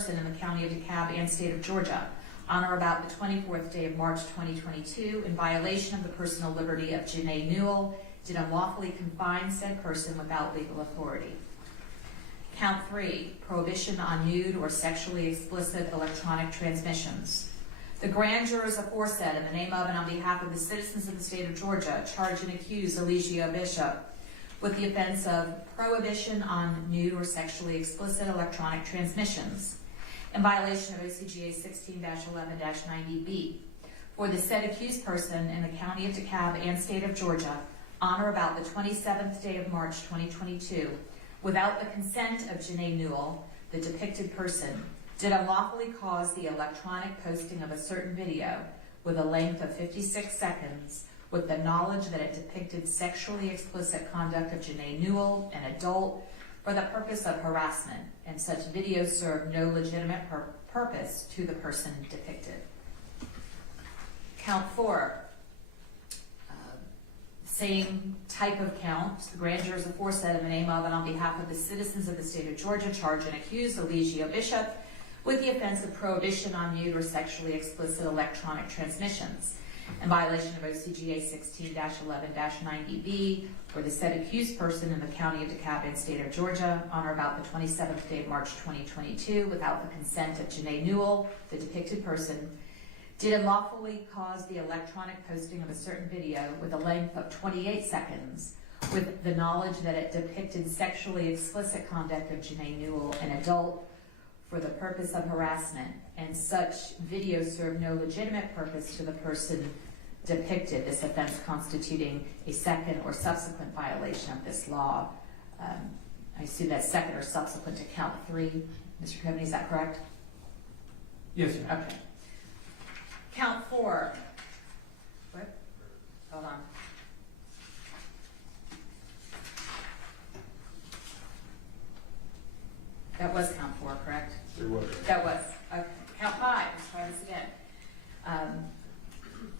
in the county of DeKalb and state of Georgia on or about the 24th day of March 2022 in violation of the personal liberty of Janae Newell, did unlawfully confine said person without legal authority. Count 3, prohibition on nude or sexually explicit electronic transmissions. The grand jurors aforesaid, in the name of and on behalf of the citizens of the state of Georgia, charge and accuse Eligio Bishop with the offense of prohibition on nude or sexually explicit electronic transmissions in violation of OCGA 16-11-90B for the said accused person in the county of DeKalb and state of Georgia on or about the 27th day of March 2022 without the consent of Janae Newell, the depicted person, did unlawfully cause the electronic posting of a certain video with a length of 56 seconds with the knowledge that it depicted sexually explicit conduct of Janae Newell, an adult, for the purpose of harassment, and such video served no legitimate purpose to the person depicted. Count 4, same type of count. The grand jurors aforesaid, in the name of and on behalf of the citizens of the state of Georgia, charge and accuse Eligio Bishop with the offense of prohibition on nude or sexually explicit electronic transmissions in violation of OCGA 16-11-90B for the said accused person in the county of DeKalb and state of Georgia on or about the 27th day of March 2022 without the consent of Janae Newell, the depicted person, did unlawfully cause the electronic posting of a certain video with a length of 28 seconds with the knowledge that it depicted sexually explicit conduct of Janae Newell, an adult, for the purpose of harassment, and such video served no legitimate purpose to the person depicted, this offense constituting a second or subsequent violation of this law. I assume that's second or subsequent to count 3. Mr. Coveney, is that correct? Yes, sir. Okay. Count 4. What? Hold on. That was count 4, correct? It was. That was. Okay. Count 5. Let's try this again.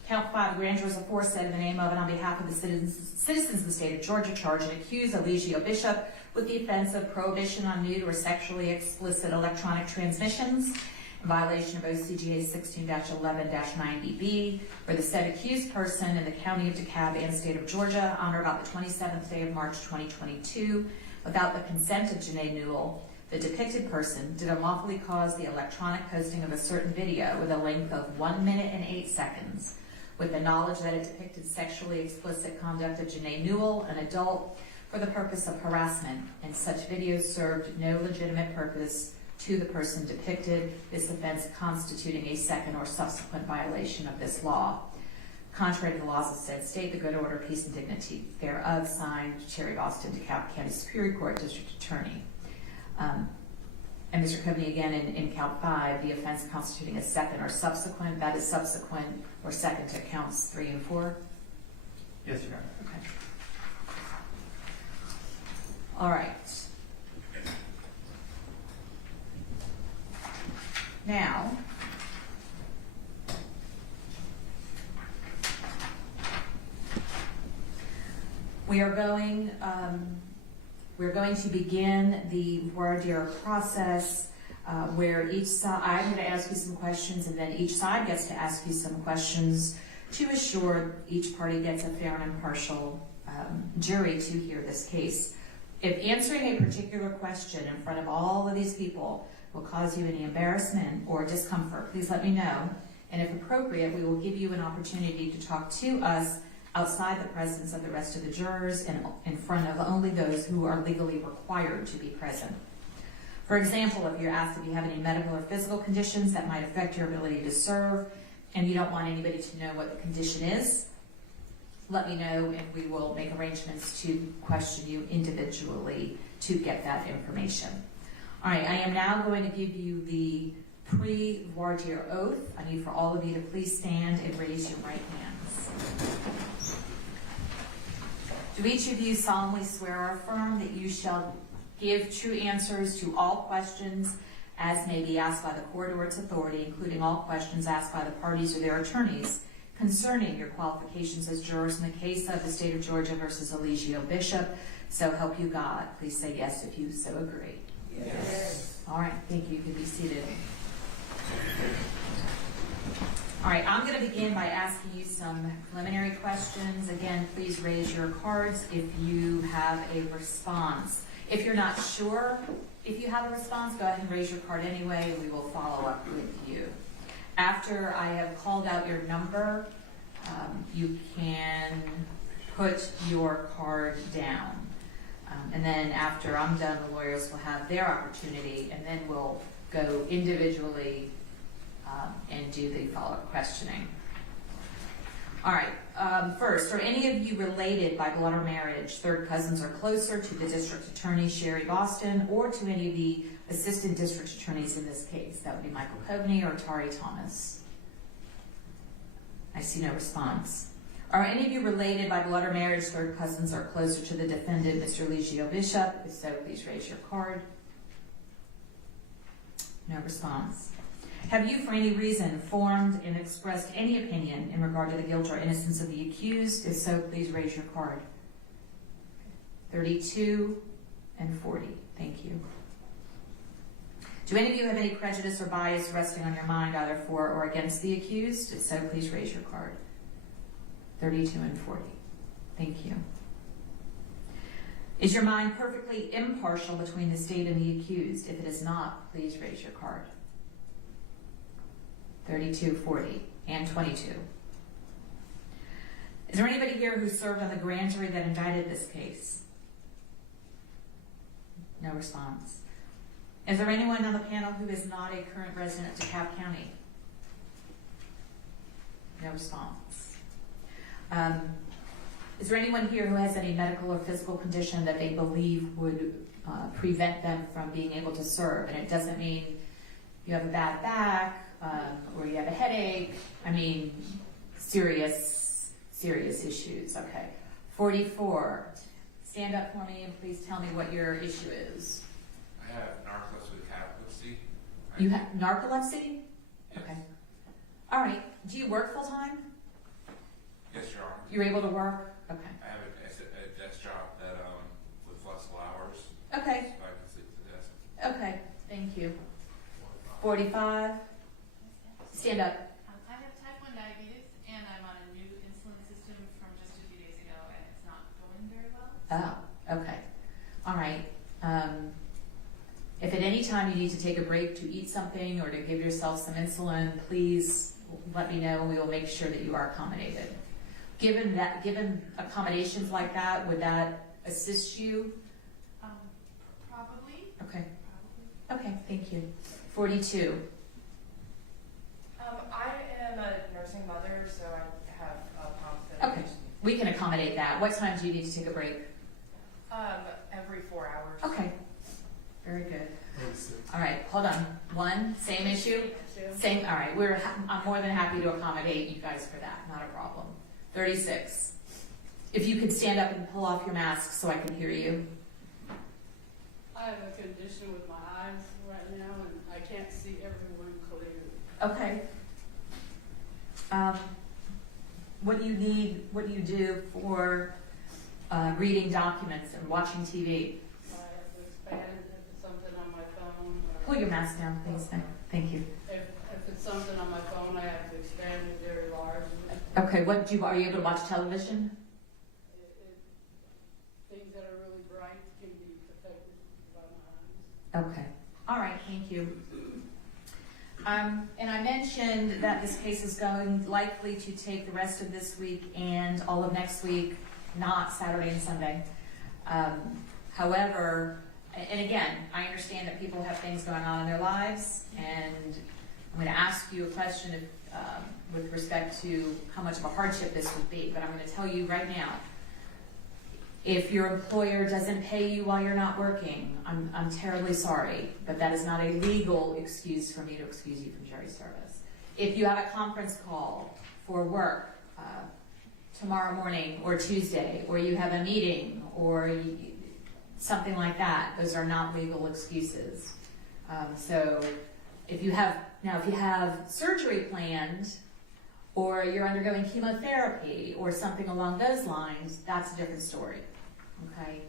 Count 5. The grand jurors aforesaid, in the name of and on behalf of the citizens of the state of Georgia, charge and accuse Eligio Bishop with the offense of prohibition on nude or sexually explicit electronic transmissions in violation of OCGA 16-11-90B for the said accused person in the county of DeKalb and state of Georgia on or about the 27th day of March 2022 without the consent of Janae Newell, the depicted person, did unlawfully cause the electronic posting of a certain video with a length of 1 minute and 8 seconds with the knowledge that it depicted sexually explicit conduct of Janae Newell, an adult, for the purpose of harassment, and such video served no legitimate purpose to the person depicted, this offense constituting a second or subsequent violation of this law. Contrary to the laws of said state, the good order, peace, and dignity thereof, signed Cherry Boston, DeKalb County Superior Court District Attorney. And Mr. Coveney, again, in count 5, the offense constituting a second or subsequent, that is subsequent or second to counts 3 and 4? Yes, Your Honor. Okay. All right. Now, we're going to begin the voir dire process where each side, I'm going to ask you some questions and then each side gets to ask you some questions to assure each party gets a fair and impartial jury to hear this case. If answering a particular question in front of all of these people will cause you any embarrassment or discomfort, please let me know. And if appropriate, we will give you an opportunity to talk to us outside the presence of the rest of the jurors and in front of only those who are legally required to be present. For example, if you're asked if you have any medical or physical conditions that might affect your ability to serve and you don't want anybody to know what the condition is, let me know and we will make arrangements to question you individually to get that information. All right, I am now going to give you the pre-voir dire oath. I need for all of you to please stand and raise your right hands. Do each of you solemnly swear or affirm that you shall give true answers to all questions as may be asked by the court or its authority, including all questions asked by the parties or their attorneys concerning your qualifications as jurors in the case of the state of Georgia versus Eligio Bishop? So help you God. Please say yes if you so agree. Yes. All right, thank you. You can be seated. All right, I'm going to begin by asking you some preliminary questions. Again, please raise your cards if you have a response. If you're not sure if you have a response, go ahead and raise your card anyway, and we will follow up with you. After I have called out your number, you can put your card down. And then after I'm done, the lawyers will have their opportunity, and then we'll go individually and do the follow-up questioning. All right, first, are any of you related by blood or marriage, third cousins or closer, to the district attorney, Sherry Boston, or to any of the assistant district attorneys in this case? That would be Michael Coveney or Tari Thomas. I see no response. Are any of you related by blood or marriage, third cousins, or closer to the defendant, Mr. Eligio Bishop? If so, please raise your card. No response. Have you, for any reason, formed and expressed any opinion in regard to the guilt or innocence of the accused? If so, please raise your card. 32 and 40. Thank you. Do any of you have any prejudice or bias resting on your mind, either for or against the accused? If so, please raise your card. 32 and 40. Thank you. Is your mind perfectly impartial between the state and the accused? If it is not, please raise your card. 32, 40, and 22. Is there anybody here who served on the grand jury that indicted this case? No response. Is there anyone on the panel who is not a current resident of DeKalb County? No response. Is there anyone here who has any medical or physical condition that they believe would prevent them from being able to serve? And it doesn't mean you have a bad back or you have a headache. I mean, serious issues. Okay. 44. Stand up for me and please tell me what your issue is. I have narcolepsy with catalepsy. You have narcolepsy? Yes. Okay. All right. Do you work full time? Yes, Your Honor. You're able to work? Okay. I have a desk job that with flexible hours. Okay. So I can sleep at the desk. Okay. Thank you. 45. Stand up. I have type 1 diabetes, and I'm on a new insulin system from just a few days ago, and it's not going very well. Oh, okay. All right. If at any time you need to take a break to eat something or to give yourself some insulin, please let me know and we will make sure that you are accommodated. Given accommodations like that, would that assist you? Probably. Okay. Okay, thank you. 42. I am a nursing mother, so I have a pump that Okay, we can accommodate that. What time do you need to take a break? Every 4 hours. Okay, very good. All right, hold on. One, same issue? Same, all right, I'm more than happy to accommodate you guys for that, not a problem. 36. If you could stand up and pull off your mask so I can hear you. I have a condition with my eyes right now, and I can't see everyone clearly. Okay. What do you need, what do you do for reading documents and watching TV? I have to expand if it's something on my phone. Pull your mask down, please. Thank you. If it's something on my phone, I have to expand it very large. Okay, are you able to watch television? Things that are really bright can be affected by my eyes. Okay. All right, thank you. And I mentioned that this case is likely to take the rest of this week and all of next week, not Saturday and Sunday. However, and again, I understand that people have things going on in their lives, and I'm going to ask you a question with respect to how much of a hardship this would be, but I'm going to tell you right now, if your employer doesn't pay you while you're not working, I'm terribly sorry, but that is not a legal excuse for me to excuse you from jury service. If you have a conference call for work tomorrow morning or Tuesday, or you have a meeting or something like that, those are not legal excuses. So if you have surgery planned, or you're undergoing chemotherapy or something along those lines, that's a different story. Okay,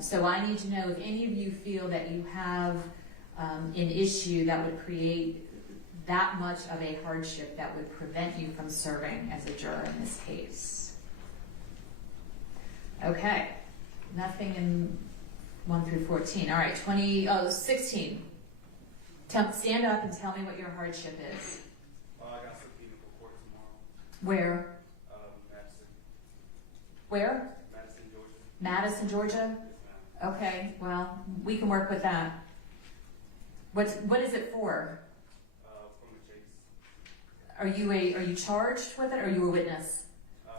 so I need to know if any of you feel that you have an issue that would create that much of a hardship that would prevent you from serving as a juror in this case. Okay, nothing in 1 through 14. All right, 16. Stand up and tell me what your hardship is. I got subpoenaed for court tomorrow. Where? Madison. Where? Madison, Georgia. Madison, Georgia? Yes, ma'am. Okay, well, we can work with that. What is it for? From the chase. Are you charged with it, or are you a witness? I'm a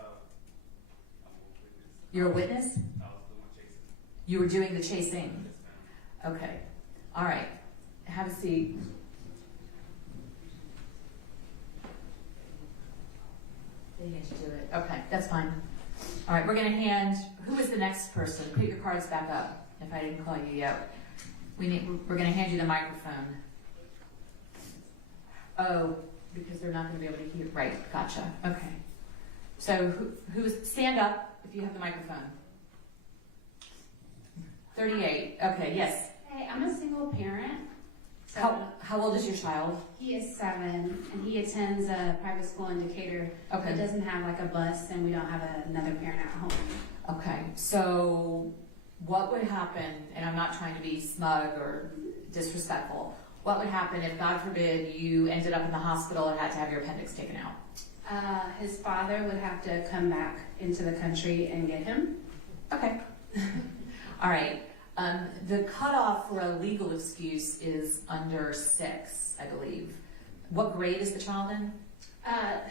witness. You're a witness? I was the one chasing. You were doing the chasing. Yes, ma'am. Okay. All right. Have a seat. They need to do it. Okay, that's fine. All right, we're going to hand, who is the next person? Put your cards back up if I didn't call you yet. We're going to hand you the microphone. Oh, because they're not going to be able to hear. Right, gotcha. Okay. So stand up if you have the microphone. 38. Okay, yes. Hey, I'm a single parent. So How old is your child? he is 7, and he attends a private school in Decatur. Okay. It doesn't have like a bus, and we don't have another parent at home. Okay, so what would happen, and I'm not trying to be smug or disrespectful, what would happen if, God forbid, you ended up in the hospital and had to have your appendix taken out? His father would have to come back into the country and get him. Okay. All right. The cutoff for a legal excuse is under 6, I believe. What grade is the child in?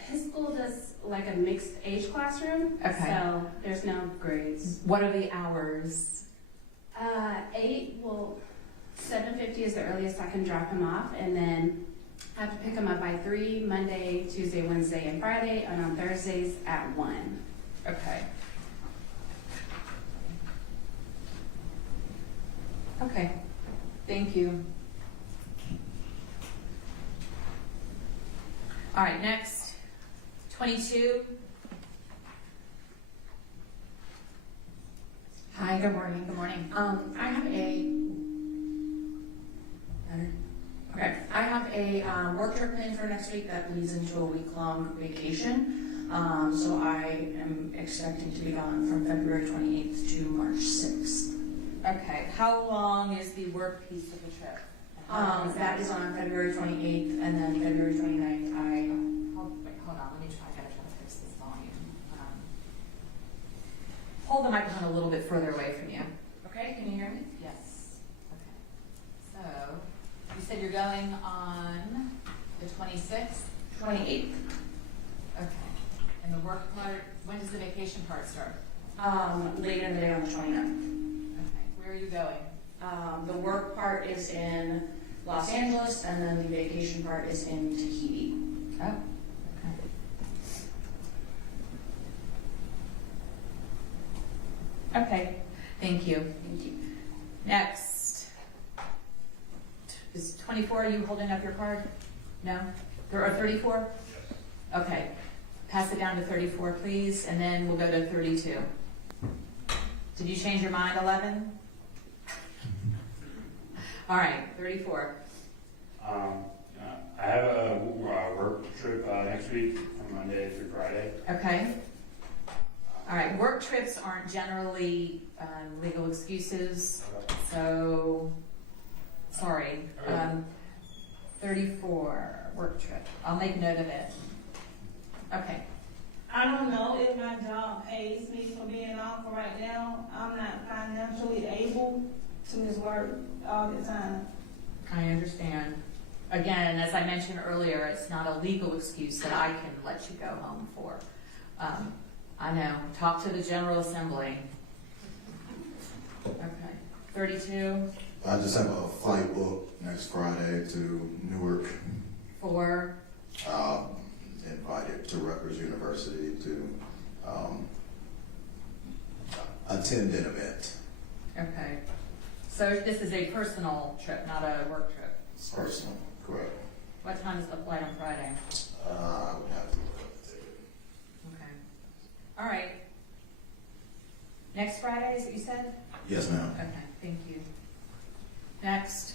His school does like a mixed age classroom. Okay. So there's no grades. What are the hours? 7:50 is the earliest I can drop him off, and then I have to pick him up by 3, Monday, Tuesday, Wednesday, and Friday, and on Thursdays at 1. Okay. Okay, thank you. All right, next, 22. Hi, good morning. Good morning. I have a work trip planned for next week that leads into a week-long vacation. So I am expecting to be gone from February 28th to March 6th. Okay, how long is the work piece of the trip? That is on February 28th, and then February 29th, Hold on, let me try, I gotta try to fix this volume. Hold the microphone a little bit further away from you. okay, can you hear me? Yes. Okay. So, you said you're going on the 26th? 28th. Okay. And the work part, when does the vacation part start? Later in the day on the 29th. Okay. Where are you going? The work part is in Los Angeles, and then the vacation part is in Tahiti. Oh, okay. Okay, thank you. Thank you. Next. Is 24, are you holding up your card? No? There are 34? Yes. Okay. Pass it down to 34, please, and then we'll go to 32. Did you change your mind, 11? All right, 34. I have a work trip next week from Monday through Friday. Okay. All right, work trips aren't generally legal excuses, so, sorry. 34, work trip. I'll make note of it. Okay. I don't know if my job pays me for being off right now. I'm not financially able to just work all the time. I understand. Again, as I mentioned earlier, it's not a legal excuse that I can let you go home for. I know. Talk to the General Assembly. Okay. 32. I just have a flight booked next Friday to Newark. For? Invited to Rutgers University to attend an event. Okay. So this is a personal trip, not a work trip? It's personal, correct. What time is the flight on Friday? I would have to look up the ticket. Okay. All right. Next Friday is what you said? Yes, ma'am. Okay, thank you. Next.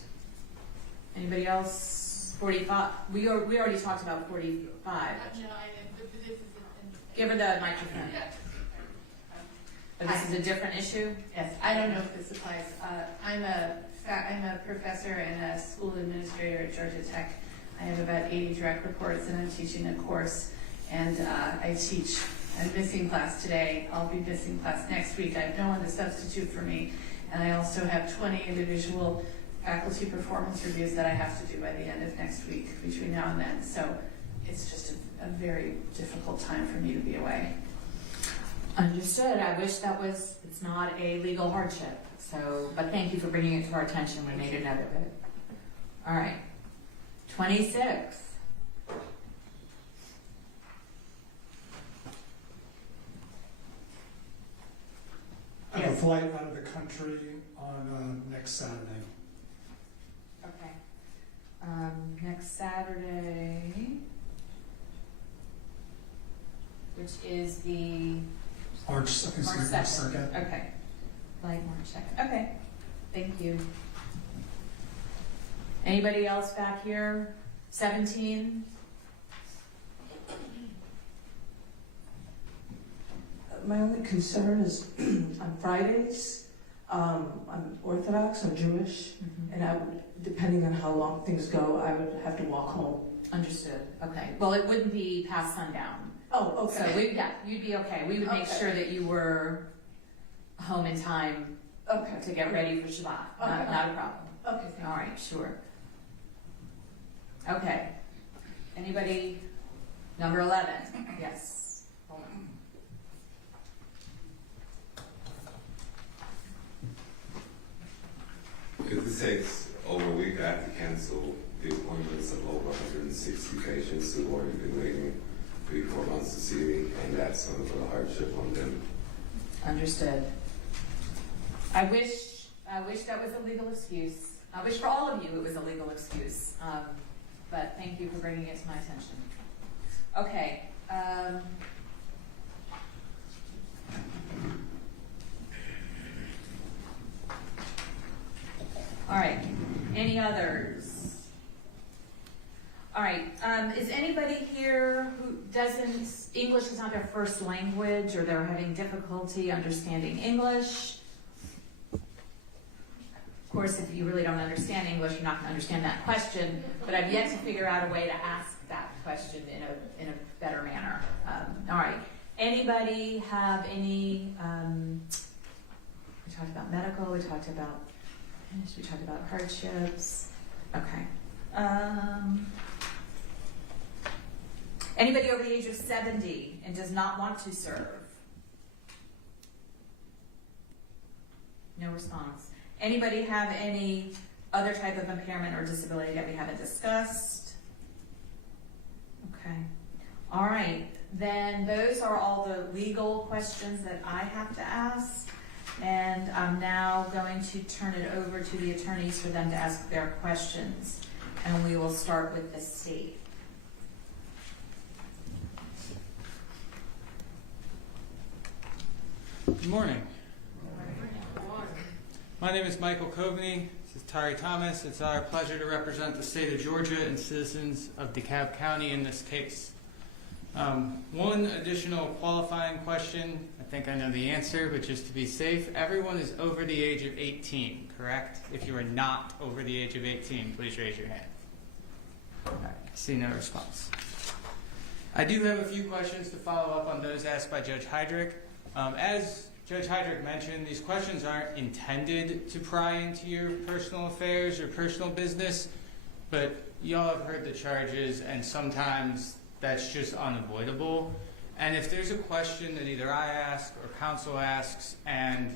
Anybody else? 45, we already talked about 45. No, I didn't, but this is Give her the microphone. Yeah. Oh, this is a different issue? Yes, I don't know if this applies. I'm a professor and a school administrator at Georgia Tech. I have about 80 direct reports, and I'm teaching a course. And I teach. I'm missing class today. I'll be missing class next week. I have no one to substitute for me. And I also have 20 individual faculty performance reviews that I have to do by the end of next week between now and then. So it's just a very difficult time for me to be away. Understood. I wish it's not a legal hardship. So, but thank you for bringing it to our attention. We made a note of it. All right. 26. I have a flight out of the country on next Saturday. Okay. Next Saturday, which is the March 2nd. March 2nd. Okay. Like March 2nd. Okay. Thank you. Anybody else back here? 17? My only concern is on Fridays, I'm Orthodox, I'm Jewish, and I would, depending on how long things go, I would have to walk home. Understood. Okay. Well, it wouldn't be past sundown. Oh, okay. So you'd be okay. We would make sure that you were home in time to get ready for Shabbat. Not a problem. Okay. All right, sure. Okay. Anybody? Number 11. Yes. Hold on. If it takes over a week, I have to cancel the appointments of over 160 patients who have already been waiting 3-4 months to see me, and that's going to put a hardship on them. Understood. I wish that was a legal excuse. I wish for all of you it was a legal excuse. But thank you for bringing it to my attention. Okay. All right. Any others? All right. Is anybody here who English is not their first language, or they're having difficulty understanding English? Of course, if you really don't understand English, you're not going to understand that question, but I've yet to figure out a way to ask that question in a better manner. All right. Anybody have any, we talked about medical, we talked about hardships. Okay. Anybody over the age of 70 and does not want to serve? No response. Anybody have any other type of impairment or disability that we haven't discussed? Okay. All right. Then those are all the legal questions that I have to ask. And I'm now going to turn it over to the attorneys for them to ask their questions. And we will start with the state. Good morning. My name is Michael Coveney. This is Tari Thomas. It's our pleasure to represent the state of Georgia and citizens of DeKalb County in this case. One additional qualifying question. I think I know the answer, but just to be safe, everyone is over the age of 18, correct? If you are not over the age of 18, please raise your hand. All right, I see no response. I do have a few questions to follow up on those asked by Judge Heydrich. As Judge Heydrich mentioned, these questions aren't intended to pry into your personal affairs or personal business, but y'all have heard the charges, and sometimes that's just unavoidable. And if there's a question that either I ask or counsel asks and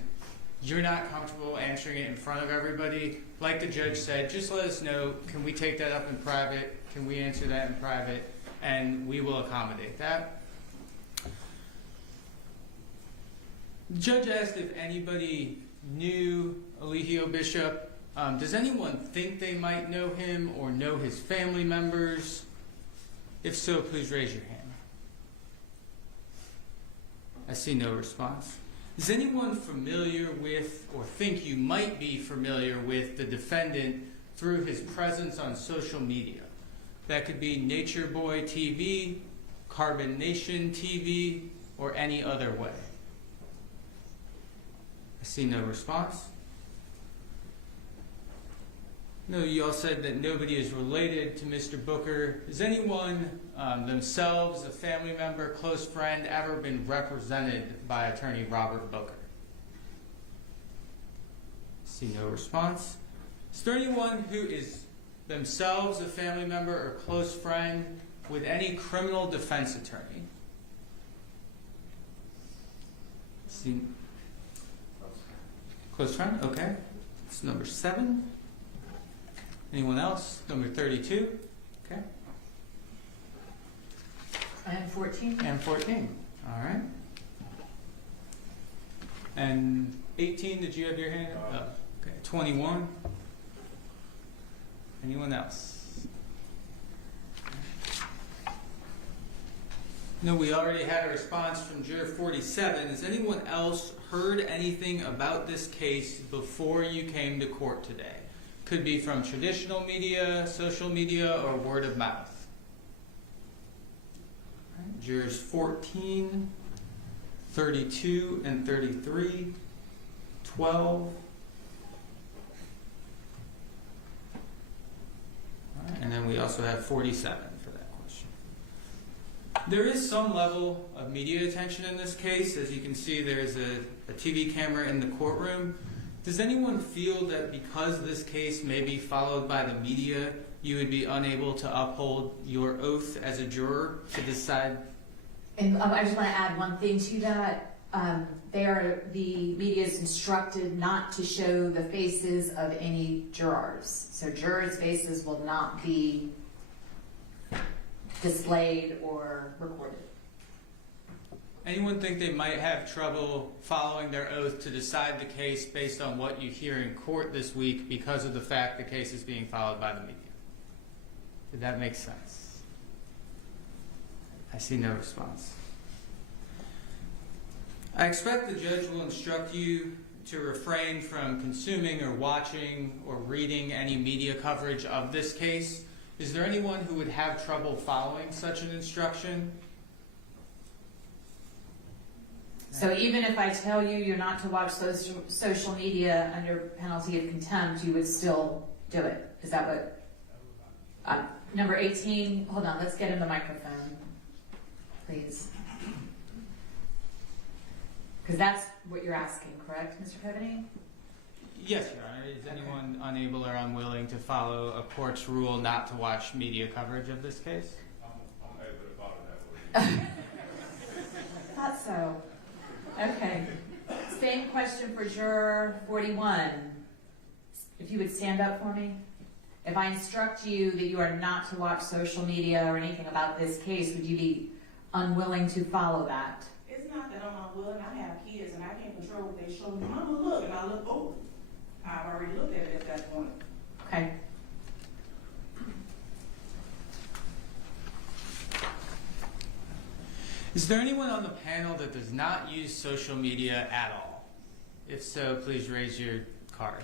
you're not comfortable answering it in front of everybody, like the judge said, just let us know. Can we take that up in private? Can we answer that in private? And we will accommodate that. The judge asked if anybody knew Eligio Bishop. Does anyone think they might know him or know his family members? If so, please raise your hand. I see no response. Is anyone familiar with or think you might be familiar with the defendant through his presence on social media. That could be Natureboy TV, Carbon Nation TV, or any other way. I see no response. No, you all said that nobody is related to Mr. Booker. Has anyone themselves, a family member, close friend, ever been represented by attorney Robert Booker? See no response. Is there anyone who is themselves a family member or close friend with any criminal defense attorney? See, close friend, okay. It's number 7. Anyone else? Number 32, okay. And 14. And 14, all right. And 18, did you have your hand up? Oh, okay, 21. Anyone else? No, we already had a response from juror 47. Has anyone else heard anything about this case before you came to court today? Could be from traditional media, social media, or word of mouth. All right. Jurors 14, 32, and 33, 12. All right. And then we also have 47 for that question. There is some level of media attention in this case. As you can see, there is a TV camera in the courtroom. Does anyone feel that because this case may be followed by the media, you would be unable to uphold your oath as a juror to decide? And I just want to add one thing to that. The media is instructed not to show the faces of any jurors. So jurors' faces will not be displayed or recorded. Anyone think they might have trouble following their oath to decide the case based on what you hear in court this week because of the fact the case is being followed by the media? Did that make sense? I see no response. I expect the judge will instruct you to refrain from consuming or watching or reading any media coverage of this case. Is there anyone who would have trouble following such an instruction? So even if I tell you you're not to watch social media under penalty of contempt, you would still do it? Is that what? Number 18, hold on, let's get him the microphone, please. Because that's what you're asking, correct, Mr. Coveney? Yes, Your Honor. Is anyone unable or unwilling to follow a court's rule not to watch media coverage of this case? I'm able to follow that rule. Thought so. Okay. Same question for juror 41. If you would stand up for me. If I instruct you that you are not to watch social media or anything about this case, would you be unwilling to follow that? It's not that I'm unwilling. I have kids and I can't control what they show me. Mama, look, and I look over. I've already looked at it at that point. Okay. Is there anyone on the panel that does not use social media at all? If so, please raise your card.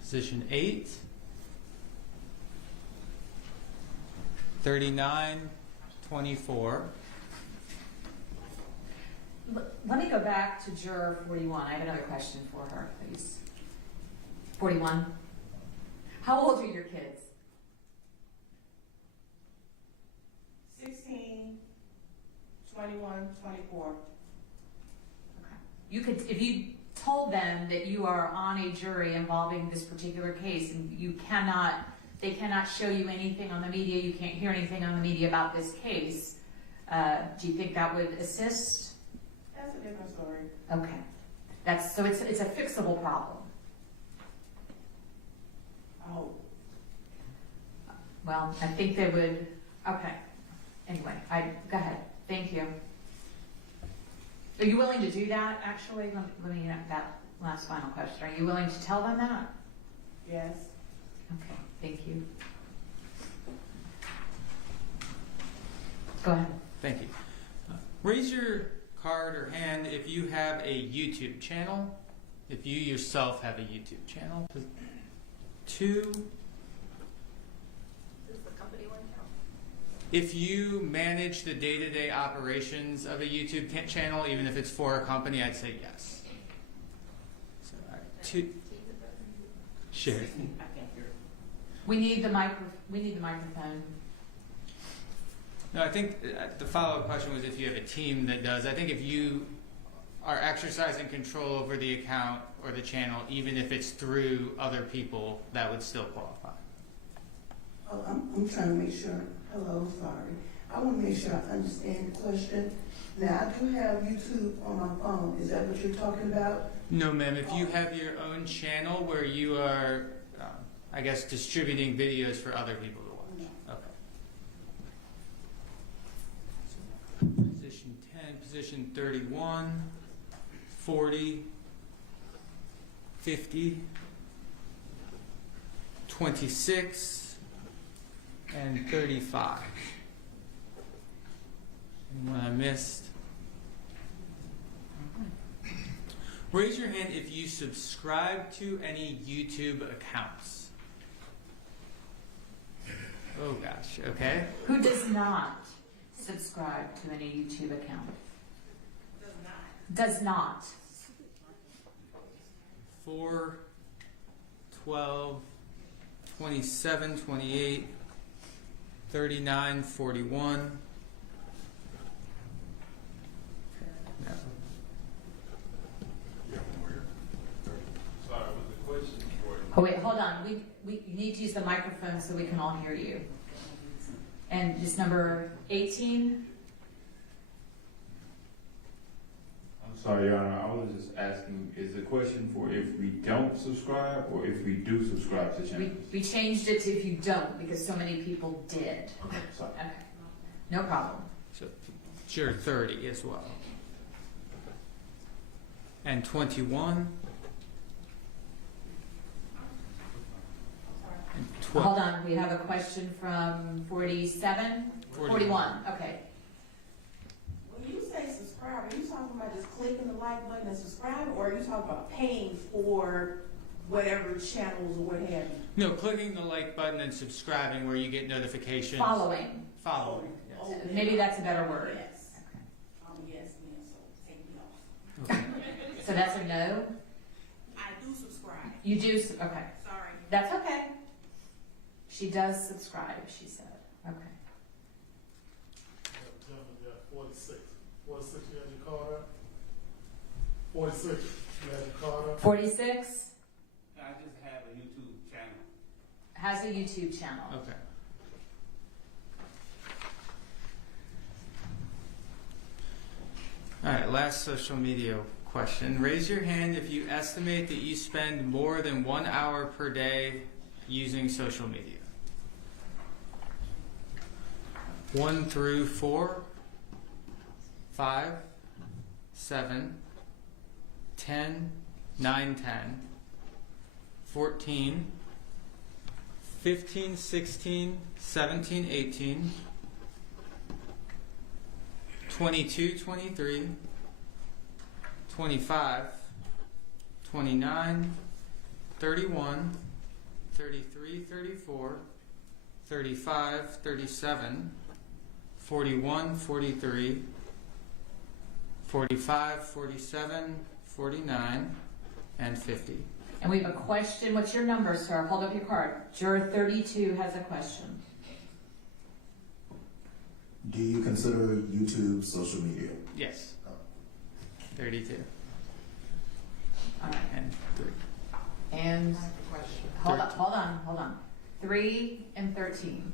Position 8, 39, 24. Let me go back to juror 41. I have another question for her, please. 41. How old are your kids? 16, 21, 24. Okay. You could, if you told them that you are on a jury involving this particular case and they cannot show you anything on the media, you can't hear anything on the media about this case, do you think that would assist? That's a different story. Okay. So it's a fixable problem. Oh. Well, I think they would, okay. Anyway, go ahead. Thank you. Are you willing to do that, actually? Let me that last final question. Are you willing to tell them that? Yes. Okay, thank you. Go ahead. Thank you. Raise your card or hand if you have a YouTube channel. if you yourself have a YouTube channel. 2, Does the company one count? if you manage the day-to-day operations of a YouTube channel, even if it's for a company, I'd say yes. So, all right, 2. Sure. We need the microphone. No, I think the follow-up question was if you have a team that does. I think if you are exercising control over the account or the channel, even if it's through other people, that would still qualify. Oh, I'm trying to make sure, hello, sorry. I want to make sure I understand the question. Now, I do have YouTube on my phone. Is that what you're talking about? No, ma'am. If you have your own channel where you are, I guess, distributing videos for other people to watch. Okay. So, position 10, position 31, 40, 50, 26, and 35. Anyone I missed? Raise your hand if you subscribe to any YouTube accounts. Oh gosh, okay. Who does not subscribe to any YouTube account? Does not. 4, 12, 27, 28, 39, 41. No. Oh wait, hold on. We you need to use the microphone so we can all hear you. And just number 18. I'm sorry, Your Honor. I was just asking, is the question for if we don't subscribe or if we do subscribe to channels? We changed it to if you don't because so many people did. Okay, sorry. Okay. No problem. So you're 30 as well. And 21. And 12. Hold on, we have a question from 47? 41, okay. When you say subscribe, are you talking about just clicking the like button and subscribe, or are you talking about paying for whatever channels or what have you? No, clicking the like button and subscribing where you get notifications. Following. Following. Yes. Oh, Maybe that's a better word. Yes. I'm a yes man, so take me off. Okay. So that's a no? I do subscribe. You do, okay. Sorry. That's okay. She does subscribe, she said. Okay. 46. 46, you had your card up? 46, you had your card up? 46 I just have a YouTube channel. has a YouTube channel. Okay. All right, last social media question. Raise your hand if you estimate that you spend more than 1 hour per day using social media. 1 through 4, 5, 7, 10, 9, 10, 14, 15, 16, 17, 18, 22, 23, 25, 29, 31, 33, 34, 35, 37, 41, 43, 45, 47, 49, and 50. And we have a question. What's your number, sir? Hold up your card. Juror 32 has a question. Do you consider YouTube social media? Yes. 32. All right. And 3. And hold on. 3 and 13.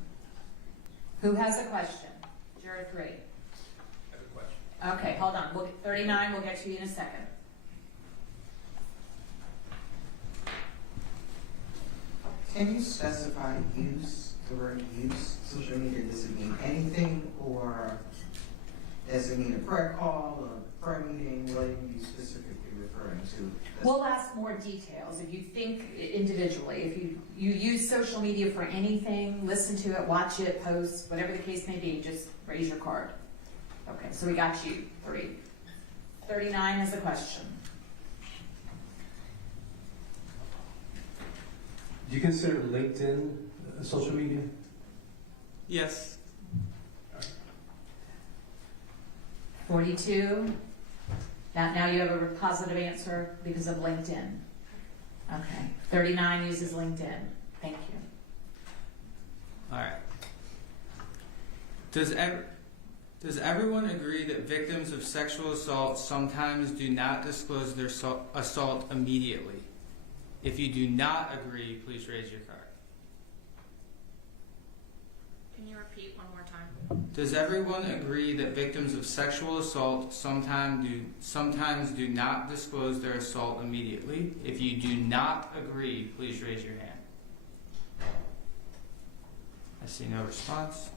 Who has a question? Juror 3. I have a question. Okay, hold on. We'll get 39. We'll get to you in a second. Can you specify use, the word use? Social media, does it mean anything, or does it mean a prayer call, a prayer meeting? What are you specifically referring to? We'll ask more details if you think individually. If you use social media for anything, listen to it, watch it, post, whatever the case may be, just raise your card. Okay, so we got you 3. 39 is the question. Do you consider LinkedIn social media? Yes. 42. Now you have a positive answer because of LinkedIn. Okay. 39 uses LinkedIn. Thank you. All right. Does everyone agree that victims of sexual assault sometimes do not disclose their assault immediately? If you do not agree, please raise your card. Can you repeat one more time? Does everyone agree that victims of sexual assault sometimes do not disclose their assault immediately? If you do not agree, please raise your hand. I see no response.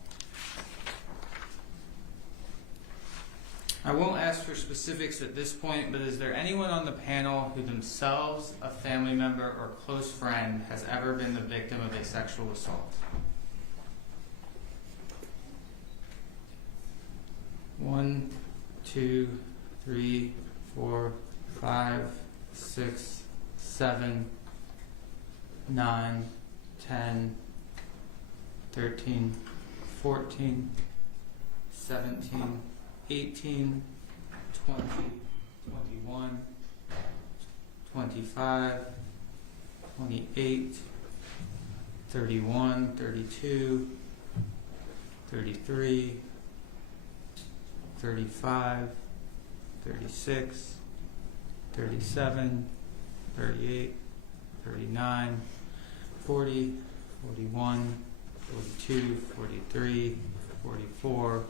I won't ask for specifics at this point, but is there anyone on the panel who themselves, a family member, or close friend has ever been the victim of a sexual assault? 1, 2, 3, 4, 5, 6, 7, 9, 10, 13, 14, 17, 18, 20, 21, 25, 28, 31, 32, 33, 35, 36, 37, 38, 39, 40, 41, 42, 43, 44,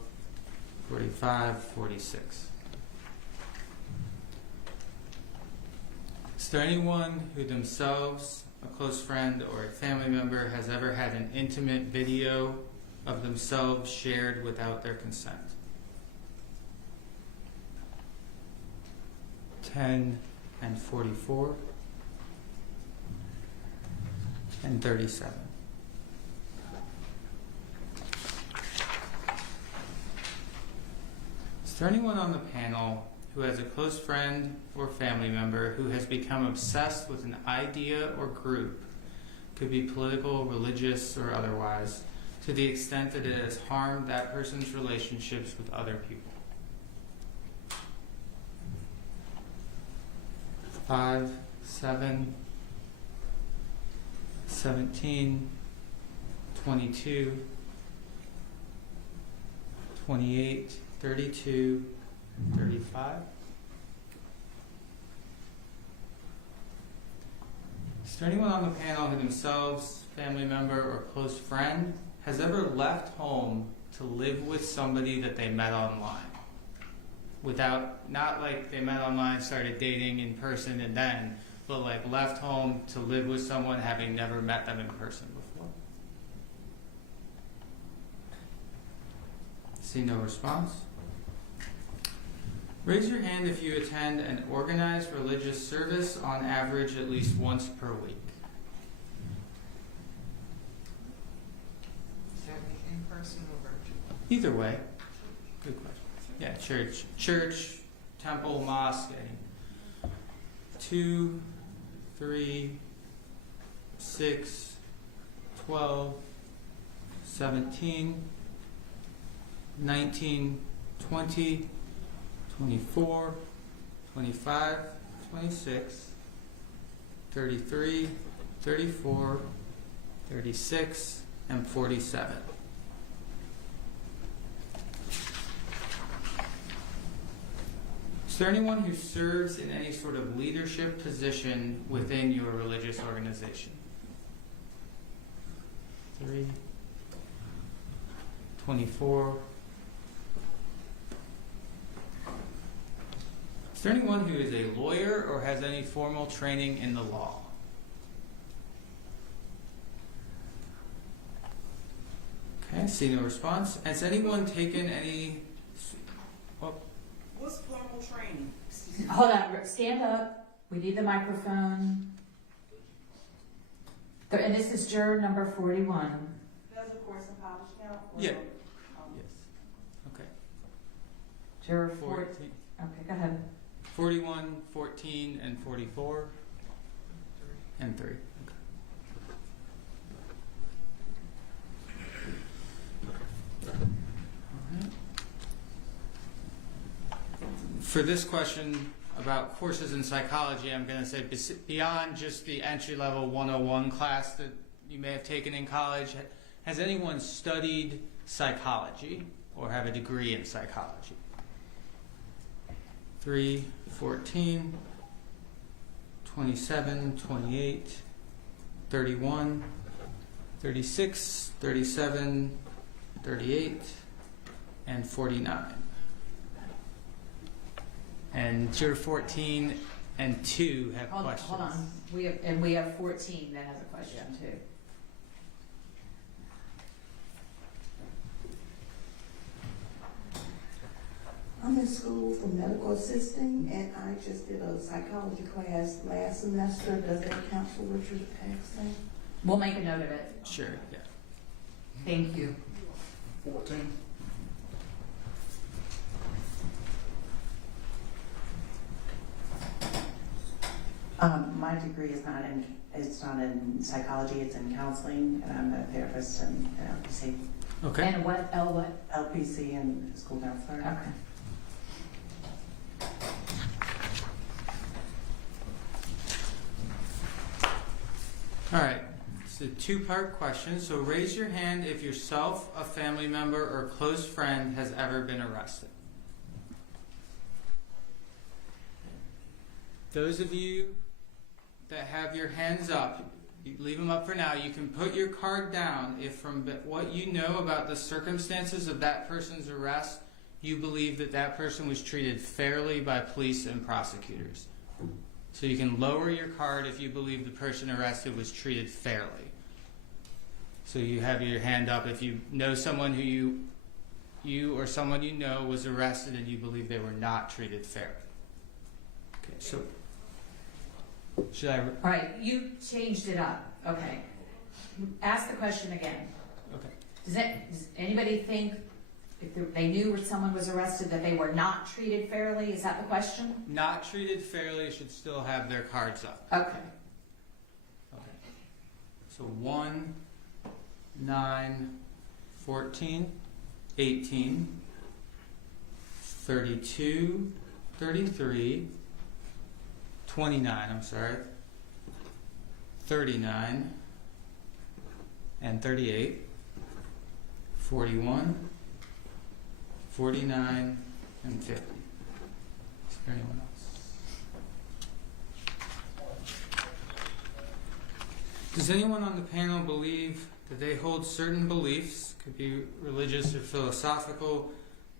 45, 46. Is there anyone who themselves, a close friend, or a family member has ever had an intimate video of themselves shared without their consent? 10 and 44 and 37. Is there anyone on the panel who has a close friend or family member who has become obsessed with an idea or group, could be political, religious, or otherwise, to the extent that it has harmed that person's relationships with other people? 5, 7, 17, 22, 28, 32, 35. Is there anyone on the panel who themselves, family member, or close friend has ever left home to live with somebody that they met online? Without, not like they met online, started dating in person and then, but like left home to live with someone having never met them in person before? See no response. Raise your hand if you attend an organized religious service on average at least once per week. Is that in person or virtual? Either way. Good question. Yeah, church, temple, mosque. 2, 3, 6, 12, 17, 19, 20, 24, 25, 26, 33, 34, 36, and 47. Is there anyone who serves in any sort of leadership position within your religious organization? 3, 24. Is there anyone who is a lawyer or has any formal training in the law? Okay, see no response. Has anyone taken any... What's formal training? Hold on, stand up. We need the microphone. And this is juror number 41. Does the course in college count? Yeah. Yes. Okay. Juror 14. Okay, go ahead. 41, 14, and 44, and 3. Okay. For this question about courses in psychology, I'm going to say beyond just the entry-level 101 class that you may have taken in college, has anyone studied psychology or have a degree in psychology? 3, 14, 27, 28, 31, 36, 37, 38, and 49. And you're 14 and 2 have questions. Hold on. We have 14 that has a question too. I'm in school for medical assisting, and I just did a psychology class last semester. Does that count for what you're asking? We'll make a note of it. Sure, yeah. Thank you. 14. My degree is not in psychology, it's in counseling, and I'm a therapist and LPC. Okay. And what? LPC and school counselor. Okay. All right. It's a two-part question. So raise your hand if yourself, a family member, or close friend has ever been arrested. Those of you that have your hands up, you leave them up for now. You can put your card down if from what you know about the circumstances of that person's arrest, you believe that that person was treated fairly by police and prosecutors. So you can lower your card if you believe the person arrested was treated fairly. So you have your hand up if you know someone who you or someone you know was arrested and you believe they were not treated fairly. Okay, so should I? All right, you changed it up. Okay. Ask the question again. Okay. Does anybody think if they knew someone was arrested that they were not treated fairly? Is that the question? Not treated fairly should still have their cards up. Okay. Okay. So 1, 9, 14, 18, 32, 33, 29, I'm sorry, 39, and 38, 41, 49, and 50. Is there anyone else? Does anyone on the panel believe that they hold certain beliefs, could be religious or philosophical,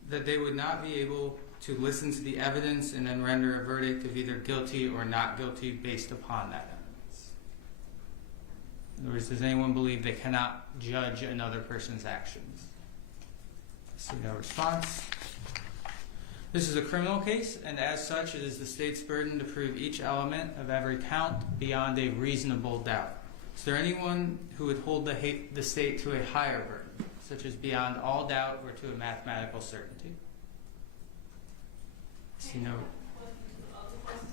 that they would not be able to listen to the evidence and then render a verdict of either guilty or not guilty based upon that evidence? In other words, does anyone believe they cannot judge another person's actions? I see no response. This is a criminal case, and as such, it is the state's burden to prove each element of every count beyond a reasonable doubt. Is there anyone who would hold the state to a higher burden, such as beyond all doubt or to a mathematical certainty? See no.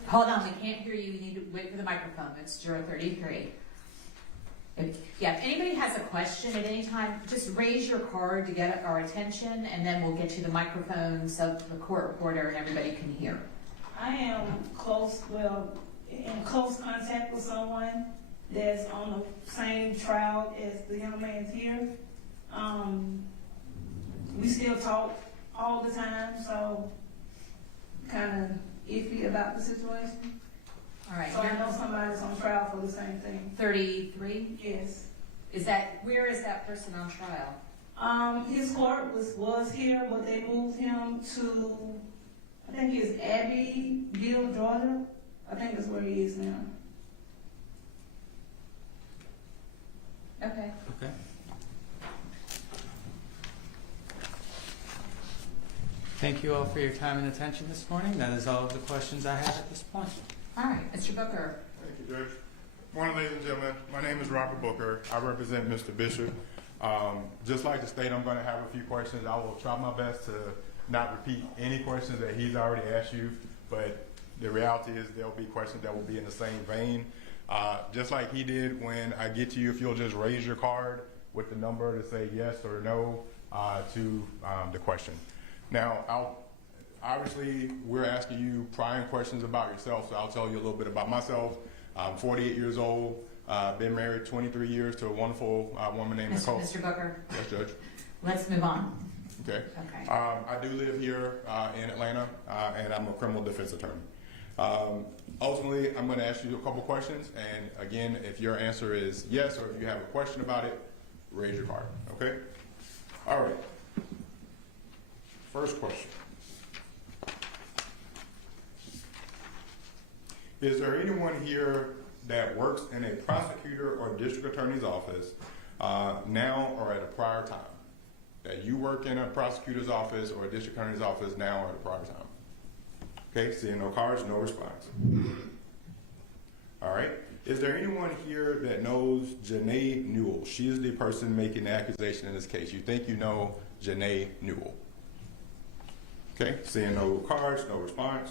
Hold on, we can't hear you. You need to wait for the microphone. It's juror 33. If anybody has a question at any time, just raise your card to get our attention, and then we'll get you the microphone so the court reporter and everybody can hear. I am in close contact with someone that's on the same trial as the young man's here. We still talk all the time, so kind of iffy about the situation. All right. So I know somebody's on trial for the same thing. 33? Yes. Where is that person on trial? His court was here, but they moved him to, I think it's Abbeville, Georgia. I think that's where he is now. Okay. Okay. Thank you all for your time and attention this morning. That is all of the questions I have at this point. All right, Mr. Booker. Thank you, Judge. Morning, ladies and gentlemen. My name is Robert Booker. I represent Mr. Bishop. Just like the state, I'm going to have a few questions. I will try my best to not repeat any questions that he's already asked you, but the reality is there'll be questions that will be in the same vein. Just like he did when I get to you, if you'll just raise your card with the number to say yes or no to the question. Now, Obviously, we're asking you prying questions about yourself, so I'll tell you a little bit about myself. I'm 48 years old, been married 23 years to a wonderful woman named Nicole. Mr. Booker, Yes, Judge. let's move on. Okay. Okay. I do live here in Atlanta, and I'm a criminal defense attorney. Ultimately, I'm going to ask you a couple questions, and again, if your answer is yes, or if you have a question about it, raise your card, okay? All right. First question. Is there anyone here that works in a prosecutor or district attorney's office now or at a prior time? That you work in a prosecutor's office or a district attorney's office now or at a prior time? Okay, seeing no cards, no response. All right. Is there anyone here that knows Janae Newell? She is the person making the accusation in this case. You think you know Janae Newell? Okay, seeing no cards, no response.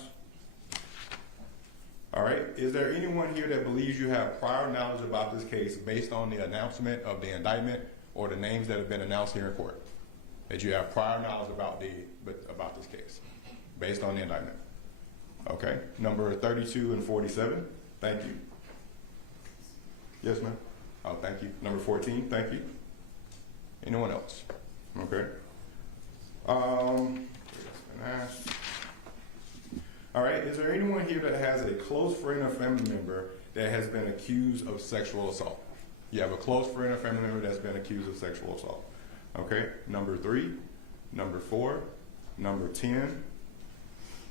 All right. Is there anyone here that believes you have prior knowledge about this case based on the announcement of the indictment or the names that have been announced here in court? That you have prior knowledge about this case based on the indictment? Okay. Number 32 and 47. Thank you. Yes, ma'am. Oh, thank you. Number 14. Thank you. Anyone else? Okay. All right. Is there anyone here that has a close friend or family member that has been accused of sexual assault? You have a close friend or family member that's been accused of sexual assault. Okay. Number 3, number 4, number 10,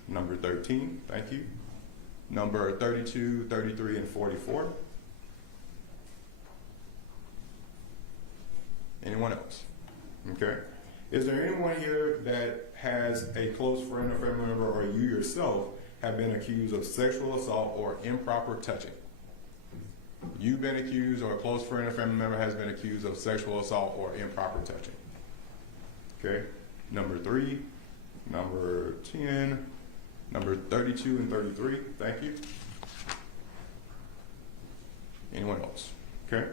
number 13. Thank you. Number 32, 33, and 44. Anyone else? Okay. Is there anyone here that has a close friend or family member, or you yourself have been accused of sexual assault or improper touching? You've been accused, or a close friend or family member has been accused of sexual assault or improper touching. Okay. Number 3, number 10, number 32 and 33. Thank you. Anyone else? Okay.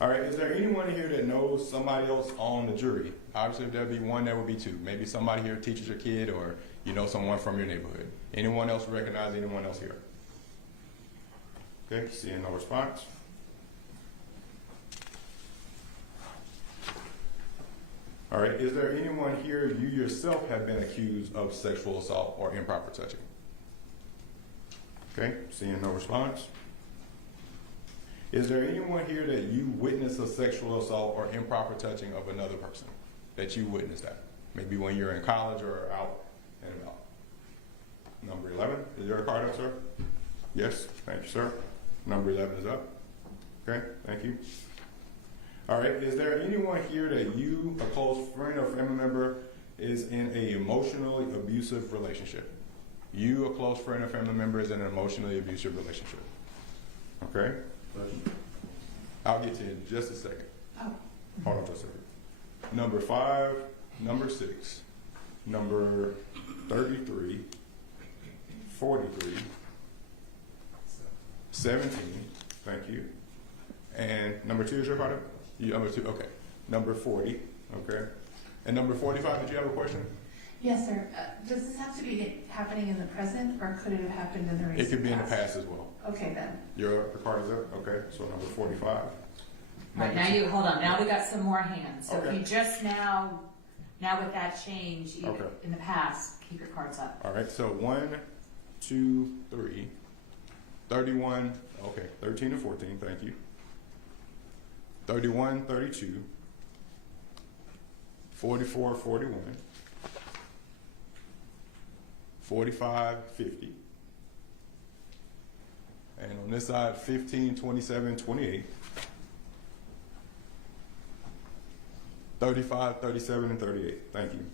All right. Is there anyone here that knows somebody else on the jury? Obviously, if there'd be one, there would be 2. Maybe somebody here teaches your kid, or you know someone from your neighborhood. Anyone else recognize anyone else here? Okay. Seeing no response. All right. Is there anyone here you yourself have been accused of sexual assault or improper touching? Okay. Seeing no response. Is there anyone here that you witnessed a sexual assault or improper touching of another person? That you witnessed that? Maybe when you're in college or out and about. Number 11. Is there a card up, sir? Yes. Thank you, sir. Number 11 is up. Okay. Thank you. All right. Is there anyone here that you, a close friend or family member, is in an emotionally abusive relationship? You, a close friend or family member, is in an emotionally abusive relationship. Okay. I'll get to you in just a second. Oh. Hold on just a second. Number 5, number 6, number 33, 43, 17. Thank you. And number 2 is your card? Number 2. Okay. Number 40. Okay. And number 45. Did you have a question? Yes, sir. Does this have to be happening in the present, or could it have happened in the recent It could be in the past as well. Okay, then. Your card is up? Okay, so number 45. All right, now you, hold on, now we got some more hands. So if Okay. you just now with that change, you, Okay. in the past, keep your cards up. All right, so 1, 2, 3, 31, okay, 13 and 14, thank you. 31, 32, 44, 41, 45, 50. And on this side, 15, 27, 28. 35, 37, and 38. Thank you.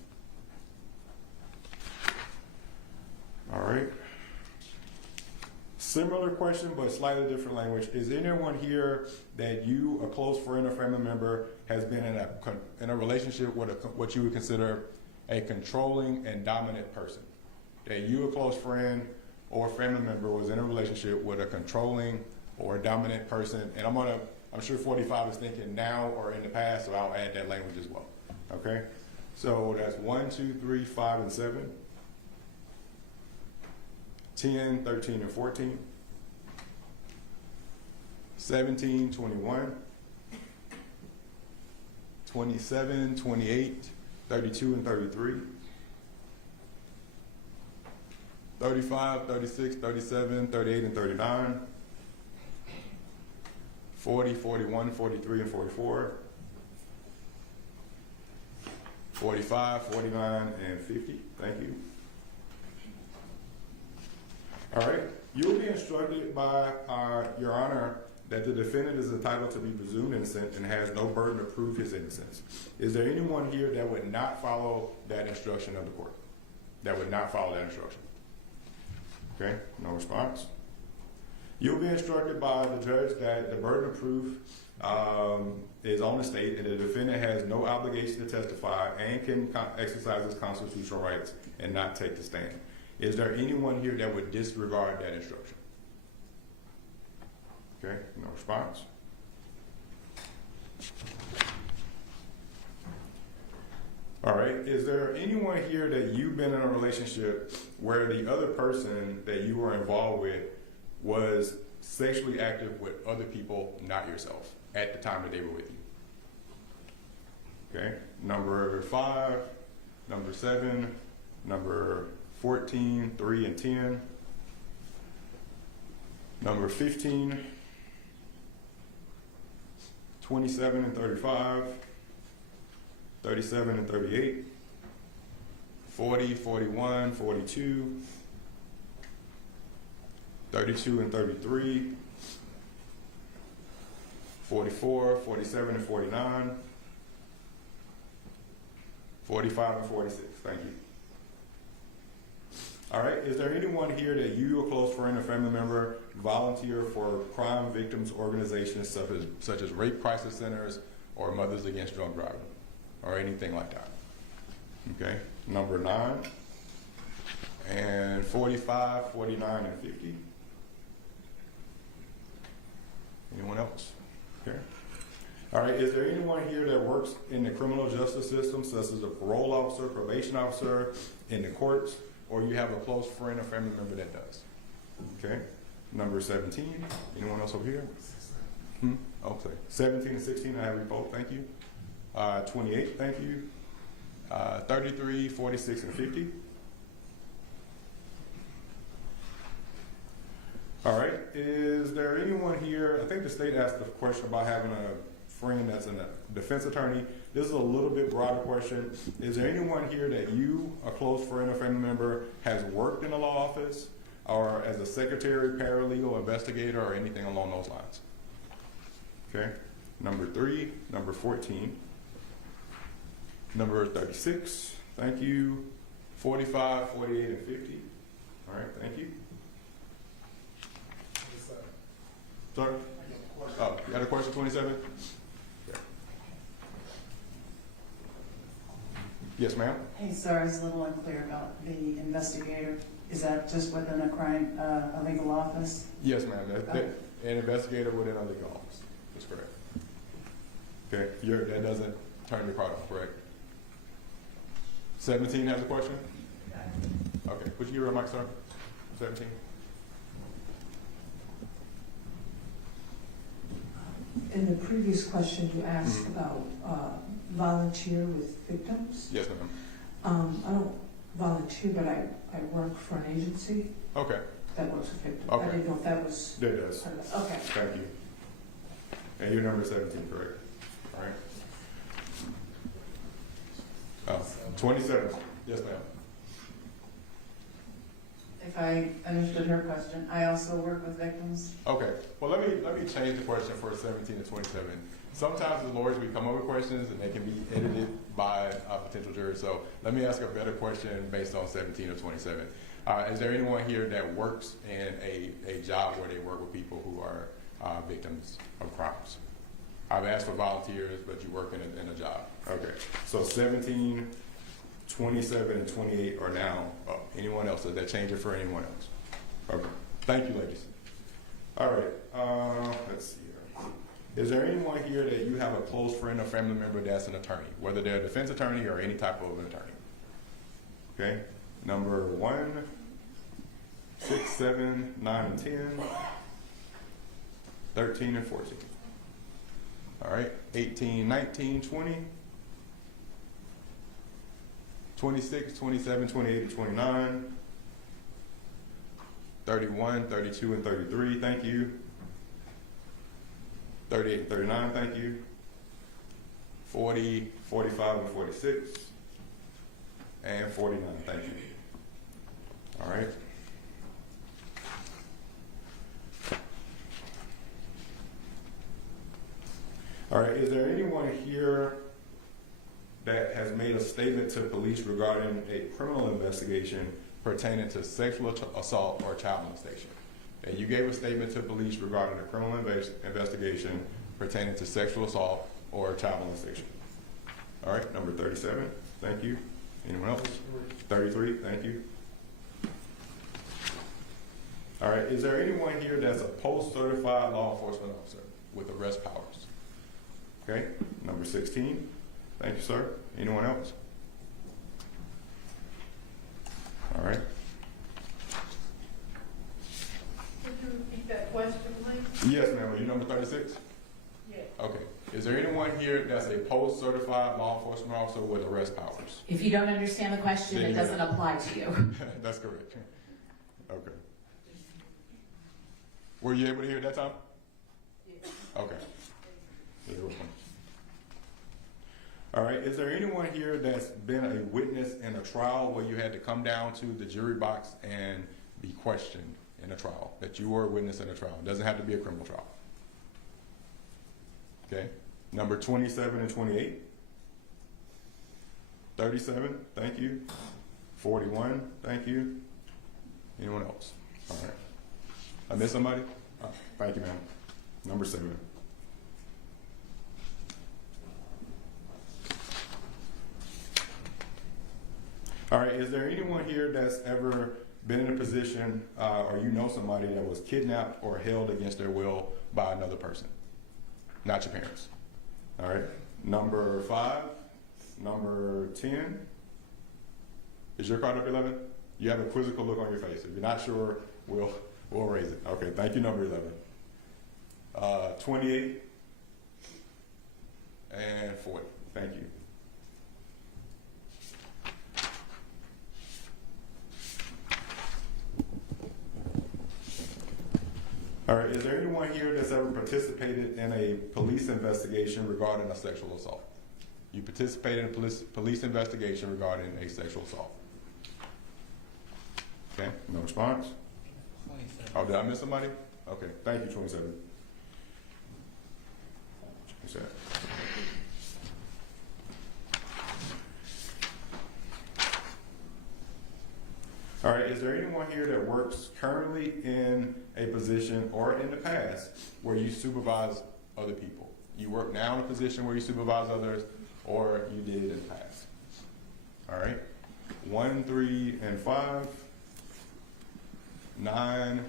All right. Similar question, but slightly different language. Is anyone here that you, a close friend or family member, has been in a relationship with what you would consider a controlling and dominant person? That you, a close friend or family member, was in a relationship with a controlling or a dominant person, and I'm sure 45 is thinking now or in the past, so I'll add that language as well. Okay? So that's 1, 2, 3, 5, and 7. 10, 13, and 14, 17, 21, 27, 28, 32, and 33, 35, 36, 37, 38, and 39, 40, 41, 43, and 44, 45, 49, and 50. Thank you. All right. You will be instructed by Your Honor that the defendant is entitled to be presumed innocent and has no burden to prove his innocence. Is there anyone here that would not follow that instruction of the court? That would not follow that instruction? Okay, no response. You'll be instructed by the judge that the burden of proof is on the state and the defendant has no obligation to testify and can exercise his constitutional rights and not take the stand. Is there anyone here that would disregard that instruction? Okay, no response. All right, is there anyone here that you've been in a relationship where the other person that you were involved with was sexually active with other people, not yourself, at the time that they were with you? Okay, number 5, number 7, number 14, 3, and 10, number 15, 27 and 35, 37 and 38, 40, 41, 42, 32 and 33, 44, 47 and 49, 45 and 46. Thank you. All right, is there anyone here that you, a close friend or family member, volunteer for crime victims organizations such as rape crisis centers or Mothers Against Drunk Driving or anything like that? Okay, number 9 and 45, 49, and 50. Anyone else? Okay. All right, is there anyone here that works in the criminal justice system, such as a parole officer, probation officer, in the courts, or you have a close friend or family member that does? Okay. Number 17. Anyone else over here? Okay. 17 and 16, I have you both. Thank you. 28, thank you. 33, 46, and 50. All right. Is there anyone here? I think the state asked a question about having a friend that's a defense attorney. This is a little bit broader question. Is there anyone here that you, a close friend or family member, has worked in a law office or as a secretary, paralegal, investigator, or anything along those lines? Okay. Number 3, number 14, number 36, thank you, 45, 48, and 50. All right, thank you. Sorry? Oh, you got a question, 27? Okay. Yes, ma'am? Hey, sir, I was a little unclear about the investigator. Is that just within a crime, a legal office? Yes, ma'am. An investigator within a legal office. That's correct. Okay, that doesn't turn your card off, correct? 17 has a question? Okay, would you give her a mic, sir? 17. In the previous question, you asked about volunteer with victims. Yes, ma'am. I don't volunteer, but I work for an agency. Okay. That works with victims. Okay. I didn't know if that was. That does. Okay. Thank you. And you're number 17, correct? All right. Oh, 27. Yes, ma'am. If I understood her question, I also work with victims. Okay. Well, let me change the question for 17 to 27. Sometimes as lawyers we come up with questions and they can be edited by a potential jury. So let me ask a better question based on 17 or 27. Is there anyone here that works in a job where they work with people who are victims of crimes? I've asked for volunteers, but you work in a job. Okay. So 17, 27, and 28 are now up. Anyone else? Does that change it for anyone else? Okay. Thank you, ladies. All right. Let's see here. Is there anyone here that you have a close friend or family member that's an attorney, whether they're a defense attorney or any type of an attorney? Okay. Number 1, 6, 7, 9, and 10, 13, and 14. All right, 18, 19, 20, 26, 27, 28, and 29, 31, 32, and 33, thank you. 38 and 39, thank you. 40, 45, and 46, and 49, thank you. All right. All right, is there anyone here that has made a statement to police regarding a criminal investigation pertaining to sexual assault or child molestation? And you gave a statement to police regarding a criminal investigation pertaining to sexual assault or child molestation. All right, number 37, thank you. Anyone else? 33, thank you. All right, is there anyone here that's a post-certified law enforcement officer with arrest powers? Okay, number 16, thank you, sir. Anyone else? All right. Could you repeat that question, please? Yes, ma'am. Are you number 36? Yes. Okay. Is there anyone here that's a post-certified law enforcement officer with arrest powers? If you don't understand the question, it doesn't apply to you. That's correct. Okay. Were you able to hear it that time? Yes. Okay. You're welcome. All right. Is there anyone here that's been a witness in a trial where you had to come down to the jury box and be questioned in a trial, that you were a witness in a trial? It doesn't have to be a criminal trial. Okay. Number 27 and 28. 37, thank you. 41, thank you. Anyone else? All right. I missed somebody? Oh, thank you, ma'am. Number 7. All right, is there anyone here that's ever been in a position or you know somebody that was kidnapped or held against their will by another person? Not your parents. All right. Number 5, number 10. Is your card up 11? You have a quizzical look on your face. If you're not sure, we'll raise it. Okay, thank you, number 11. 28 and 40. Thank you. All right, is there anyone here that's ever participated in a police investigation regarding a sexual assault? You participated in a police investigation regarding a sexual assault. Okay, no response? 27. Oh, did I miss somebody? Okay, thank you, 27. 27. All right, is there anyone here that works currently in a position or in the past where you supervise other people? You work now in a position where you supervise others, or you did in the past? All right, 1, 3, and 5, 9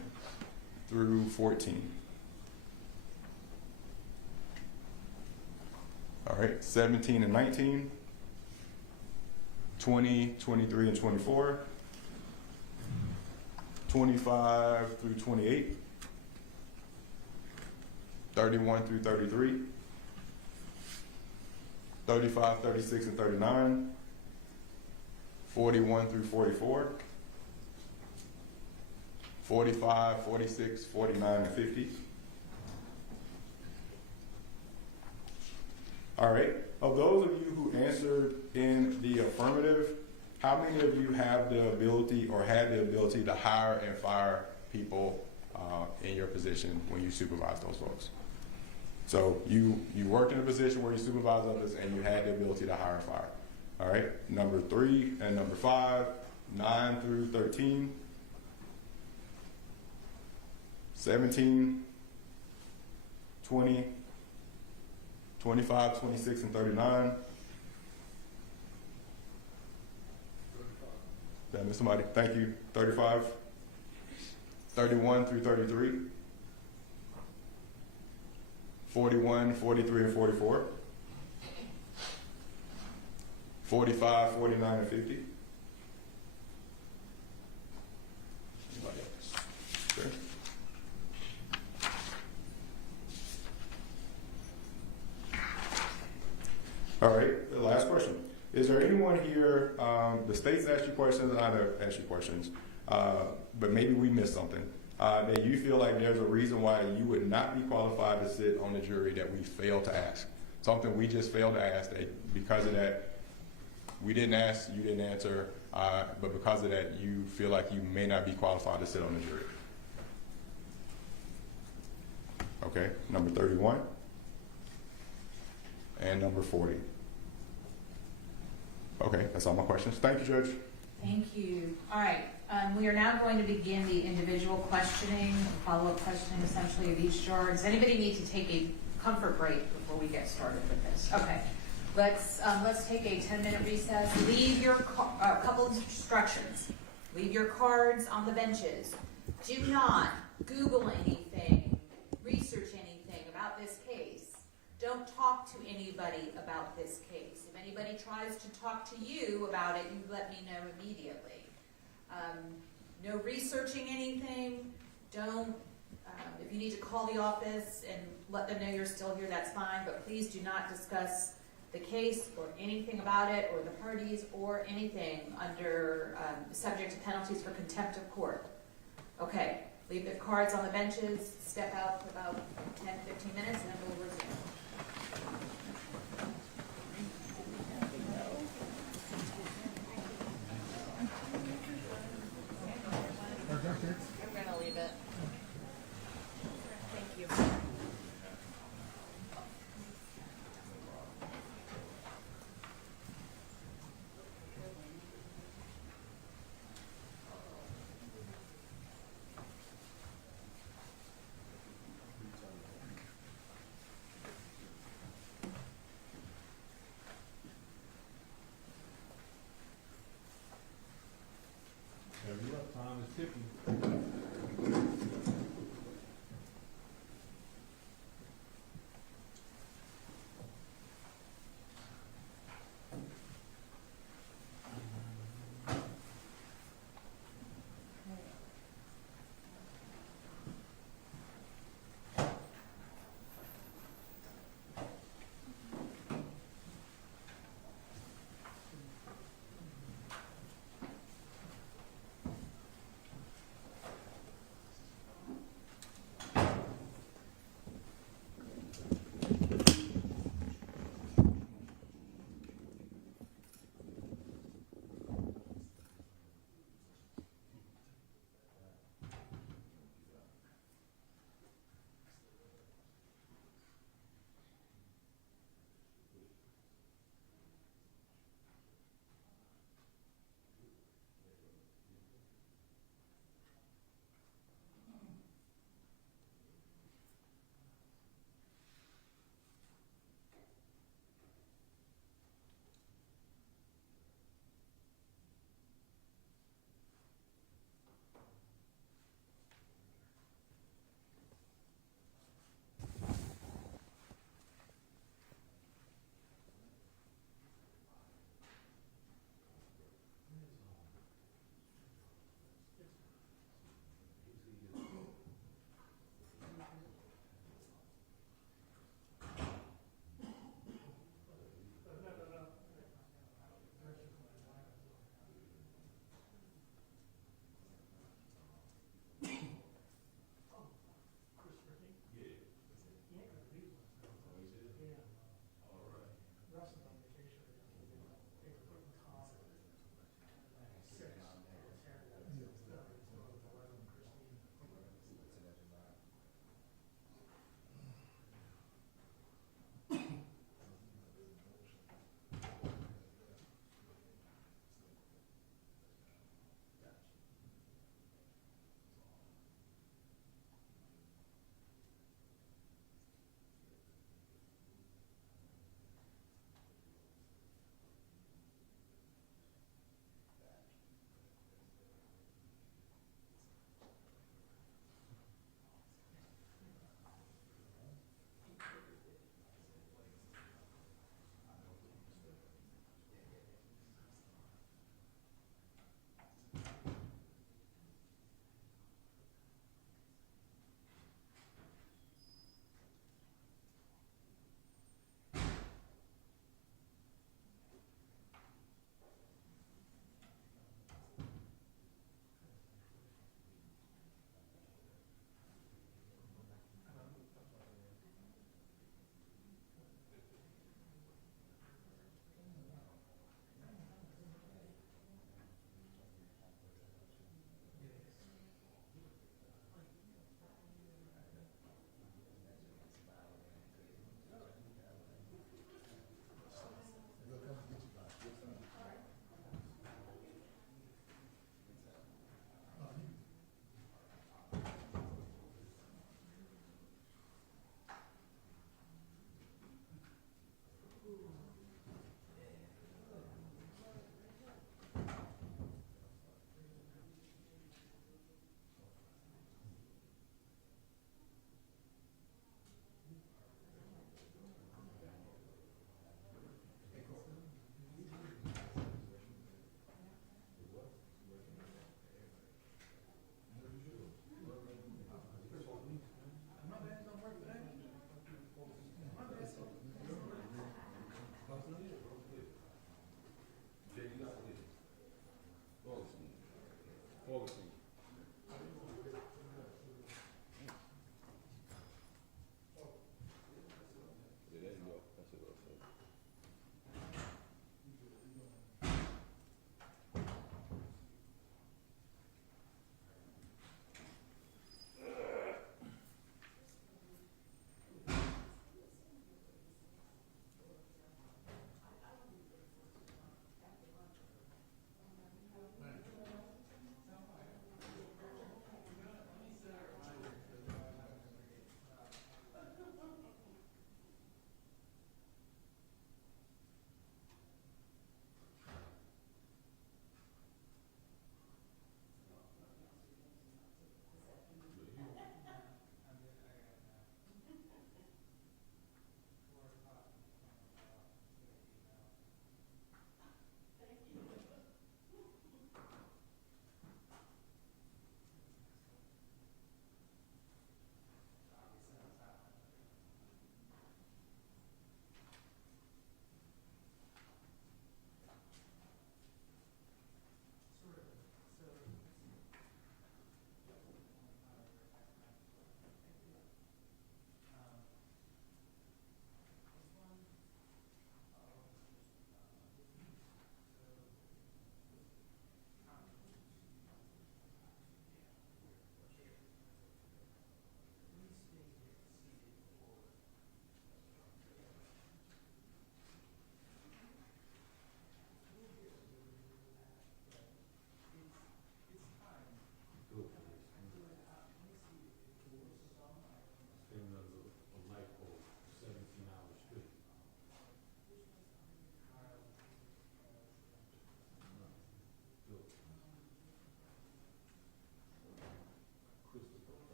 through 14. All right, 17 and 19, 20, 23, and 24. 25 through 28, 31 through 33, 35, 36, and 39, 41 through 44, 45, 46, 49, and 50. All right, of those of you who answered in the affirmative, how many of you have the ability or had the ability to hire and fire people in your position when you supervise those folks? So you worked in a position where you supervise others and you had the ability to hire and fire. All right, number 3 and number 5, 9 through 13, 17, 20, 25, 26, and 39. Did I miss somebody? Thank you. 35, 31 through 33, 41, 43, and 44, 45, 49, and 50. Anybody else? All right, the last question. Is there anyone here, the state's asked you questions, and I've asked you questions, but maybe we missed something, that you feel like there's a reason why you would not be qualified to sit on the jury that we failed to ask? Something we just failed to ask, that because of that, we didn't ask, you didn't answer, but because of that, you feel like you may not be qualified to sit on the jury. Okay, number 31 and number 40. Okay, that's all my questions. Thank you, Judge. Thank you. All right, we are now going to begin the individual questioning, follow-up questioning essentially of each juror. Does anybody need to take a comfort break before we get started with this? Okay, let's take a 10-minute recess. Leave your, couple of instructions. Leave your cards on the benches. Do not Google anything, research anything about this case. Don't talk to anybody about this case. If anybody tries to talk to you about it, you let me know immediately. No researching anything. Don't, if you need to call the office and let them know you're still here, that's fine, but please do not discuss the case or anything about it or the parties or anything under subject to penalties for contempt of court. Okay, leave the cards on the benches, step out for about 10, 15 minutes, and then we'll resume. I'm gonna leave it. Thank you.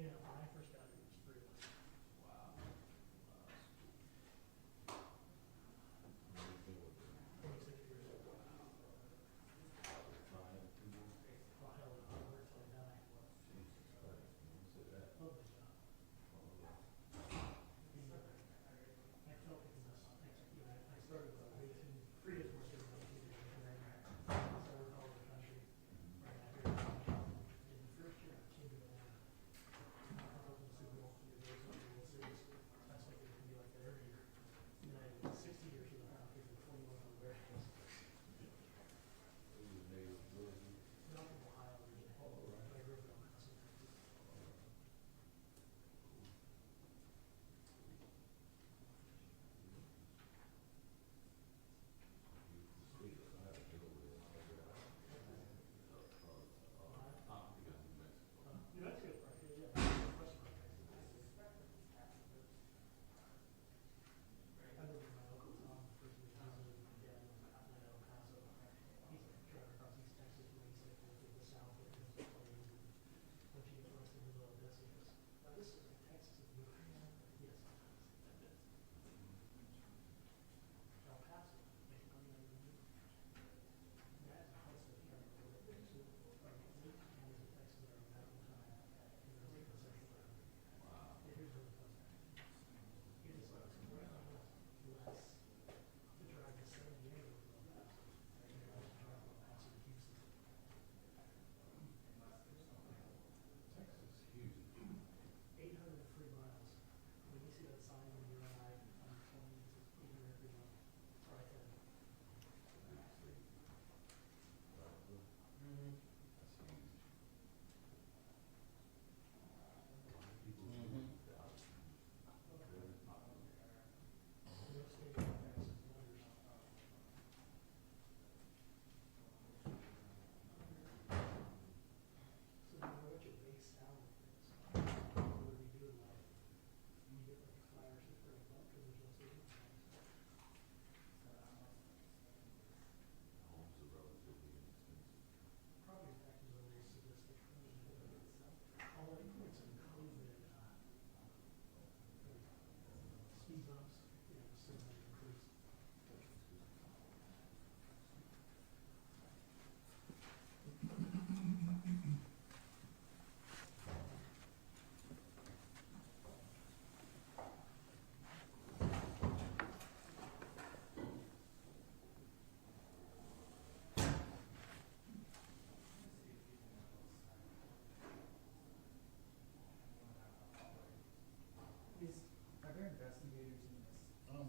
Yeah, when I first got it, it was 3 months. Wow. 26 years old. Wow. Well, hell, I'll work till I die. Love my job. I felt it was, I started about 3 years working in 18 years, and then I worked all over the country. Right out here. In the first year, I came to Atlanta. I was in the Super Bowl, the World Series. That's like it can be like that every year. And then I did 60 years with the Falcons and 21 on the Bears. Not from Ohio originally, but I grew up in El Paso, Texas. New Mexico, yeah. I lived with my uncle Tom first week. He was living with my dad in Atlanta, El Paso. He's driving across East Texas when he's like to the south. And he was playing. Once you get across the middle of this, he goes, "Now this is like Texas is beautiful." Yes. El Paso. Like, I mean, that's a house that you have to live in. So, like, we was in Texas there at one time. And there was like a central valley. Wow. It is really close. It is like less to drive to San Diego from El Paso. And then to drive from El Paso to Houston. Texas is huge. 800 free miles. When you see that sign when you're on I-20, it says 800 free miles. Or I-10. Mm-hmm. That's huge. Mm-hmm. So no matter what your base salary is, what we do like, you get like a scholarship for a month because there's no savings plans. Homes are relatively inexpensive. Property taxes are very sadistic. All the inputs in COVID, speed bumps, so that increase. Are there investigators in this? Oh,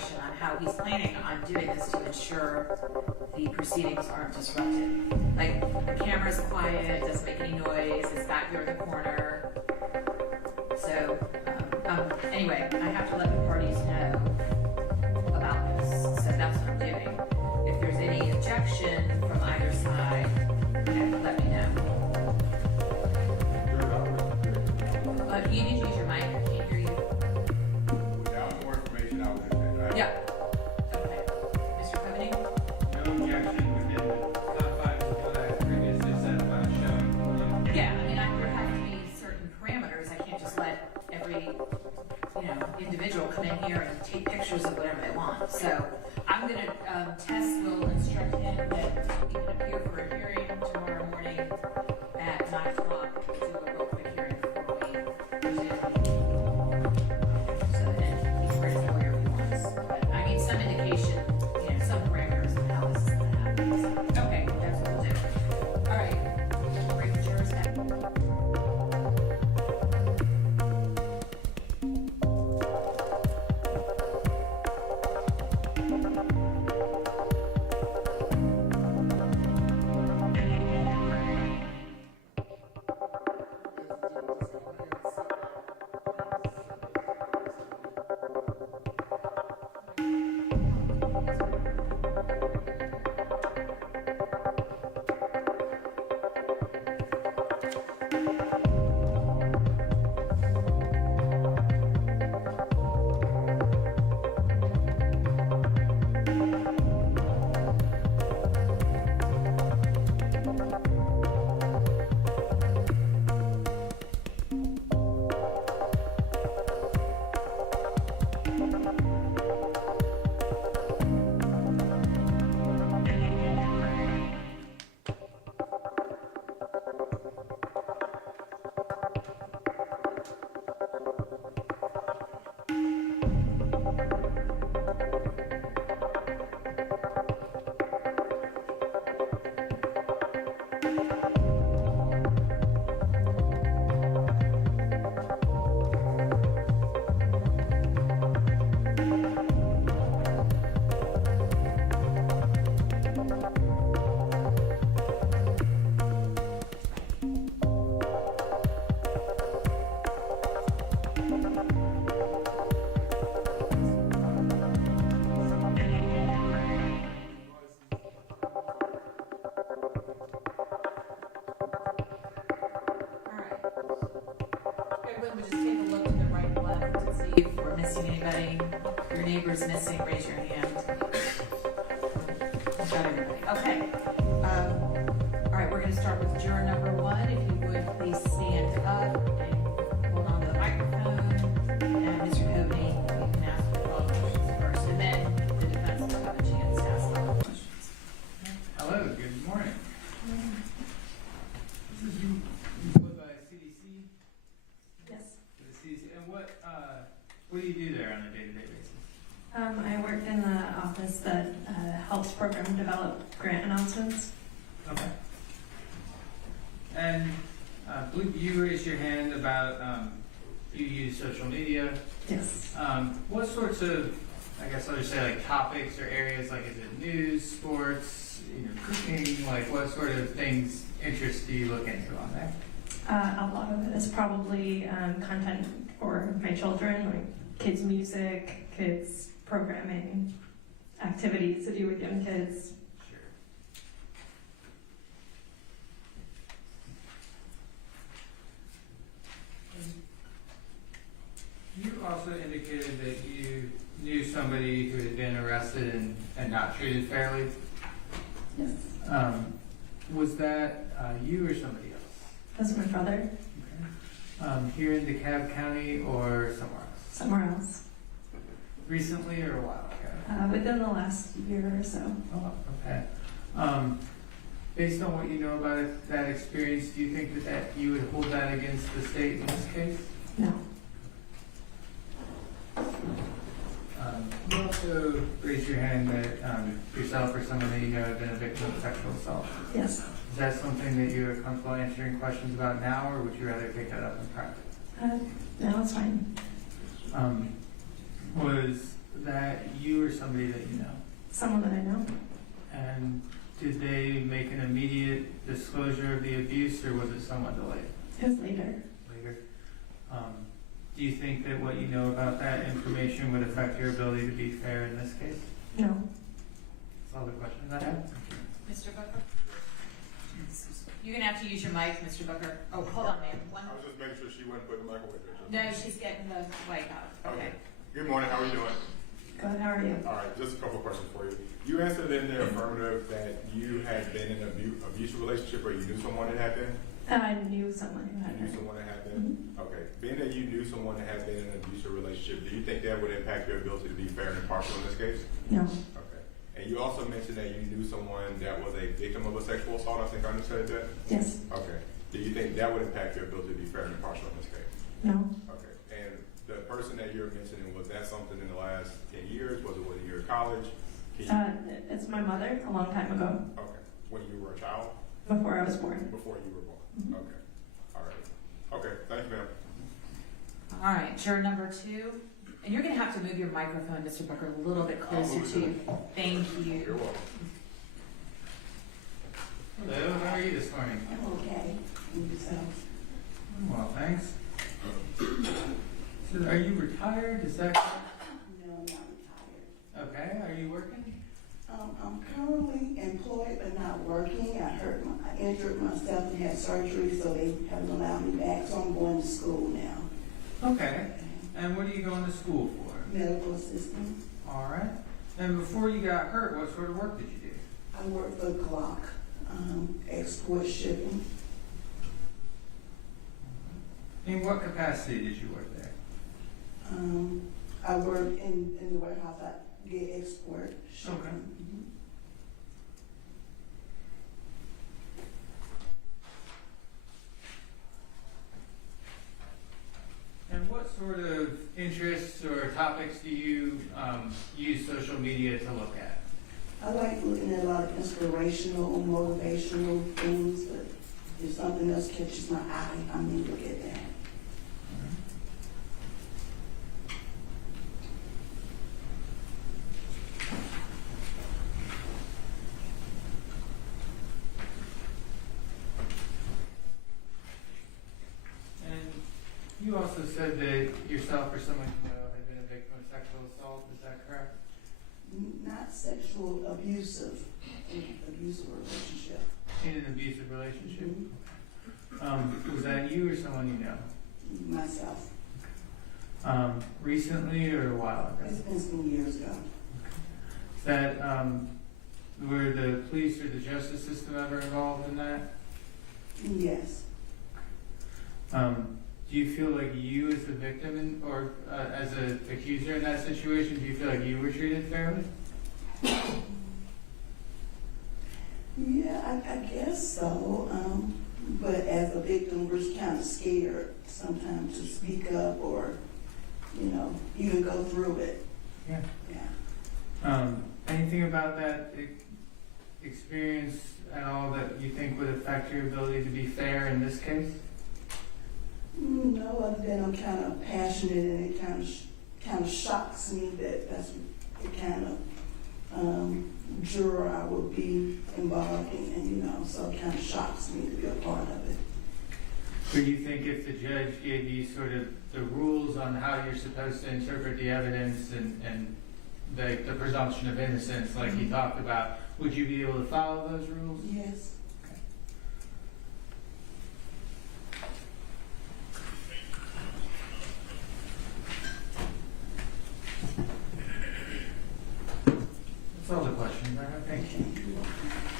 information on how he's planning on doing this to ensure the proceedings aren't disrupted. Like, the camera's quiet, it doesn't make any noise, it's back there in the corner. So, anyway, I have to let the parties know about this, so that's what I'm doing. If there's any objection from either side, let me know. You need to use your mic, I can't hear you. Without more information, I would have. Yeah. Okay. Mr. Coveney? No objection within the confines of what I previously said about showing. Yeah, I mean, there have to be certain parameters. I can't just let every, individual come in here and take pictures of whatever they want. So I'm gonna, Tess will instruct him that he can appear for a hearing tomorrow morning at 9 o'clock. We'll do a real quick hearing before we resume. So then he can bring his lawyer if he wants. But I need some indication, some parameters of how this is gonna happen. So, okay, that's what we'll do. All right, break the chairs back. Everyone would just take a look to the right and left to see if we're missing anybody. If your neighbor's missing, raise your hand. Got everybody. Okay. All right, we're going to start with juror number 1. If you would, please stand up and hold on to the microphone. And Mr. Coveney, you can ask the follow-up questions first, and then the defense will have a chance to ask follow-up questions. Hello, good morning. This is you with CDC? Yes. The CDC, and what do you do there on a day-to-day basis? I work in the office that helps program develop grant announcements. Okay. And I believe you raised your hand about you use social media. Yes. What sorts of, I guess I'll just say like topics or areas, like is it news, sports, cooking, like what sort of things, interests do you look into on there? A lot of it is probably content for my children, like kids' music, kids' programming, activities to do with young kids. Sure. You also indicated that you knew somebody who had been arrested and not treated fairly. Yes. Was that you or somebody else? That's my brother. Okay. Here in DeKalb County or somewhere else? Somewhere else. Recently or a while ago? Within the last year or so. Oh, okay. Based on what you know about that experience, do you think that you would hold that against the state in this case? No. You also raised your hand that yourself or someone that you know have been a victim of sexual assault. Yes. Is that something that you're comfortable answering questions about now, or would you rather take that up in private? No, it's fine. Was that you or somebody that you know? Someone that I know. And did they make an immediate disclosure of the abuse, or was it somewhat delayed? It was later. Later. Do you think that what you know about that information would affect your ability to be fair in this case? No. That's all the questions I have. Mr. Booker? You're gonna have to use your mic, Mr. Booker. Oh, hold on, ma'am. I was just making sure she wasn't putting the microwave in. No, she's getting the mic out. Okay. Good morning, how are you doing? Good, how are you? All right, just a couple of questions for you. You answered in the affirmative that you had been in an abusive relationship, or you knew someone that had been? I knew someone who had You knew someone that had been? Okay. Being that you knew someone that had been in an abusive relationship, do you think that would impact your ability to be fair and impartial in this case? No. Okay. And you also mentioned that you knew someone that was a victim of a sexual assault. I think I understood that? Yes. Okay. Do you think that would impact your ability to be fair and impartial in this case? No. Okay. And the person that you're mentioning, was that something in the last 10 years? Was it when you were in college? It's my mother, a long time ago, Okay. When you were a child? before I was born. Before you were born? Okay. All right. Okay. Thank you, ma'am. All right, juror number 2. And you're gonna have to move your microphone, Mr. Booker, a little bit closer to you. Thank you. You're welcome. Hello, how are you this morning? I'm okay. And yourself? Well, thanks. So are you retired? Is that correct? No, I'm not retired. Okay, are you working? I'm currently employed but not working. I injured myself and had surgery, so they haven't allowed me back, so I'm going to school now. Okay. And what are you going to school for? Medical assistant. All right. And before you got hurt, what sort of work did you do? I work for Glock, export shipping. In what capacity did you work there? I work in the warehouse. I get export shipping. Okay. And what sort of interests or topics do you use social media to look at? I like looking at a lot of inspirational, motivational things, but if something else catches my eye, I may look at that. And you also said that yourself or someone you know had been a victim of sexual assault. Is that correct? Not sexual, abusive relationship. In an abusive relationship? Was that you or someone you know? Myself. Recently or a while ago? It's been some years ago. Is that, were the police or the justice system ever involved in that? Yes. Do you feel like you as a victim or as an accuser in that situation, do you feel like you were treated fairly? Yeah, I guess so. But as a victim, we're kind of scared sometimes to speak up or, even go through it. Yeah. Yeah. Anything about that experience at all that you think would affect your ability to be fair in this case? No, other than I'm kind of passionate and it kind of shocks me that that's the kind of juror I would be involved in, and so it kind of shocks me to be a part of it. Do you think if the judge gave you sort of the rules on how you're supposed to interpret the evidence and the presumption of innocence like he talked about, would you be able to follow those rules? Yes. That's all the questions I have. Thank you.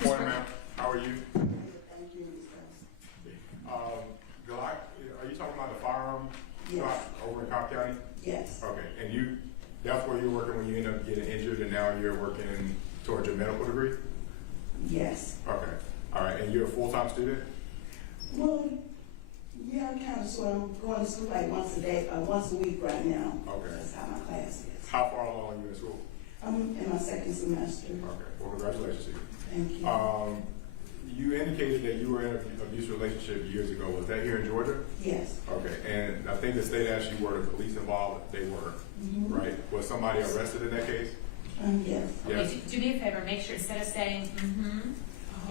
Morning, ma'am. How are you? Thank you, Ms. Glock, are you talking about the firearm Yes. shop over in DeKalb County? Yes. Okay, and that's where you're working when you end up getting injured, and now you're working towards your medical degree? Yes. Okay, all right, and you're a full-time student? Well, yeah, I'm kind of sort of, I'm going to school like once a week right now. Okay. That's how my class is. How far along are you in school? I'm in my second semester. Okay, well, congratulations to you. Thank you. You indicated that you were in an abusive relationship years ago. Was that here in Georgia? Yes. Okay, and I think the state asked you, were the police involved? They were, right? Was somebody arrested in that case? Yes. Okay, Yes. do me a favor, make sure, instead of saying, I'm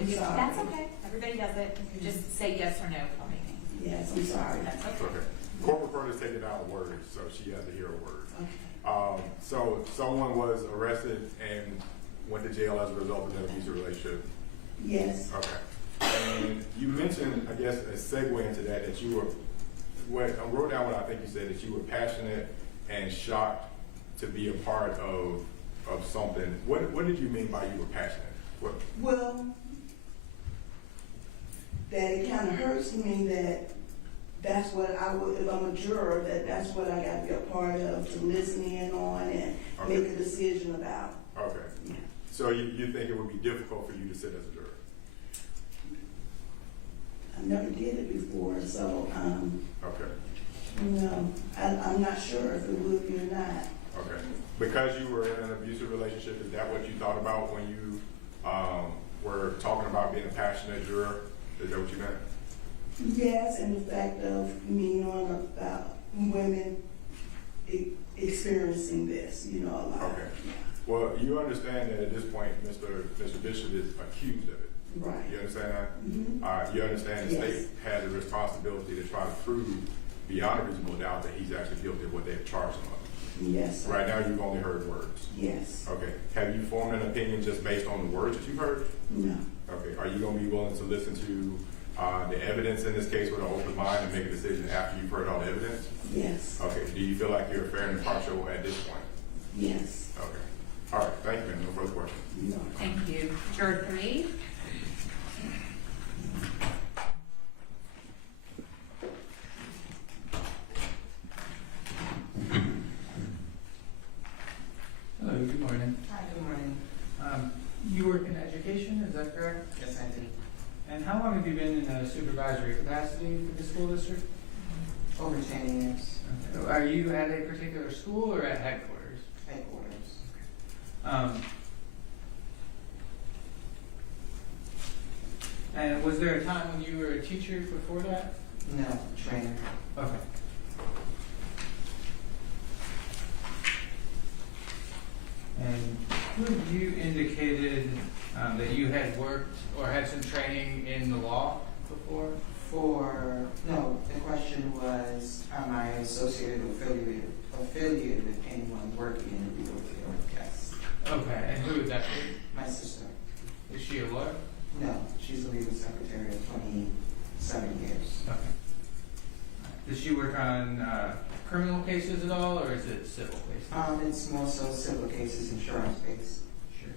sorry. that's okay, everybody does it, just say yes or no for me. Yes, I'm sorry. That's okay. Okay. Court reporter's taking out a word, so she has to hear a word. Okay. So someone was arrested and went to jail as a result of that abusive relationship? Yes. Okay. And you mentioned, I guess, a segue into that, that you were, I wrote down what I think you said, that you were passionate and shocked to be a part of something. What did you mean by you were passionate? What? Well, that it kind of hurts me that that's what I would, if I'm a juror, that's what I got to be a part of, to listen in on and make a decision about. Okay. Yeah. So you think it would be difficult for you to sit as a juror? I never did it before, so, Okay. you know, I'm not sure if it would be or not. Okay. Because you were in an abusive relationship, is that what you thought about when you were talking about being a passionate juror? Is that what you meant? Yes, and the fact of me knowing about women experiencing this, you know, a lot. Okay. Well, you understand that at this point, Mr. Bishop is accused of it. Right. You understand that? Mm-hmm. You understand the Yes. state has a responsibility to try to prove beyond a reasonable doubt that he's actually guilty of what they've charged him of. Yes. Sir. Right now, you've only heard words. Yes. Okay. Have you formed an opinion just based on the words that you've heard? No. Okay. Are you going to be willing to listen to the evidence in this case with an open mind and make a decision after you've heard all the evidence? Yes. Okay. Do you feel like you're fair and impartial at this point? Yes. Okay. All right. Thank you, ma'am. No further questions. No. Thank you. Juror 3. Hello, good morning. Hi, good morning. You work in education, is that correct? Yes, I do. And how long have you been in a supervisory capacity for the school district? Over 10 years. Okay. Are you at a particular school or at headquarters? Headquarters. And was there a time when you were a teacher before that? No, trainer. Okay. And you indicated that you had worked or had some training in the law before? No, the question was, am I associated or affiliated with anyone working in the legal field? Yes. Okay, and who would that be? My sister. Is she a lawyer? No, she's the legal secretary of 27 years. Okay. Does she work on criminal cases at all, or is it civil cases? It's more so civil cases, insurance based. Sure.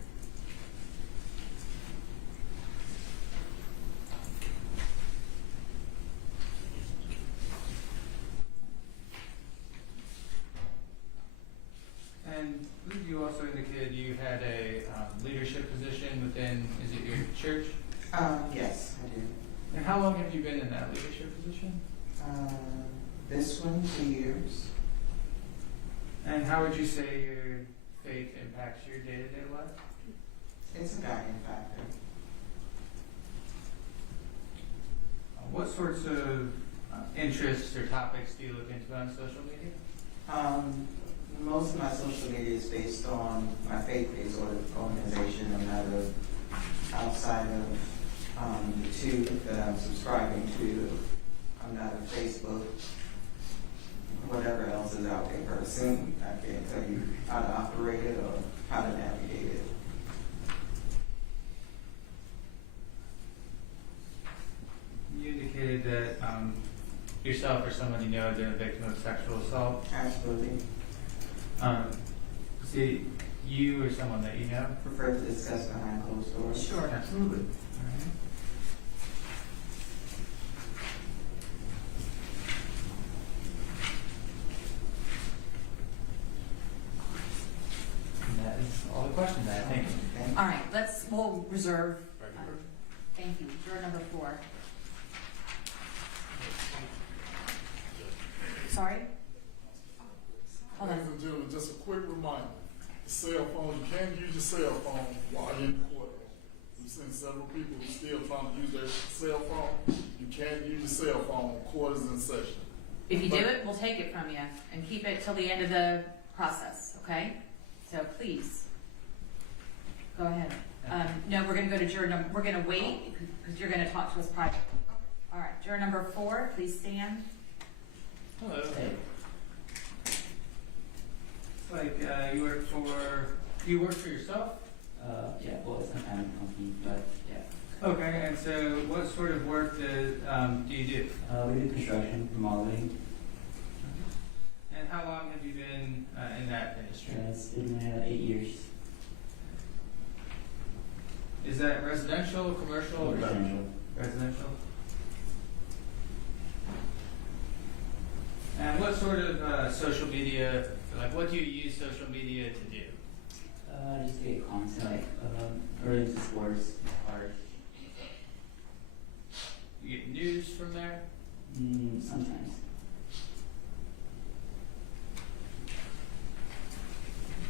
And you also indicated you had a leadership position within, is it your church? Yes, I do. And how long have you been in that leadership position? This one, 2 years. And how would you say your faith impacts your day-to-day life? It's a guiding factor. What sorts of interests or topics do you look into on social media? Most of my social media is based on my faith-based organization. I'm not outside of the two that I'm subscribing to. I'm not on Facebook. Whatever else is out there person, I can't tell you how to operate it or how to navigate it. You indicated that yourself or someone you know has been a victim of sexual assault. Absolutely. See, you or someone that you know? Prefer to discuss behind closed doors. Sure, absolutely. All right. And that is all the questions I have. Thank you. All right, we'll reserve. Thank you. Juror number 4. Sorry? Hold on. Ladies and gentlemen, just a quick reminder. The cell phone, you can't use your cell phone while you're in the courtroom. We've seen several people who still trying to use their cell phone. You can't use your cell phone quarters in session. If you do it, we'll take it from you and keep it till the end of the process, okay? So please, go ahead. No, we're gonna go to juror number, we're gonna wait because you're gonna talk to us privately. All right, juror number 4, please stand. Hello. It's like you work for yourself? Yeah, well, it's not kind of company, but yeah. Okay, and so what sort of work do you do? We do construction, remodeling. And how long have you been in that industry? It's been 8 years. Is that residential, commercial? Residential. Residential. And what sort of social media, like what do you use social media to do? Just to get content, like related to sports, art. You get news from there? Sometimes.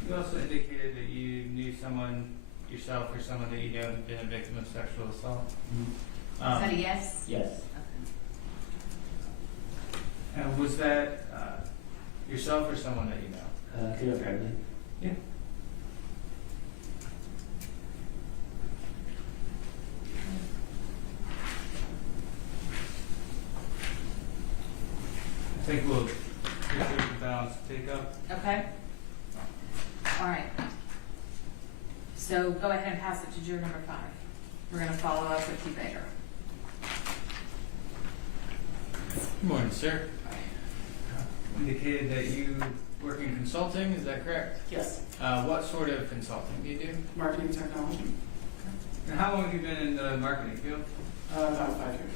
You also indicated that you knew someone yourself or someone that you know had been a victim of sexual assault. Is that a yes? Yes. And was that yourself or someone that you know? Could have privately. Yeah. I think we'll reserve the balance to take up. Okay. All right. So go ahead and pass it to juror number 5. We're gonna follow up with you later. Good morning, sir. Indicated that you work in consulting, is that correct? Yes. What sort of consulting do you do? Marketing technology. And how long have you been in the marketing field? About 5 years.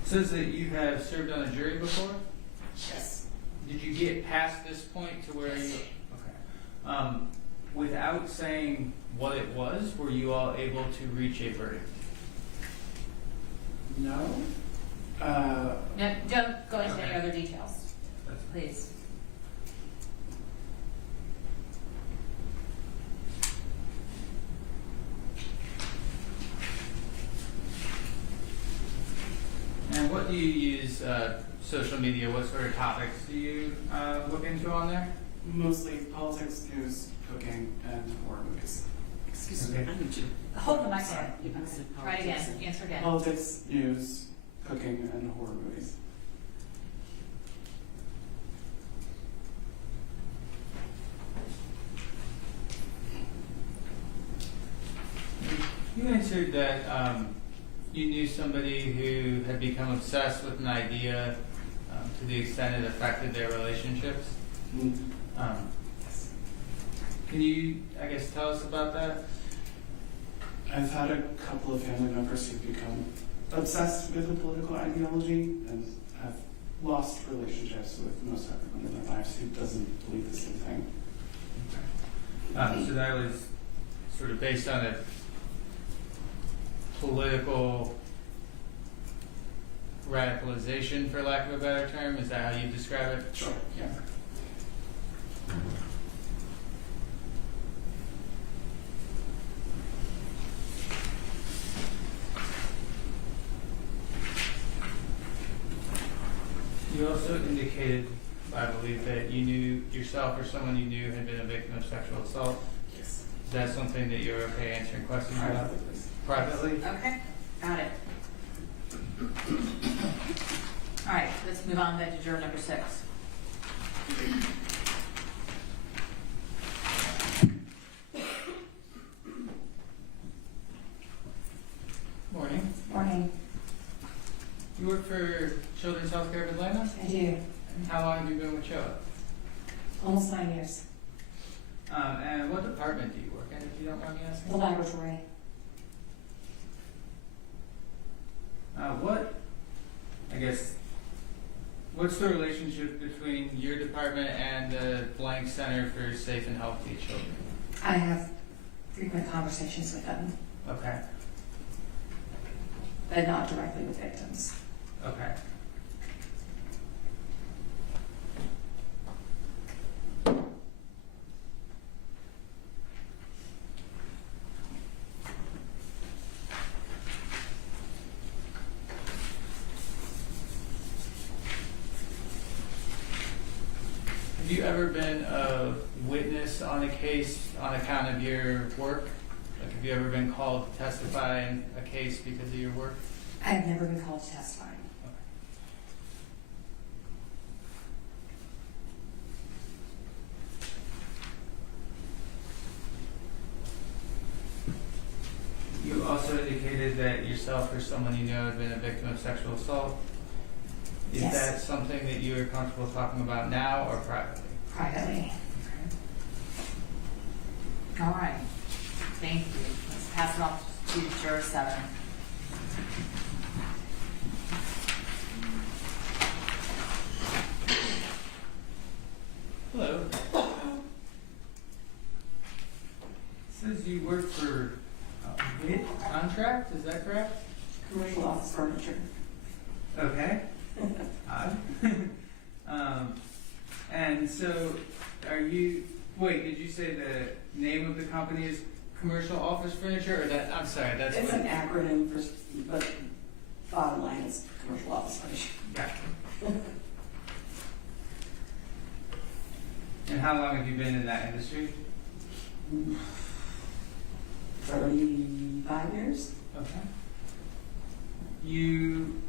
It says that you have served on a jury before? Yes. Did you get past this point to where you... Okay. Without saying what it was, were you all able to reach a verdict? No. No, don't go into any other details, please. And what do you use social media? What sort of topics do you look into on there? Mostly politics, news, cooking, and horror movies. Excuse me. Hold the mic there. Try it again. Answer again. Politics, news, cooking, and horror movies. You answered that you knew somebody who had become obsessed with an idea to the extent it affected their relationships. Can you, I guess, tell us about that? I've had a couple of family members who've become obsessed with a political ideology and have lost relationships with most everyone in their lives who doesn't believe the same thing. So that was sort of based on a political radicalization, for lack of a better term? Is that how you describe it? Sure, yeah. You also indicated, I believe, that you knew yourself or someone you knew had been a victim of sexual assault. Yes. Is that something that you're okay answering questions about? Privately. Okay, got it. All right, let's move on then to juror number 6. Morning. Morning. You work for Children's Healthcare of Atlanta? I do. And how long have you been with CHOA? Almost 9 years. And what department do you work in, if you don't mind me asking? The laboratory. What's the relationship between your department and the Blank Center for Safe and Healthy Children? I have frequent conversations with them, Okay. but not directly with victims. Okay. Have you ever been a witness on a case on account of your work? Like, have you ever been called to testify in a case because of your work? I have never been called to testify. You also indicated that yourself or someone you know had been a victim of sexual assault. Is Yes. that something that you are comfortable talking about now or privately? Privately. All right, thank you. Let's pass it off to Juror 7. Hello. Says you work for WIT contract, is that correct? Commercial office furniture. Okay. Odd. And so, wait, did you say the name of the company is Commercial Office Furniture, or that, I'm sorry, that's It's what? an acronym for, but bottom line is commercial office furniture. Gotcha. And how long have you been in that industry? 35 years. Okay.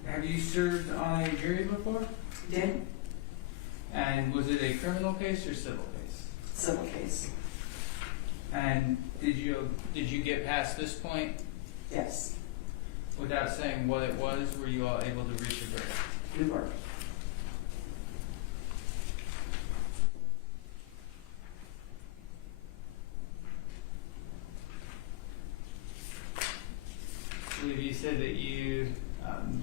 Have you served on a jury before? Did. And was it a criminal case or civil case? Civil case. And did you get past this point? Yes. Without saying what it was, were you all able to reach a verdict? We were. I believe you said that you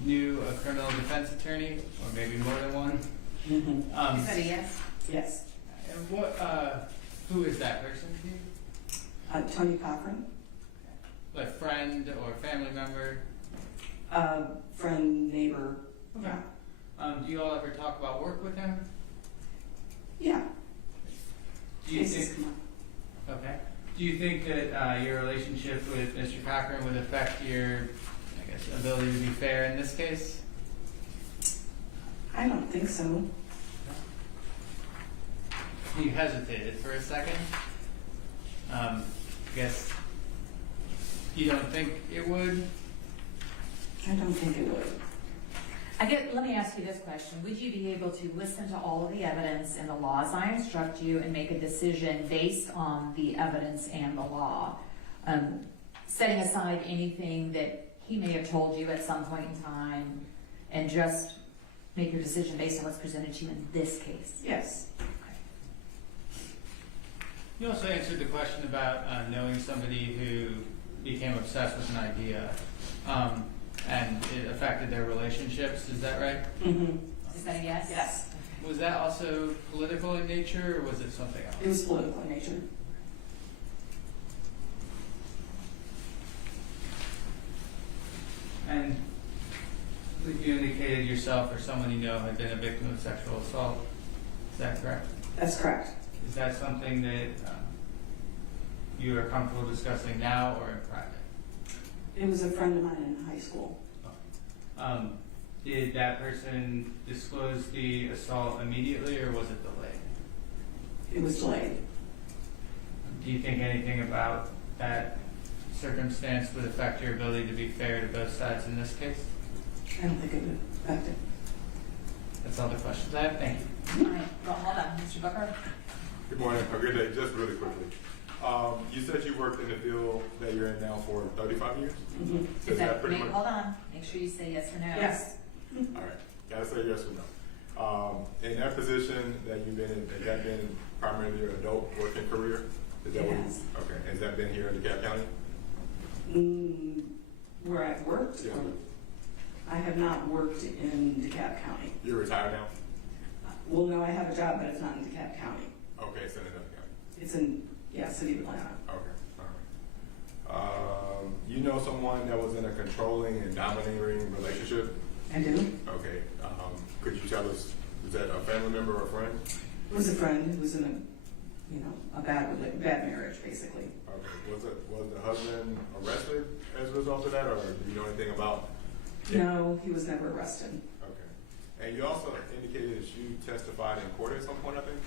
knew a criminal defense attorney, or maybe more than one. Mm-hmm. Is that a yes? Yes. And who is that person to you? Tony Cochran. Like friend or family member? Friend, neighbor. Okay. Do you all ever talk about work with him? Yeah. Do you Cases think? come up. Okay. Do you think that your relationship with Mr. Cochran would affect your, I guess, ability to be fair in this case? I don't think so. You hesitated for a second. I guess you don't think it would? I don't think it would. Let me ask you this question. Would you be able to listen to all of the evidence and the law as I instruct you and make a decision based on the evidence and the law? Setting aside anything that he may have told you at some point in time and just make your decision based on what's presented to you in this case? Yes. You also answered the question about knowing somebody who became obsessed with an idea and it affected their relationships. Is that right? Mm-hmm. Is that a yes? Yes. Was that also political in nature, or was it something else? It was political in nature. And you indicated yourself or someone you know had been a victim of sexual assault. Is that correct? That's correct. Is that something that you are comfortable discussing now or in private? It was a friend of mine in high school. Did that person disclose the assault immediately, or was it delayed? It was delayed. Do you think anything about that circumstance would affect your ability to be fair to both sides in this case? I don't think it would affect it. That's all the questions I have. Thank you. All right, well, hold on, Mr. Booker. Good morning, have a good day. Just really quickly. You said you worked in the field that you're in now for 35 years? Mm-hmm. Is that pretty much? Hold on, make sure you say yes or no. Yes. All right, gotta say yes or no. In that position that you've been in, has that been primarily your adult working career? Is that Yes. Okay, has that been here in DeKalb County? Where I've worked? Yeah. I have not worked in DeKalb County. You're retired now? Well, no, I have a job, but it's not in DeKalb County. Okay, it's in another county. It's in, City of Atlanta. Okay, all right. You know someone that was in a controlling and domineering relationship? I do. Okay, could you tell us, is that a family member or a friend? It was a friend who was in a bad marriage, basically. Okay, was the husband arrested as a result of that, or do you know anything about? No, he was never arrested. Okay, and you also indicated that you testified in court at some point, I think?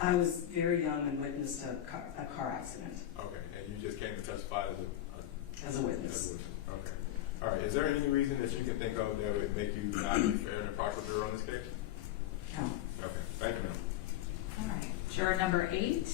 I was very young and witnessed a car accident Okay, and you just came to testify as a witness. Okay. All right, is there any reason that you can think of that would make you not be fair and impartial juror on this case? No. Okay, thank you, ma'am. All right. Juror number 8.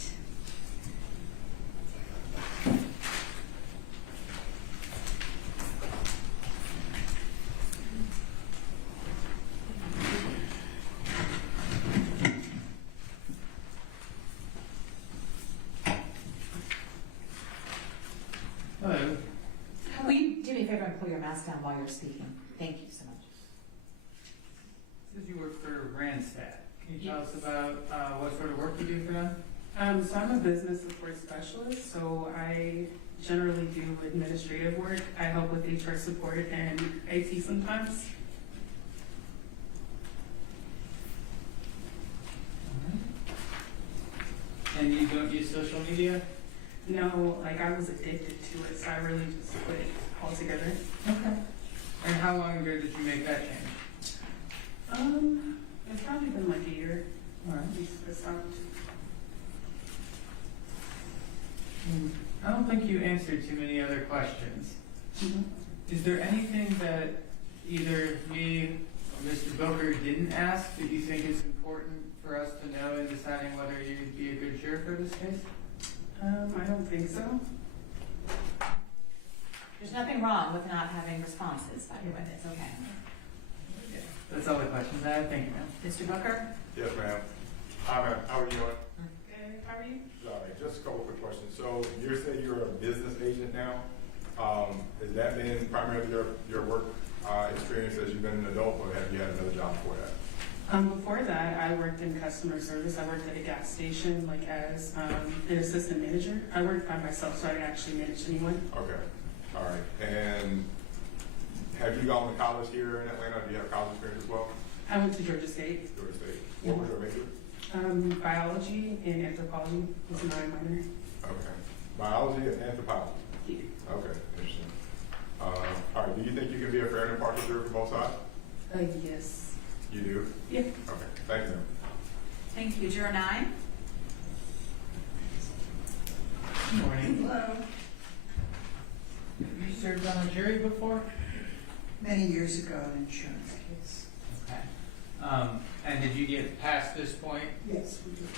Hello. Will you do me a favor and pull your mask down while you're speaking? Thank you so much. Says you work for Randstad. Can you tell us about what sort of work you do for them? So I'm a business support specialist, so I generally do administrative work. I help with HR support and IT sometimes. And you don't use social media? No, like I was addicted to it, so I really just quit it altogether. Okay. And how long ago did you make that change? It's probably been like a year. All right. I stopped. I don't think you answered too many other questions. Is there anything that either me or Mr. Booker didn't ask that you think is important for us to know in deciding whether you'd be a good juror for this case? I don't think so. There's nothing wrong with not having responses, by the way. It's okay. Yeah, that's all the questions I have. Thank you, ma'am. Mr. Booker? Yes, ma'am. Hi, ma'am. How are you doing? Good. How are you? All right, just a couple quick questions. So you're saying you're a business agent now. Has that been primarily your work experience as you've been an adult, or have you had another job before that? Before that, I worked in customer service. I worked at a gas station, like as an assistant manager. I worked by myself, so I didn't actually manage anyone. Okay. All right. And have you gone to college here in Atlanta? Do you have college experience as well? I went to Georgia State. Georgia State. What was your major? Biology and anthropology was my minor. Okay. Biology and anthropology. Yeah. Okay. Interesting. All right. Do you think you can be a fair and impartial juror for both sides? Yes. You do? Yeah. Okay. Thank you, ma'am. Thank you. Juror 9. Good morning. Hello. Have you served on a jury before? Many years ago, an insurance case. Okay. And did you get past this point? Yes, we did.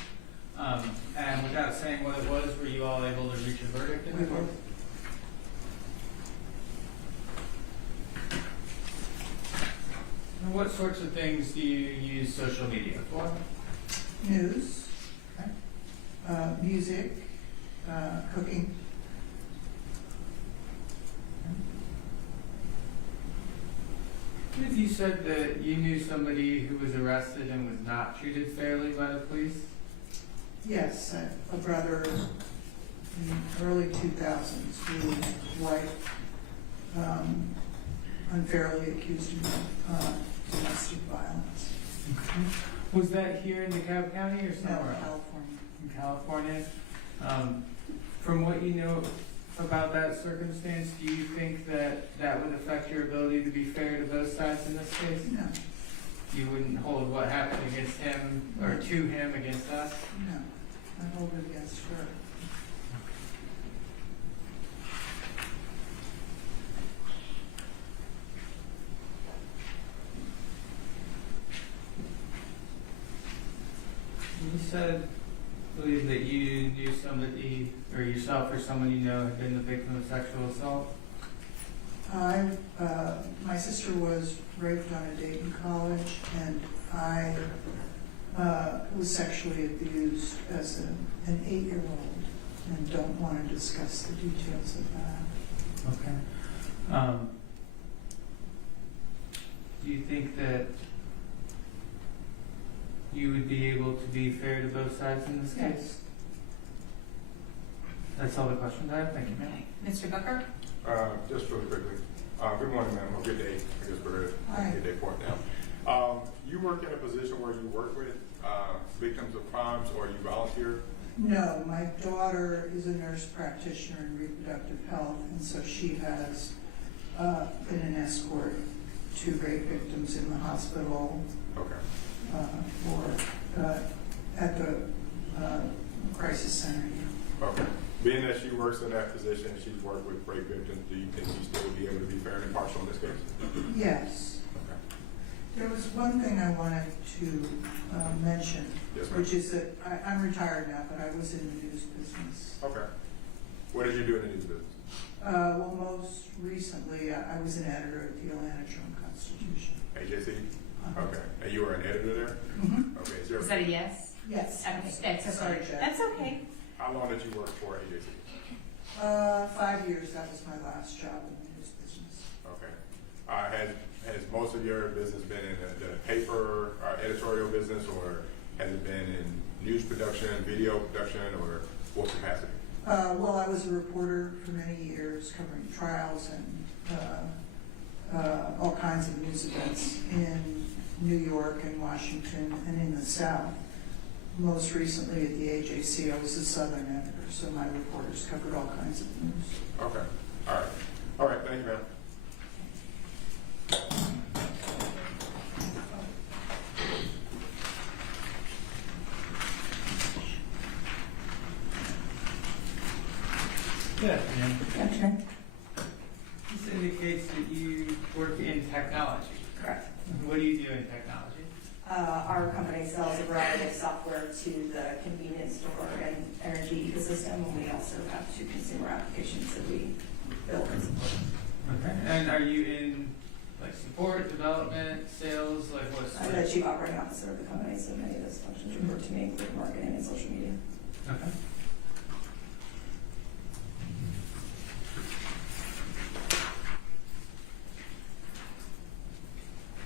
And without saying what it was, were you all able to reach a verdict in the court? And what sorts of things do you use social media for? News, Okay. Music, cooking. If you said that you knew somebody who was arrested and was not treated fairly by the police? Yes, a brother in the early 2000s whose wife unfairly accused him of domestic violence. Was that here in DeKalb County or No, somewhere else? California. In California. From what you know about that circumstance, do you think that that would affect your ability to be fair to both sides in this case? No, You wouldn't hold what happened against him or to him against us? no, I hold it against her. You said, believe that you knew somebody, or yourself or someone you know had been the victim of sexual assault? My sister was raped on a date in college, and I was sexually abused as an 8-year-old, and don't want to discuss the details of that. Okay. Do you think that you would be able to be fair to both sides in this case? Yes. That's all the questions I have. Thank you, ma'am. Mr. Booker? Just really quickly. Good morning, ma'am. Or good day. I guess we're Hi. at good day point now. You work in a position where you work with victims of crimes, or you volunteer? No, my daughter is a nurse practitioner in reproductive health, and so she has been an escort to rape victims in the hospital. Okay. Or at the works in that position, she's worked with rape victims, do you think she'd still be able to be fair and impartial in this case? Yes. Okay. There was one thing I wanted to mention, Yes, ma'am. which is that I'm retired now, but I was in the news business. Okay. What did you do in the news business? Well, most recently, I was an editor at the Atlanta Journal-Constitution. AJC? Okay. And you were an editor there? Mm-hmm. Okay. Is that a yes? Yes. Okay, that's okay. Sorry, Jack. That's okay. How long did you work for AJC? 5 years, that was my last job in the news business. Okay. Has most of your business been in the paper editorial business, or has it been in news production, video production, or what capacity? Well, I was a reporter for many years, covering trials and all kinds of news events in New York and Washington and in the South. Most recently at the AJC, I was a Southern editor, so my reporters covered all kinds of news. Okay. All right. All right. Thank you, ma'am. Good afternoon. Afternoon. This indicates that you work in technology. Correct. What do you do in technology? Our company sells a variety of software to the convenience store and energy ecosystem, and we also have two consumer applications that we build and support. Okay. And are you in like support, development, sales, like what's I'm the chief operating officer of the company, so many of those functions report to me, including marketing and social media. Okay.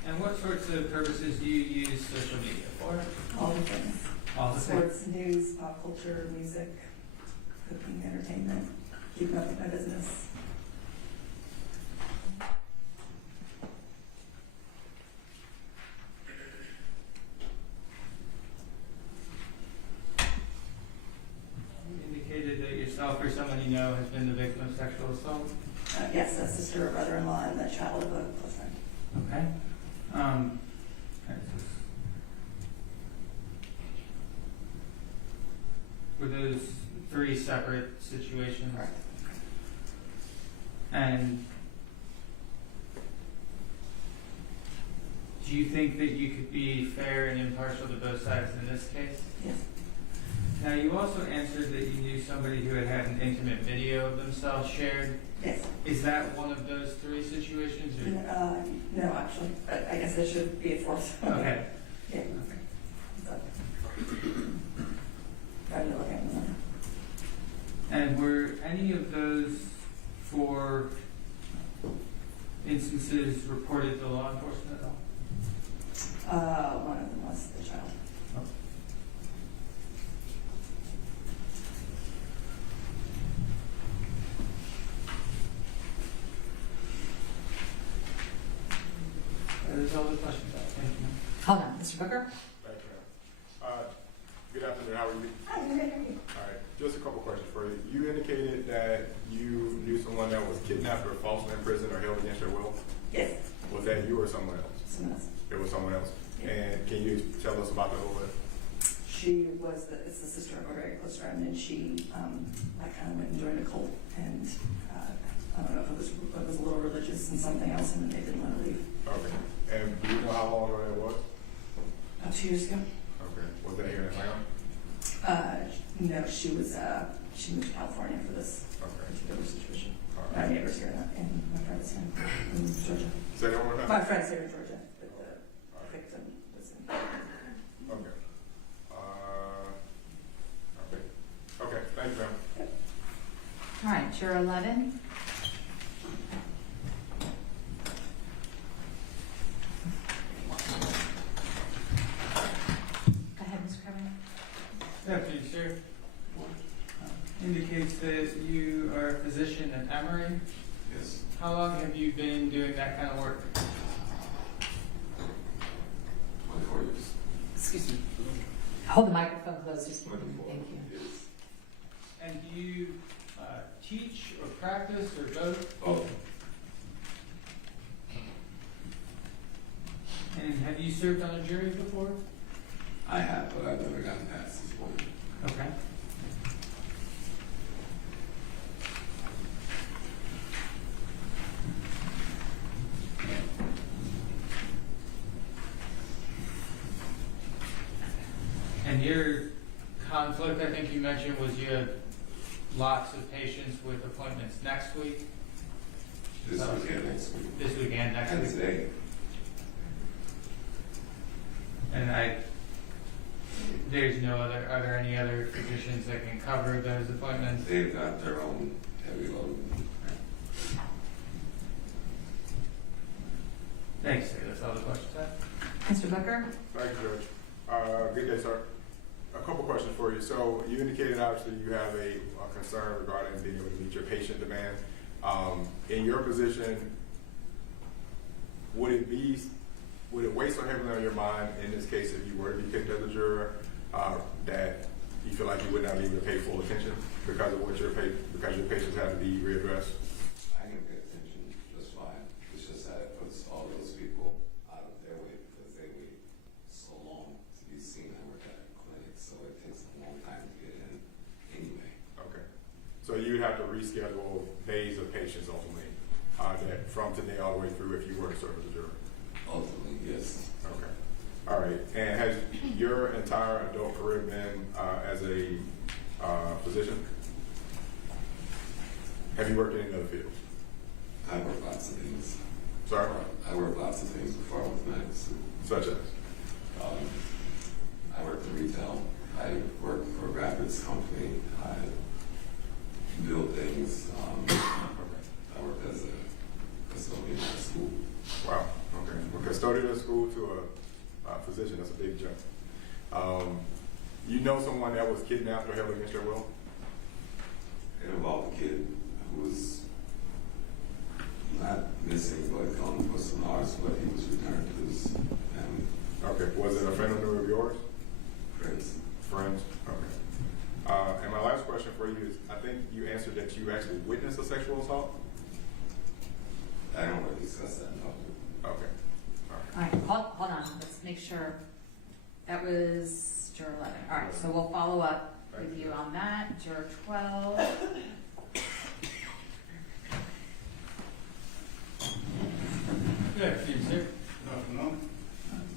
And what sorts of purposes do you use social media for? All the things. All the Sports, news, pop culture, music, cooking, entertainment, keeping up with my business. You indicated that yourself or someone you know has been the victim of sexual assault. Yes, a sister, a brother-in-law, and the child of a close friend. Okay. Were those three separate situations? Correct. And do you think that you could be fair and impartial to both sides in this case? Yes. Now, you also answered that you knew somebody who had had an intimate video of themselves shared. Yes. Is that one of those three situations? Or? No, actually, but I guess there should be a fourth. Okay. Yeah. Okay. Trying to look at them. And were any of those four instances reported to law enforcement at all? One of them was the child. That is all the questions I have. Thank you. Hold on, Mr. Booker? Thank you, ma'am. Good afternoon. How are you? Hi, good afternoon. All right. Just a couple questions for you. You indicated that you knew someone that was kidnapped or falsely imprisoned or held against their will. Yes. Was that you or someone else? Someone else. It was someone else. Yeah. And can you tell us about the whole event? It's the sister of a very close friend, and she, I kind of went and joined a cult, and I don't know if it was a little religious and something else, and then they didn't want to leave. Okay. And do you know how long ago that was? About 2 years ago. Okay. Was that here in Atlanta? No, she moved to California for this particular situation. My neighbor's here and my friend's here in Georgia. Say that one more time. My friend's here in Georgia, but the victim was in. Okay. Okay. Thank you, ma'am. All right, Juror 11. Go ahead, Mr. Covington. Good afternoon, sir. Indicates that you are a physician at Emory. Yes. How long have you been doing that kind of work? 24 years. Excuse me. Hold the microphone close. Just thank you. Yes. And do you teach or practice or both? Both. And have you served on a jury before? I have, but I've never gotten past this point. Okay. And your conflict, I think you mentioned, was you had lots of patients with appointments next week? This weekend, next week. This weekend, next And week? today. And there's no other, are there any other physicians that can cover those appointments? They've got their own heavy load. Thanks, sir. That's all the questions I have. Mr. Booker? Thank you, Judge. Good day, sir. A couple questions for you. So you indicated obviously you have a concern regarding being able to meet your patient demand. In your position, would it weigh so heavily on your mind in this case if you were to be picked as a juror that you feel like you would not be able to pay full attention because of what because your patients have to be readdressed? I can pay attention just fine. It's just that it puts all those people out of their way because they wait so long to be seen. I work at a clinic, so it takes a long time to get in anyway. Okay. So you'd have to reschedule days of patients ultimately that from today all the way through if you were to serve as a juror? Ultimately, yes. Okay. All right. And has your entire adult career been as a physician? Have you worked in any other fields? I work lots of things. Sorry? I work lots of things before I was medical school. Such as? I worked in retail. I worked for a graphics company. I build things. I worked as a custodian at a school. Wow. Okay. From custodian at school to a physician, that's a big jump. You know someone that was kidnapped or held against their will? It involved a kid who was not missing, but gone for some hours, but he was returned to his family. Okay. Was it a friend of yours? Friends. Friends? Okay. And my last question for you is, I think you answered that you actually witnessed a sexual assault? I don't want to discuss that in public. Okay. All right, hold on, let's make sure. That was juror 11. All right, so we'll follow up with you on that. Juror 12. Good afternoon, sir. Good afternoon.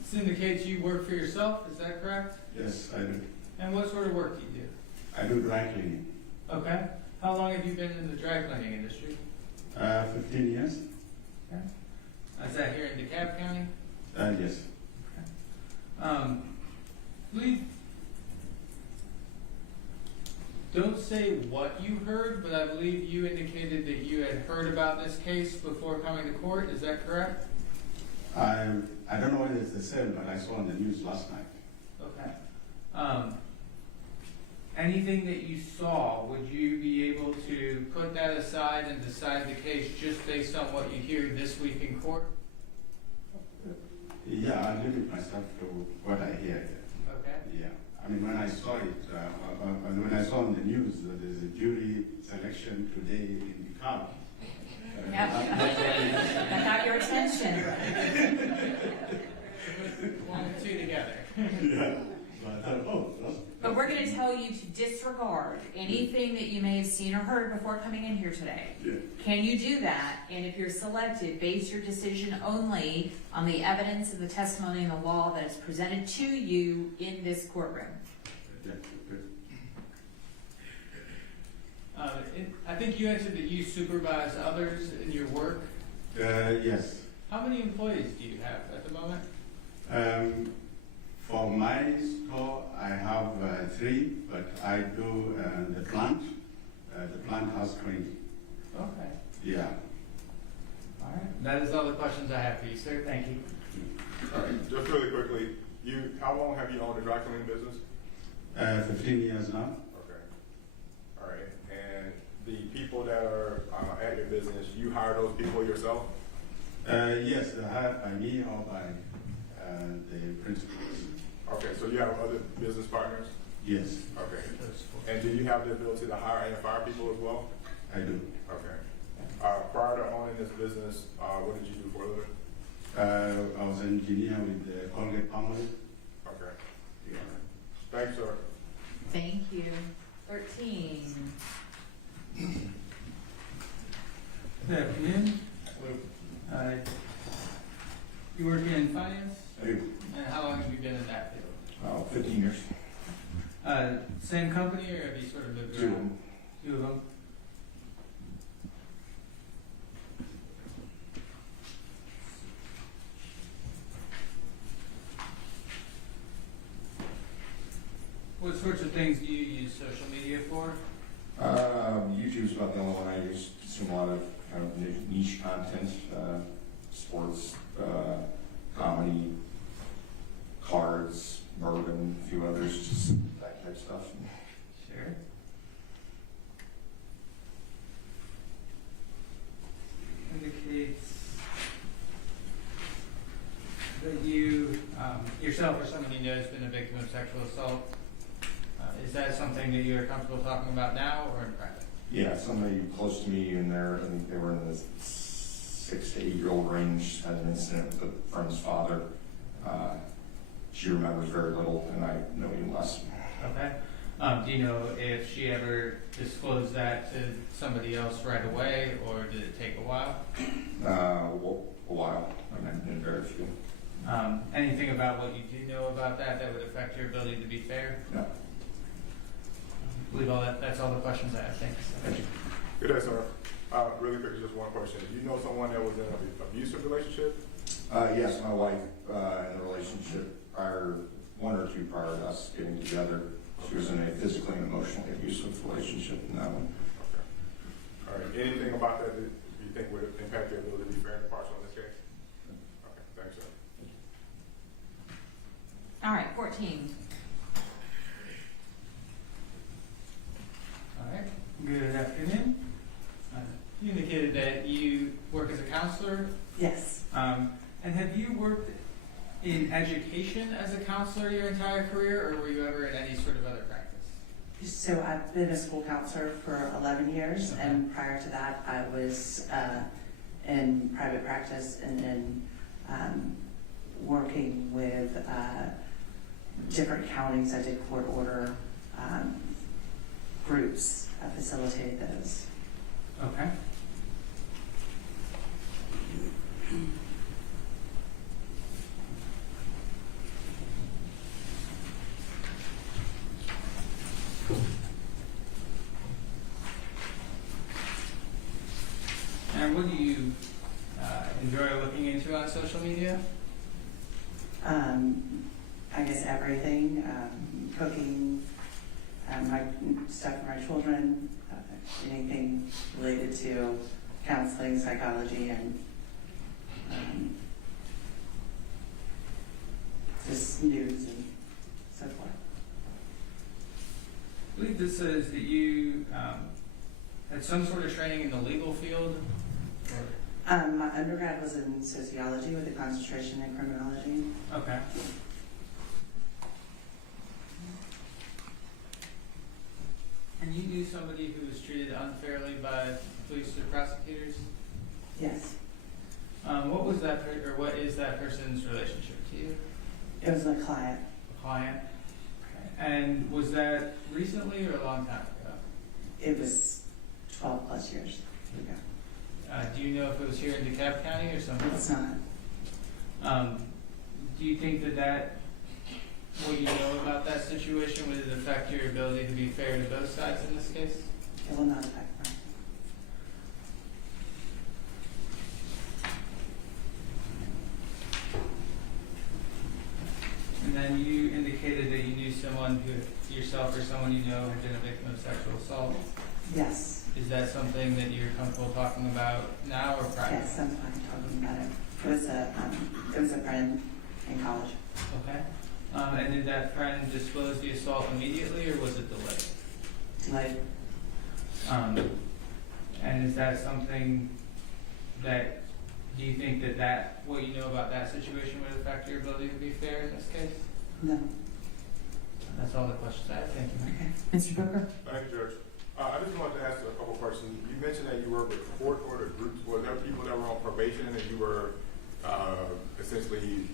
This indicates you work for yourself, is that correct? Yes, I do. And what sort of work do you do? I do dry cleaning. Okay. How long have you been in the dry cleaning industry? 15 years. Okay. Is that here in DeKalb County? Yes. Please don't say what you heard, but I believe you indicated that you had heard about this case before coming to court. Is that correct? I don't know whether it's the same, but I saw on the news last night. Okay. Anything that you saw, would you be able to put that aside and decide the case just based on what you hear this week in court? Yeah, I limit myself to what I hear. Okay. Yeah. I mean, when I saw it, when I saw on the news that there's a jury selection today in DeKalb. That got your attention. One and two together. Yeah. So I thought, oh, that's. But we're going to tell you to disregard anything that you may have seen or heard before coming in here today. Yeah. Can you do that? And if you're selected, base your decision only on the evidence and the testimony and the law that is presented to you in this courtroom. Yeah. I think you answered that you supervise others in your work. Yes. How many employees do you have at the moment? For my store, I have 3, but I do the plant. The plant has 20. Okay. Yeah. All right. That is all the questions I have for you, sir. Thank you. All right. Just really quickly, how long have you owned a dry cleaning business? 15 years now. Okay. All right. And the people that are at your business, you hire those people yourself? Yes, they're hired by me or by the principals. Okay, so you have other business partners? Yes. Okay. And do you have the ability to hire and fire people as well? I do. Okay. Prior to owning this business, what did you do for a living? I was an engineer with the Colgate Palmolive. Okay. Yeah. Thanks, sir. Thank you. 13. Good afternoon. You work in finance? I do. And how long have you been in that field? 15 years. Same company, or have you sort of moved around? Two of them. What sorts of things do you use social media for? YouTube's about the only one I use. Consume a lot of kind of niche content, sports, comedy, cards, bourbon, a few others, just that type of stuff. Sure. Indicates that you, yourself or someone you know has been a victim of sexual assault. Is that something that you're comfortable talking about now or in private? Yeah, somebody close to me in there, I think they were in the 6 to 8 year old range, had an incident with a friend's father. She remembers very little, and I know even less. Okay. Do you know if she ever disclosed that to somebody else right away, or did it take a while? Well, a while, I mean, very few. Anything about what you do know about that would affect your ability to be fair? No. I believe that's all the questions I have. Thanks. Thank you. Good day, sir. Really quick, just one question. Do you know someone that was in an abusive relationship? Yes, my wife, in a relationship one or two prior to us getting together. She was in a physically and emotionally abusive relationship in that one. Okay. All right. Anything about that you think would impact your ability to be fair and impartial in this case? Okay. Thanks, sir. All right, 14. All right. Good afternoon. You indicated that you work as a counselor. Yes. And have you worked in education as a counselor your entire career, or were you ever in any sort of other practice? So I've been a school counselor for 11 years, Okay. and prior to that, I was in private practice and then working with different counties. I did court order groups. I facilitated those. Okay. And what do you enjoy looking into on social media? I guess everything, cooking, my stuff for my children, anything related to counseling, psychology, and just news and so forth. I believe this says that you had some sort of training in the legal field. My undergrad was in sociology with a concentration in criminology. Okay. And you knew somebody who was treated unfairly by police or prosecutors? Yes. What was that, or what is that person's relationship to you? It was a client. A client? Okay. And was that recently or a long time ago? It was 12 plus years ago. Do you know if it was here in DeKalb County or somewhere else? It's not. Do you think that what you know about that situation, would it affect your ability to be fair to both sides in this case? It will not affect me. And then you indicated that you knew someone who, yourself or someone you know, had been a victim of sexual assault. Yes. Is that something that you're comfortable talking about now or prior? Yes, I'm fine talking about it. It was a friend in college. Okay. And did that friend disclose the assault immediately, or was it delayed? Delayed. And is that something that, do you think that what you know about that situation would affect your ability to be fair in this case? No. That's all the questions I have. Thank you. Okay. Mr. Booker? Thank you, Judge. I just wanted to ask a couple questions. You mentioned that you were with court order groups. Were there people that were on probation and you were essentially...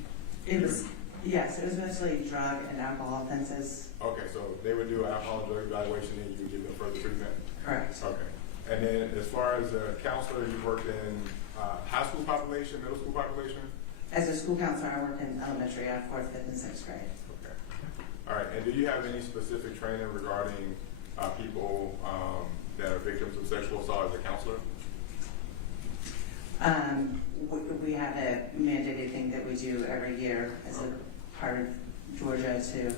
Yes, it was mostly drug and alcohol offenses. Okay, so they would do an alcohol and drug evaluation and you would give them further treatment? Correct. Okay. And then as far as a counselor, you worked in high school population, middle school population? As a school counselor, I worked in elementary, 4th, 5th, and 6th grade. Okay. All right, and do you have any specific training regarding people that are victims of sexual assault as a counselor? We have a mandated thing that we do every year as a part of Georgia to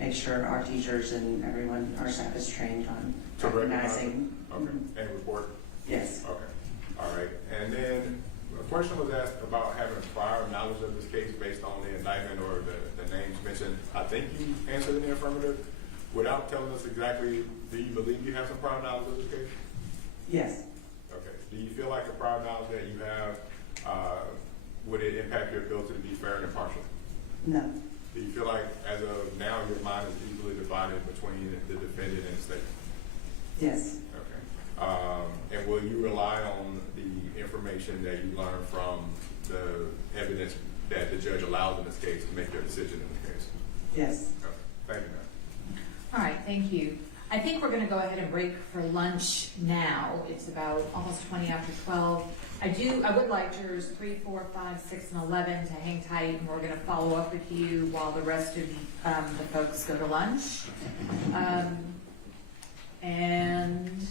make sure our teachers and everyone, our staff is trained on recognizing. Okay, and report? Yes. Okay, all right. And then a question was asked about having prior knowledge of this case based on the indictment or the names mentioned. I think you answered in the affirmative. Without telling us exactly, do you believe you have some prior knowledge of this case? Yes. Okay. Do you feel like the prior knowledge that you have, would it impact your ability to be fair and impartial? No. Do you feel like, as of now, your mind is easily divided between the defendant and the state? Yes. Okay. And will you rely on the information that you learn from the evidence that the judge allows in this case to make your decision in the case? Yes. Okay. Thank you, ma'am. All right, thank you. I think we're going to go ahead and break for lunch now. It's about almost 20 after 12. I would like jurors 3, 4, 5, 6, and 11 to hang tight, and we're going to follow up with you while the rest of the folks go to lunch. And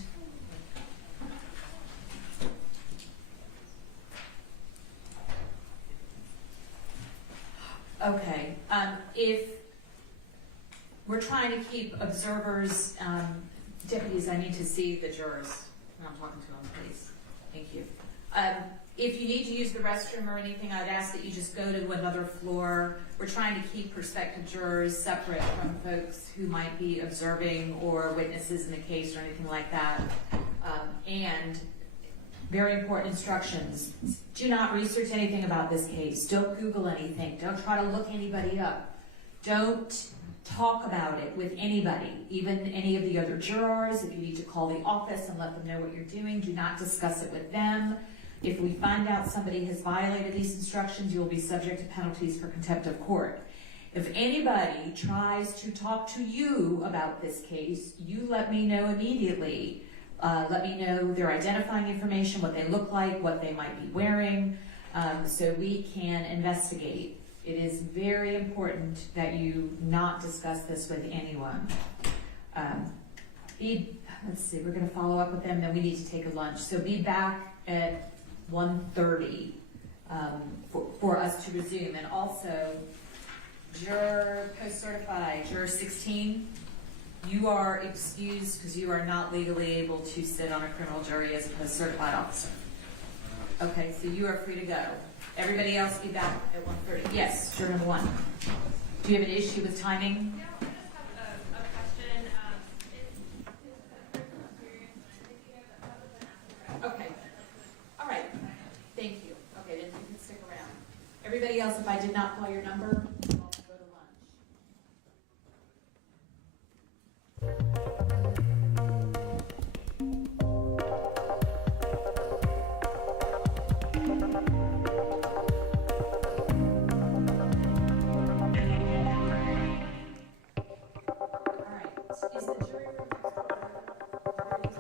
okay, if we're trying to keep observers, deputies, I need to see the jurors when I'm talking to them, please. Thank you. If you need to use the restroom or anything, I'd ask that you just go to another floor. We're trying to keep prospective jurors separate from folks who might be observing or witnesses in the case or anything like that. And very important instructions. Do not research anything about this case. Don't Google anything. Don't try to look anybody up. Don't talk about it with anybody, even any of the other jurors. If you need to call the office and let them know what you're doing, do not discuss it with them. If we find out somebody has violated these instructions, you will be subject to penalties for contempt of court. If anybody tries to talk to you about this case, you let me know immediately. Let me know their identifying information, what they look like, what they might be wearing, so we can investigate. It is very important that you not discuss this with anyone. Let's see, we're going to follow up with them, then we need to take a lunch. So be back at 1:30 for us to resume. And also, juror post-certified, juror 16, you are excused because you are not legally able to sit on a criminal jury as a post-certified officer. Okay, so you are free to go. Everybody else be back at 1:30. Yes, juror number 1. Do you have an issue with timing? No, I just have a question. Okay. All right. Thank you. Okay, then you can stick around. Everybody else, if I did not call your number, I'll go to lunch. Is the jury room next door? We're streaming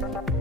Thank you.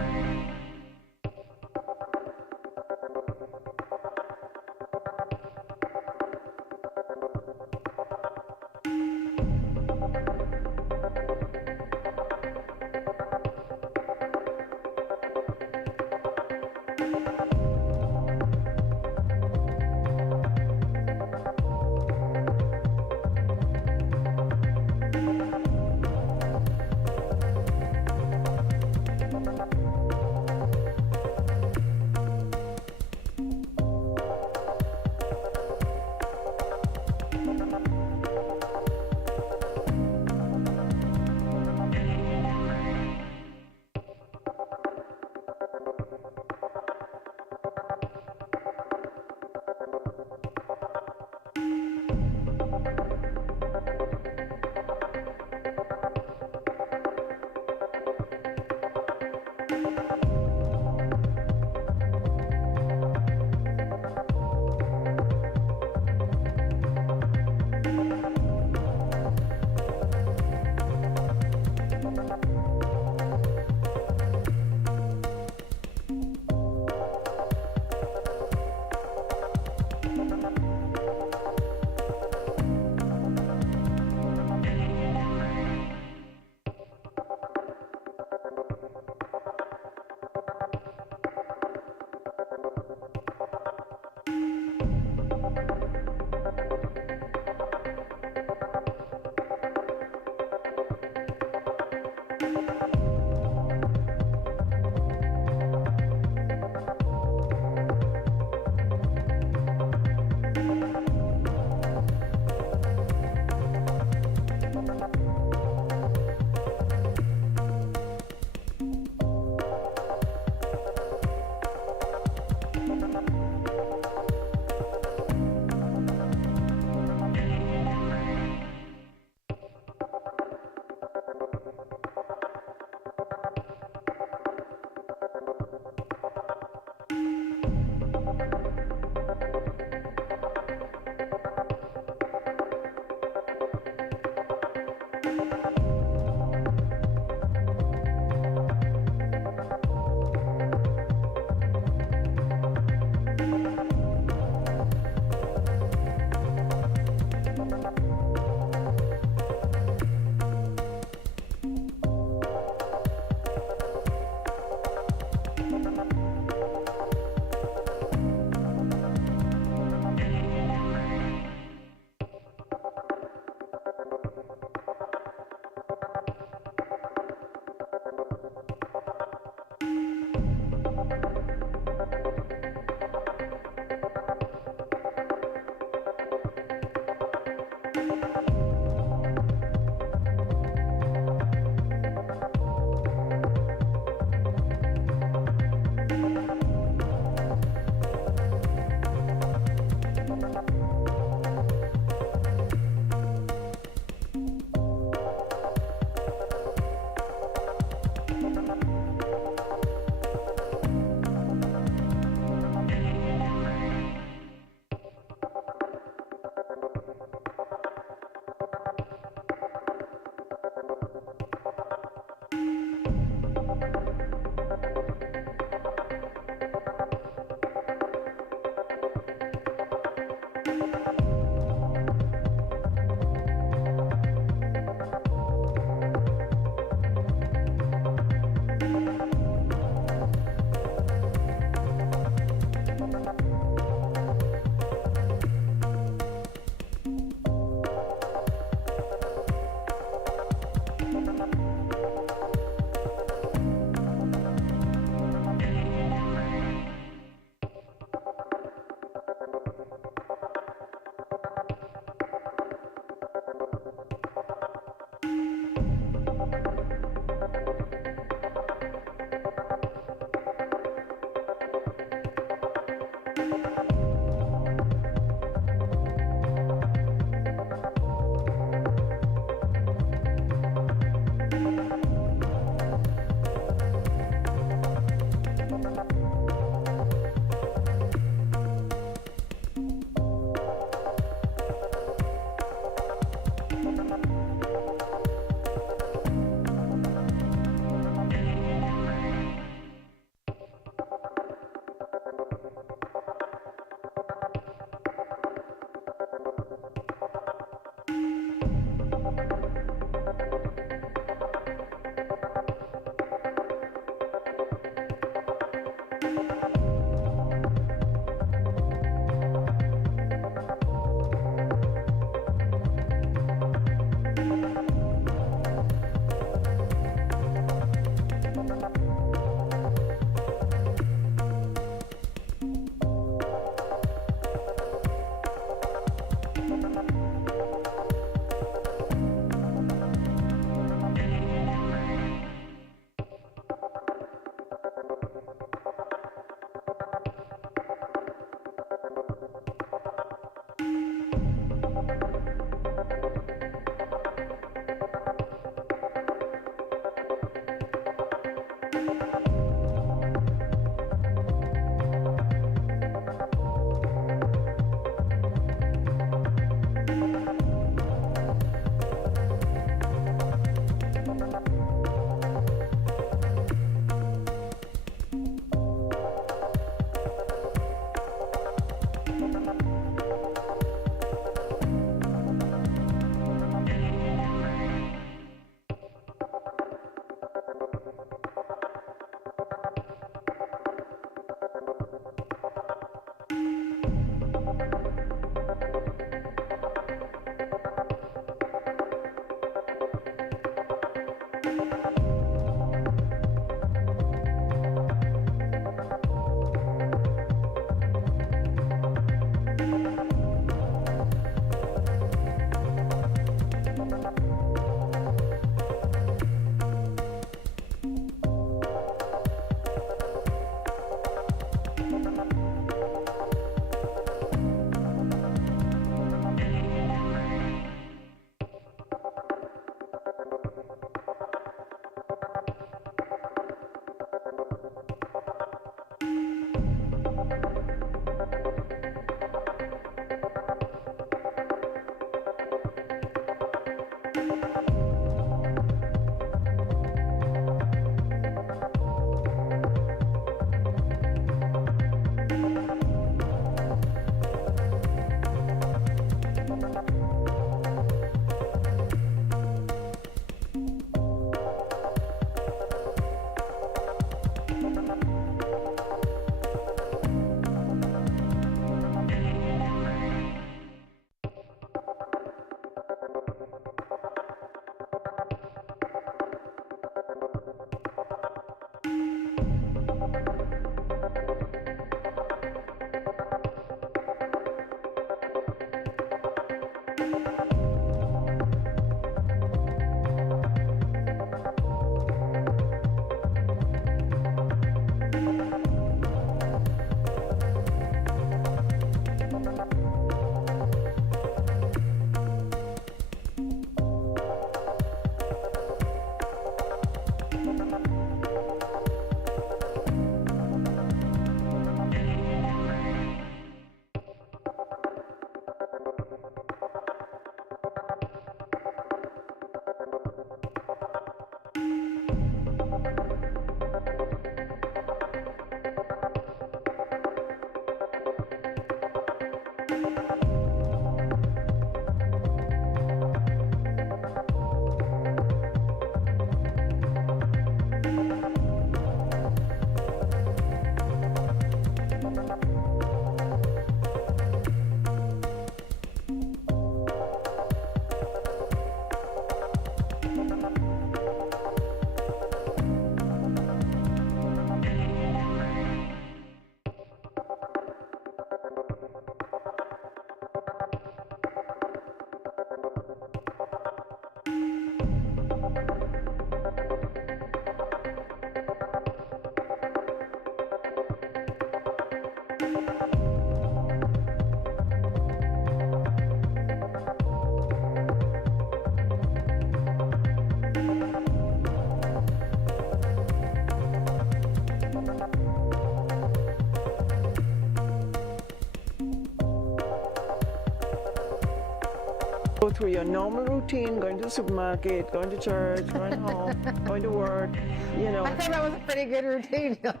Go through your normal routine, going to the supermarket, going to church, going home, going to work, you know. I thought that was a pretty good routine. But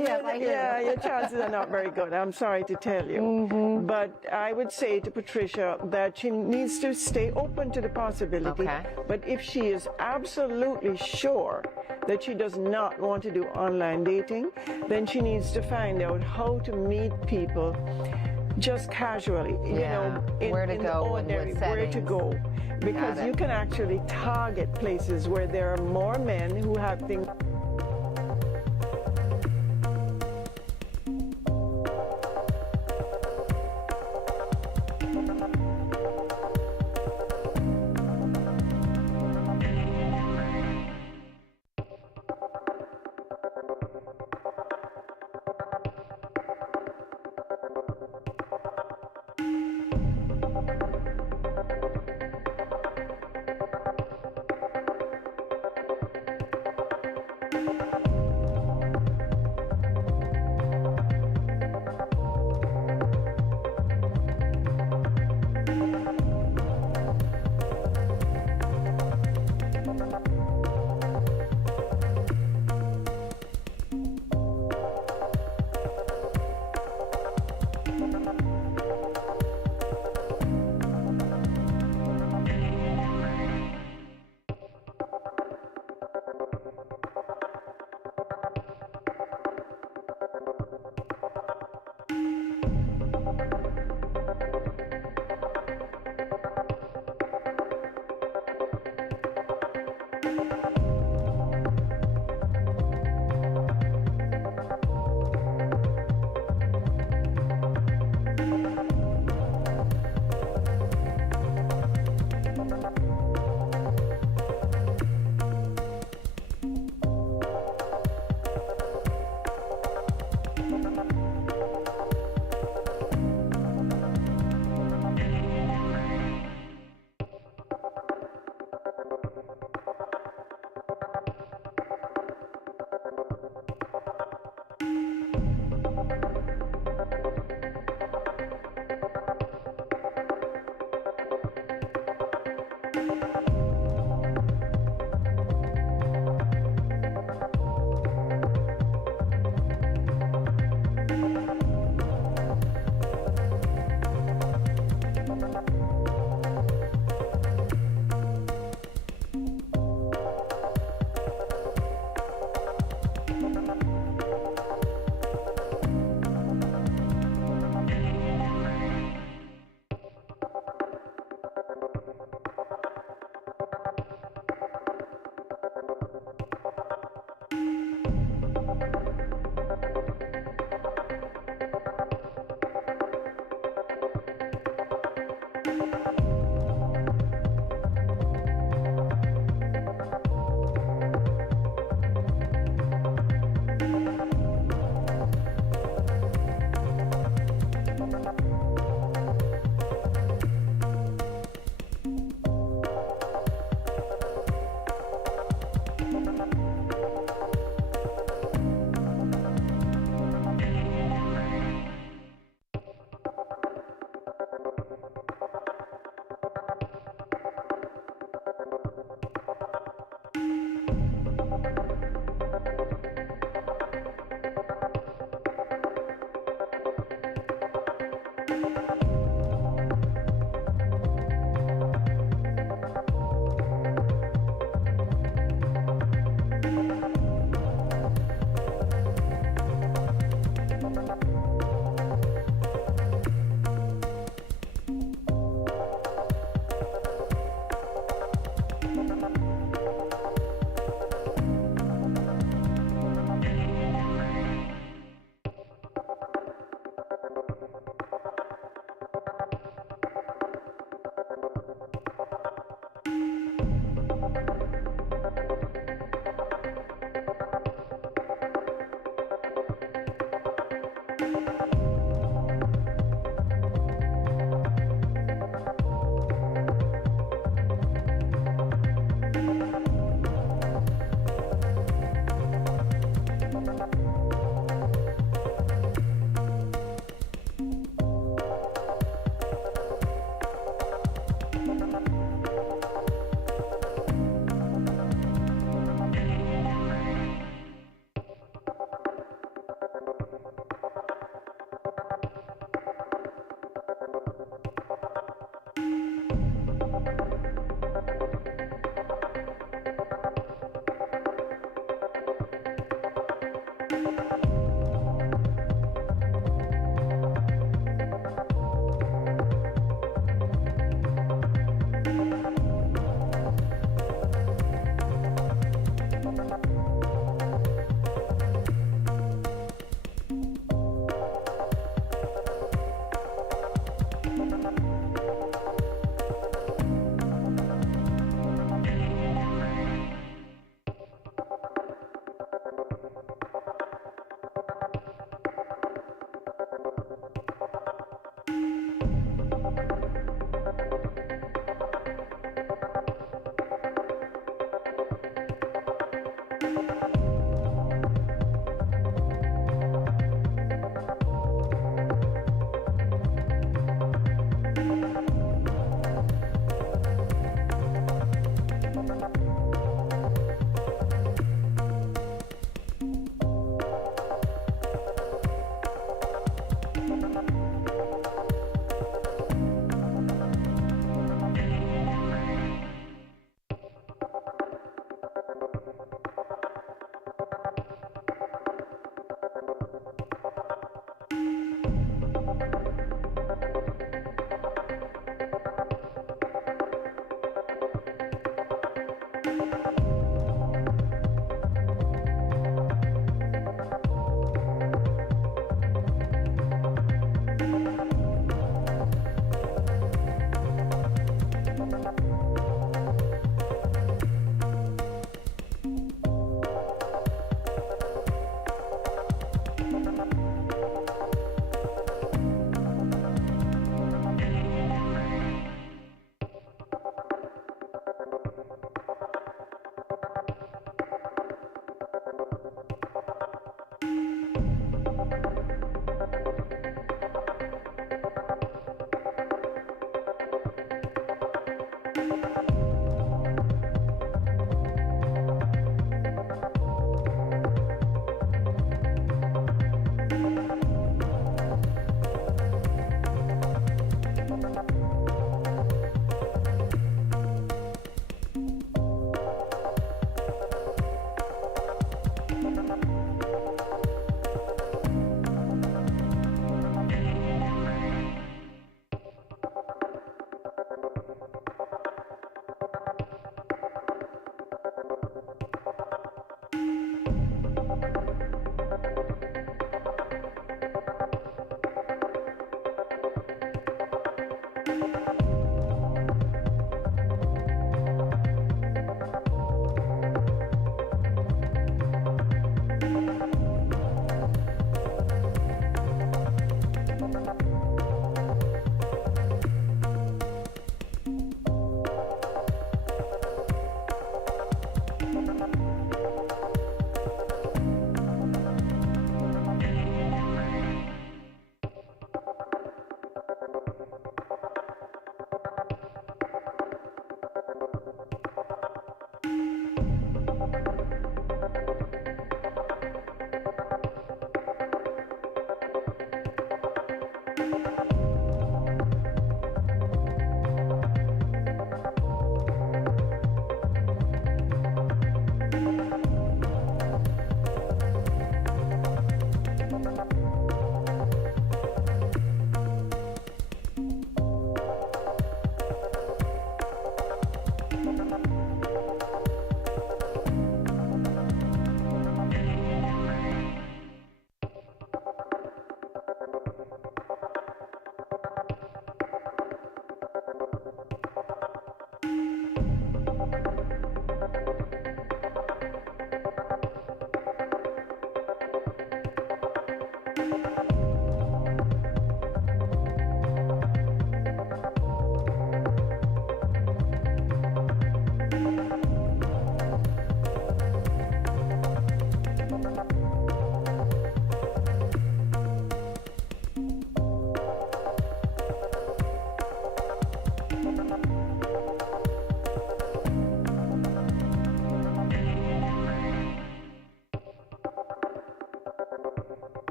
yes, I hear Yeah, you. your chances are not very good, I'm sorry to tell you. But I would say to Patricia that she needs to stay open to the possibility. Okay. But if she is absolutely sure that she does not want to do online dating, then she needs to find out how to meet people just casually, you know, where to in go the and what ordinary, where to settings. go. Because Got it. you can actually target places where there are more men who have things.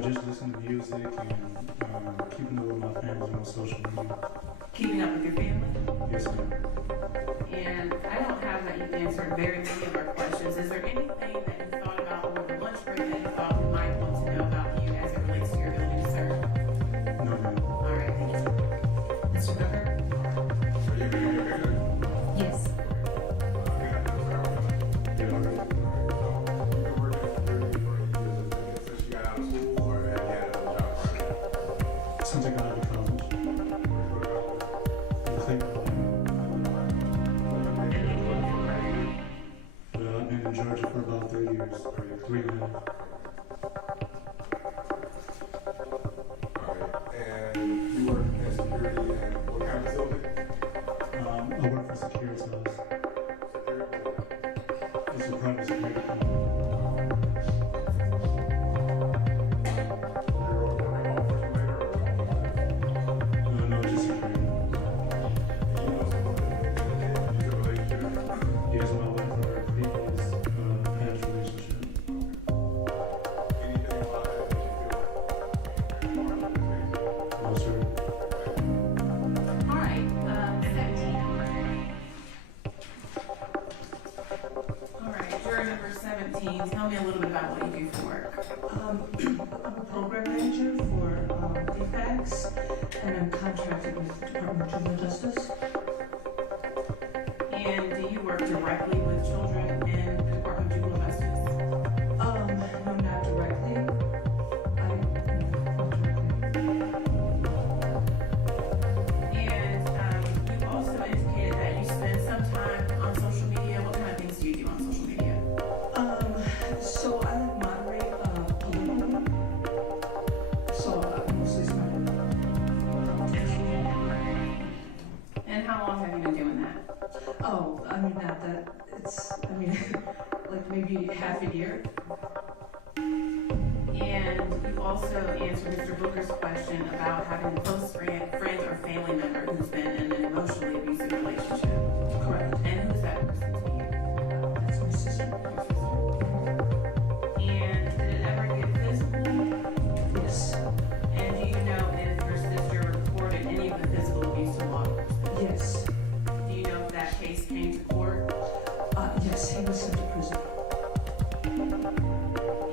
Just listen to music and keeping up with my family on social media. Keeping up with your family? Yes, ma'am. And I don't have that you've answered very many of our questions. Is there anything that you thought about over the lunch break that you thought we might want to know about you as it relates to your ability to serve? No, ma'am. All right, thank you. Mr. Booker? Yes. Since I got out of college. Well, I've been in Georgia for about 3 years, 3.5. And you work in security and what kind of facility? I work for Securitas. It's a private security company. No, just security. Yes, my wife and her previous past relationship. No, sir. All right, 17. All right, juror number 17, tell me a little bit about what you do for work. I'm a program manager for DFACS, and I'm contracted with the Department of Juvenile Justice. And do you work directly with with children in the Department of Juvenile Justice? No, not directly. And you also indicated that you spend some time on social media. What kind of things do you do on social media? So I like moderate political. So I mostly spend. And how long have you been doing that? Oh, I mean, not that, like maybe half a year. And you also answered Mr. Booker's question about having a close friend or family member who's been in an emotionally abusive relationship. Correct. And who is that person to you? That's my sister. And did it ever get physical? Yes. And do you know if your sister reported any of the physical abuse to law enforcement? Yes. Do you know if that case came to court? Yes, he was sent to prison.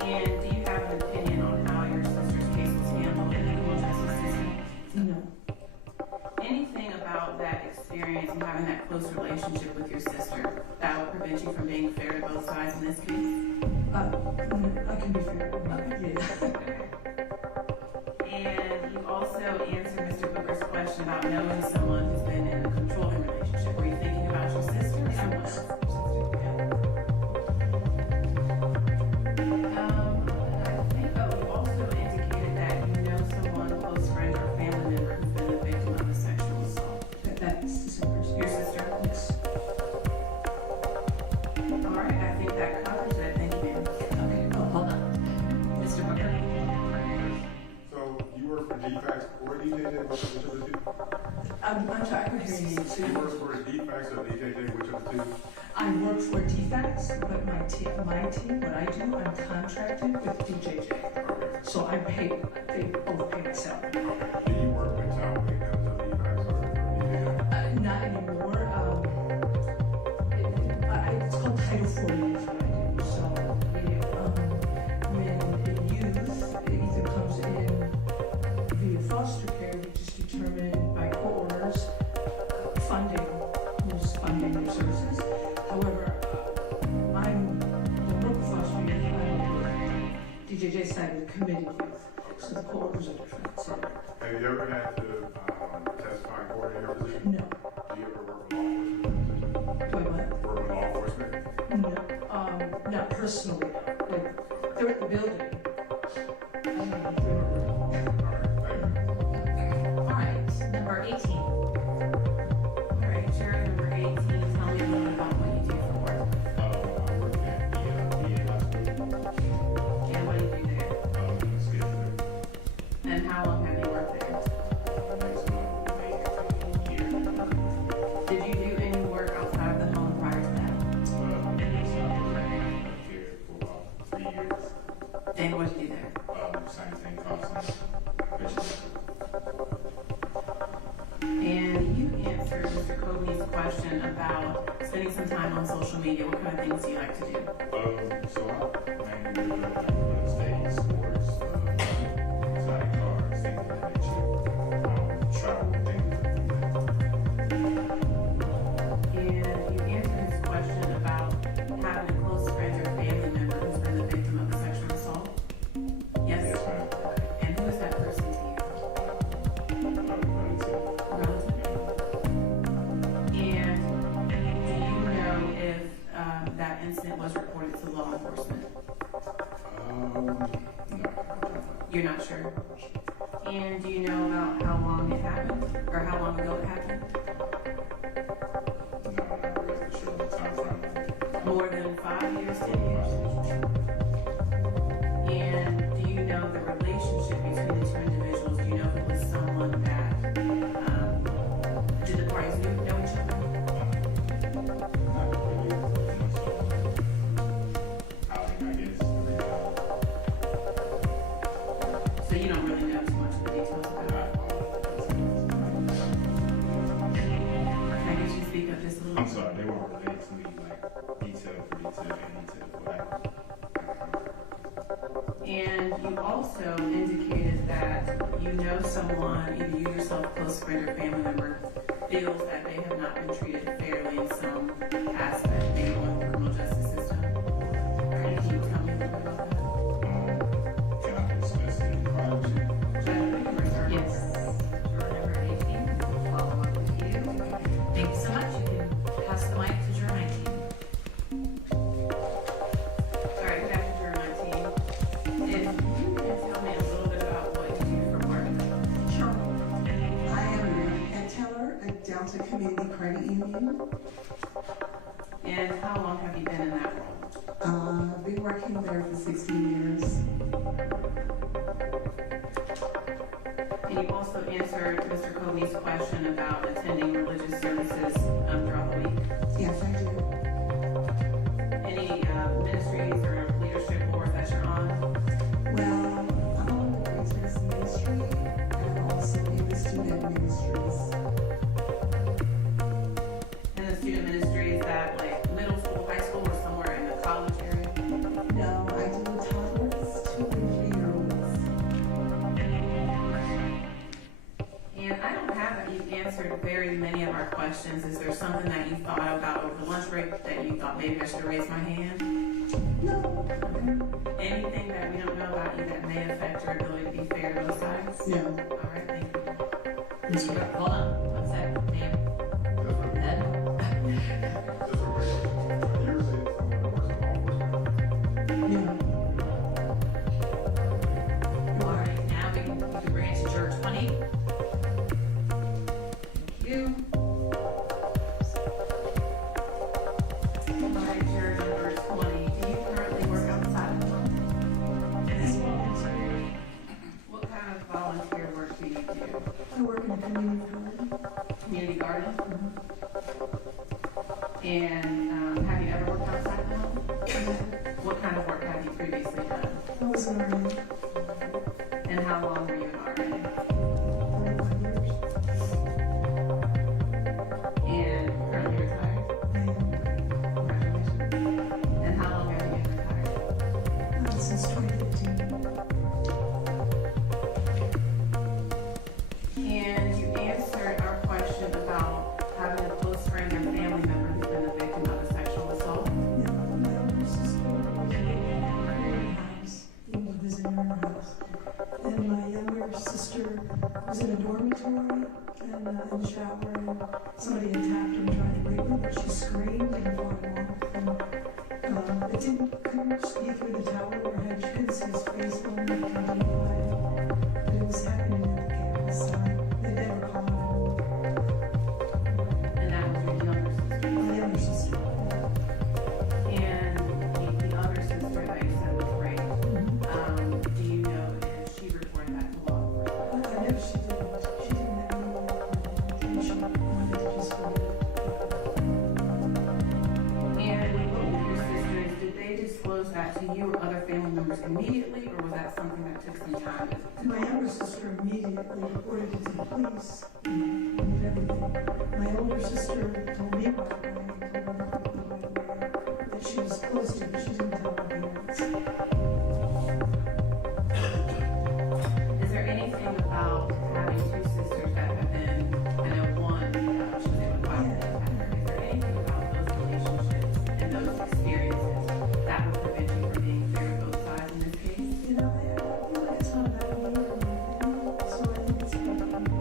And do you have an opinion on how your sister's case was handled in the criminal justice system? No. Anything about that experience and having that close relationship with your sister that would prevent you from being fair to both sides in this case? I can be fair. And you also answered Mr. Booker's question about knowing someone who's been in a controlling relationship. Were you thinking about your sister or someone else? You also indicated that you know someone, a close friend or family member who's been the victim of a sexual assault. That's the same person. Your sister? Yes. All right, I think that covers it. Thank you, ma'am. Okay, hold on. Mr. Booker? So you work for DFAX or DJJ, which of the two? I'm sorry, I couldn't hear you. You work for DFAX or DJJ, which of the two? I work for DFAX, but my team, what I do, I'm contracted with DJJ. So they both pay my salary. Do you work with child victims of DFAX or DJJ? Not anymore. It's called Title 40 is what I do. So when youth either comes in via foster care, which is determined by court orders, funding, who's funding their services. However, I'm the work with foster youth, I'm DJJ side of the committed youth. So the court orders are different. So. Have you ever had to testify in court in your position? No. Do you ever work with law enforcement? Wait, what? Work with law enforcement? No, not personally. Like, they're at the building. I don't know if they're. All right, number 18. All right, jury number 18, tell me a little bit about what you do for work. I work at the VA hospital. And what do you do there? Scheduler. And how long have you worked there? Next month will be a year. Did you do any work outside of the home prior to that? Here for about 3 years. And what did you do there? Same thing, counseling. And you answered Mr. Cobley's question about spending some time on social media. What kind of things do you like to do? So I mainly do real estate, sports, exotic cars, things of that nature. Travel, things like that. And you answered his question about having a close friend or family member who's been the victim of a sexual assault. Yes? Yes, ma'am. And who is that person to you? Relative. And do you know if that incident was reported to law enforcement? No. You're not sure? And do you know about how long it happened? Or how long ago it happened? No, I'm not really sure the time frame. More than 5 years, 10 years? And do you know the relationship between the two individuals? Do you know if it was someone that, did the parties know each other? Not really. Outing, I guess. So you don't really know too much of the details about it? Can I get you to speak up just a little? I'm sorry, they weren't related to me, like, detail for detail, in detail for that. And you also indicated that you know someone, either you yourself, close friend or family member, feels that they have not been treated fairly in some aspect, maybe going through Delta Community Credit Union. And how long have you been in that role? I've been working there for 16 years. And you also answered Mr. Comey's question about attending religious services throughout the week. Yes, I do. Any ministries or leadership boards that you're on? Well, I'm on the Greatness Ministry, and I'm also in the student ministries. And the student ministries that like middle school, high school, or somewhere in the college area? No, I do toddlers, 2 and 3-year-olds. And I don't have that you've answered very many of our questions. Is there something that you thought about over the lunch break that you thought maybe I should raise my hand? No. Anything that we don't know about you that may affect your ability to be fair to both sides? No. All right, thank you. Yes, ma'am. Hold on, one second, ma'am. Ed? All right, now we can bring it to juror 20. You. All right, juror number 20. Do you currently work outside of the home? What kind of volunteer work do you do? I work in a community garden. Community garden? And have you ever worked outside of the home? What kind of work have you previously done? I was an RN. And how long were you an RN? 45 years. And currently retired? Congratulations. And how long have you been retired? Since 2015. And you answered our question about having a close friend or family member who's been a victim of a sexual assault. Yeah, my older sister was living in her house. We were visiting her house. And my younger sister was in a dormitory and in the shower, and somebody attacked her and tried to rape her, but she screamed and fought him off. And it couldn't see through the towel over her head. She couldn't see his face when we came by. But it was happening at the campus side. They never caught him. And that was your younger sister. My younger sister. And the other sister that you said was raped, do you know if she reported that to law enforcement? I know she didn't. She didn't have any intention. Wanted to just go. And when you were with your sisters, did they disclose that to you or other family members immediately, or was that something that took some time? My younger sister immediately reported it to the police and everything. My older sister told me about it, and I told her that she was close to, but she didn't tell her parents. Is there anything about having two sisters that have been, I know one, she was able to violently attack her. Is there anything about those relationships and those experiences that would prevent you from being fair to both sides in this case? You know, I feel like it's not about me or my family, so I think it's about me.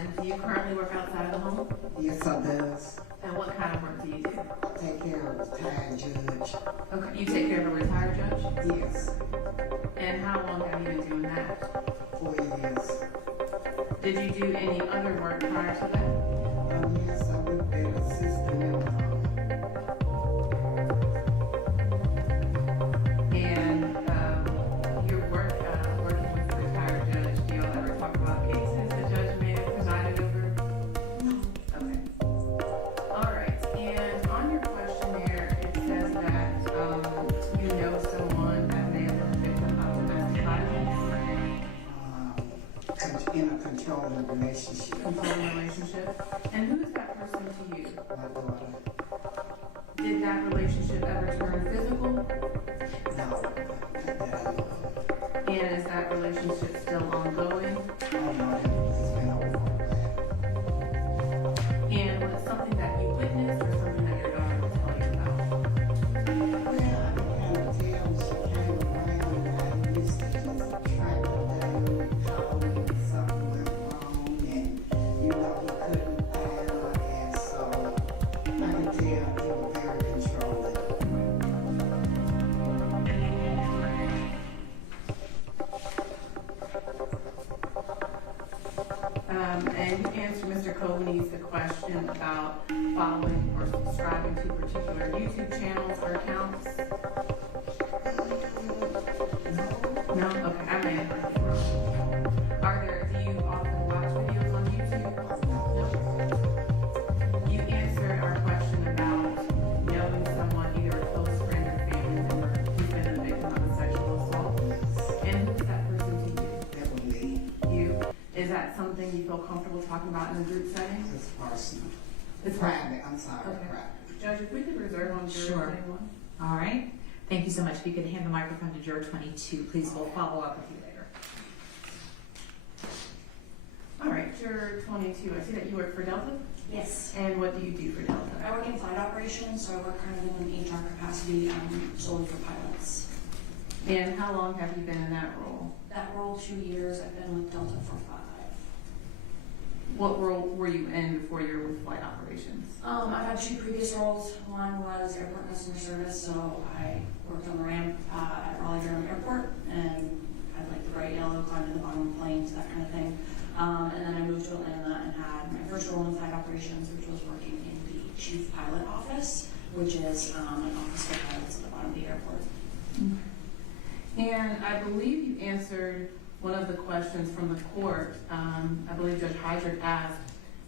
And do you currently work outside of the home? Yes, I does. And what kind of work do you do? Take care of a retired judge. Okay, you take care of a retired judge? Yes, And how long have you been doing that? 4 years. Did you do any other work prior to that? Yes, I worked as assistant in And your work working with the retired judge, do y'all ever talk about cases the judge may have presided over? No. Okay. All right. And on your questionnaire, it says that you know someone that may have been a victim of domestic violence. in a controlling relationship. Controlling relationship. And who is that person to you? My daughter. Did that relationship ever turn physical? No. And is that relationship still ongoing? Oh no, it's been over. And was it something that you witnessed or something that your daughter was telling you about? Well, I can kind of tell she came around and I used to just track her down and call me when something went wrong and you know he couldn't find her and so I can tell he was very controlling. And you answered Mr. Coveney's question about following or subscribing to particular YouTube channels or accounts. No? Okay, I may have heard you wrong. Do you often watch videos on YouTube? No. You answered our question about knowing someone, either a close friend or family member, who's been a victim of a sexual assault. And who is that person to you? That would be You? Is that something you feel comfortable talking about in a group setting? just personal. It's Private, I'm sorry, Okay. private. Judge, if we could reserve on jury Sure. 21. All right. Thank you so much. If you could hand the microphone to juror 22, please. We'll follow up with you later. All right, juror 22, I see that you work for Delta? Yes. And what do you do for Delta? I work in flight operations, so I work kind of in an HR capacity solely for pilots. And how long have you been in that role? That role, 2 years. I've been with Delta for 5. What role were you in before you were with flight operations? I've had 2 previous roles. One was airport customer service, so I worked on the ramp at Raleigh-Durham Airport and had like the bright yellow, climbed to the bottom of planes, that kind of thing. And then I moved to Atlanta and had my first role in flight operations, which was working in the chief pilot office, which is an office for pilots at the bottom of the airport. And I believe you answered one of the questions from the court. I believe Judge Heidrich asked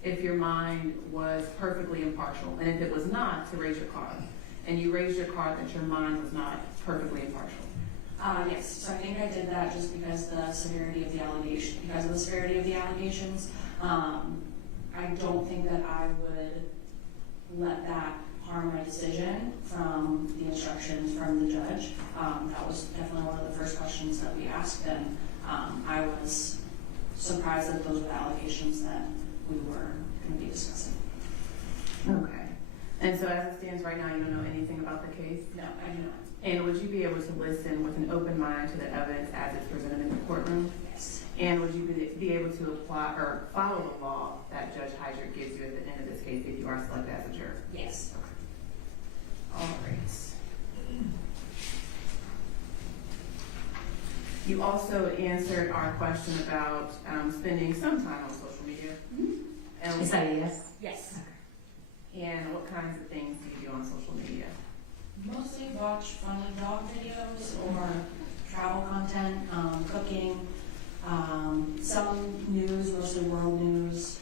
if your mind was perfectly impartial, and if it was not, to raise your card. And you raised your card that your mind was not perfectly impartial. Yes, so I think I did that just because of the severity of the allegations. I don't think that I would let that harm my decision from the instructions from the judge. That was definitely one of the first questions that we asked, and I was surprised that those were the allegations that we were going to be discussing. Okay. And so as it stands right now, you don't know anything about the case? No, I do not. And would you be able to listen with an open mind to the evidence as it's presented in the courtroom? Yes. And would you be able to apply or follow the law that Judge Heidrich gives you at the end of this case if you are selected as a juror? Yes. All right. You also answered our question about spending some time on social media. And Is that a yes? Yes. And what kinds of things do you do on social media? Mostly watch funny dog videos or travel content, cooking, some news, mostly world news.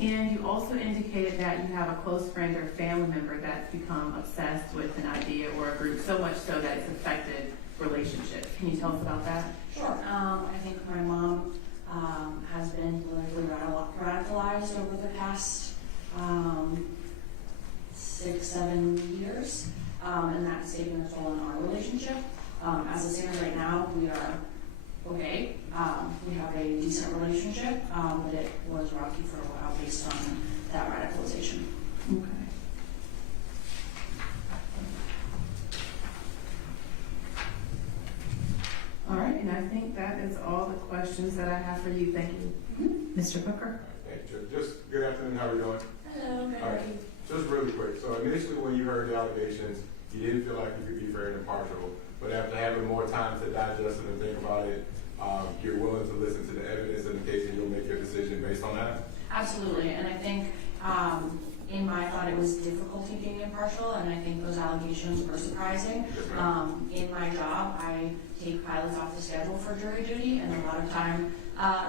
And you also indicated that you have a close friend or family member that's become obsessed with an idea or a group, so much so that it's affected relationships. Can you tell us about that? Sure. I think my mom has been politically radicalized over the past 6-7 years, and that's taken a toll on our relationship. As it stands right now, we are okay. We have a decent relationship, but it was rocky for a while based on that radicalization. Okay. All right, and I think that is all the questions questions that I have for you. Thank you. Mr. Booker? Thank you. Just good afternoon. How are you doing? Hello, good. All right. Just really quick. So initially, when you heard the allegations, you didn't feel like you could be fair and impartial. But after having more time to digest it and think about it, you're willing to listen to the evidence in the case, and you'll make your decision based on that. Absolutely, and I think in my thought it was difficulty being impartial, and I think those allegations were surprising. In my job, I take pilots off the schedule for jury duty, and a lot of time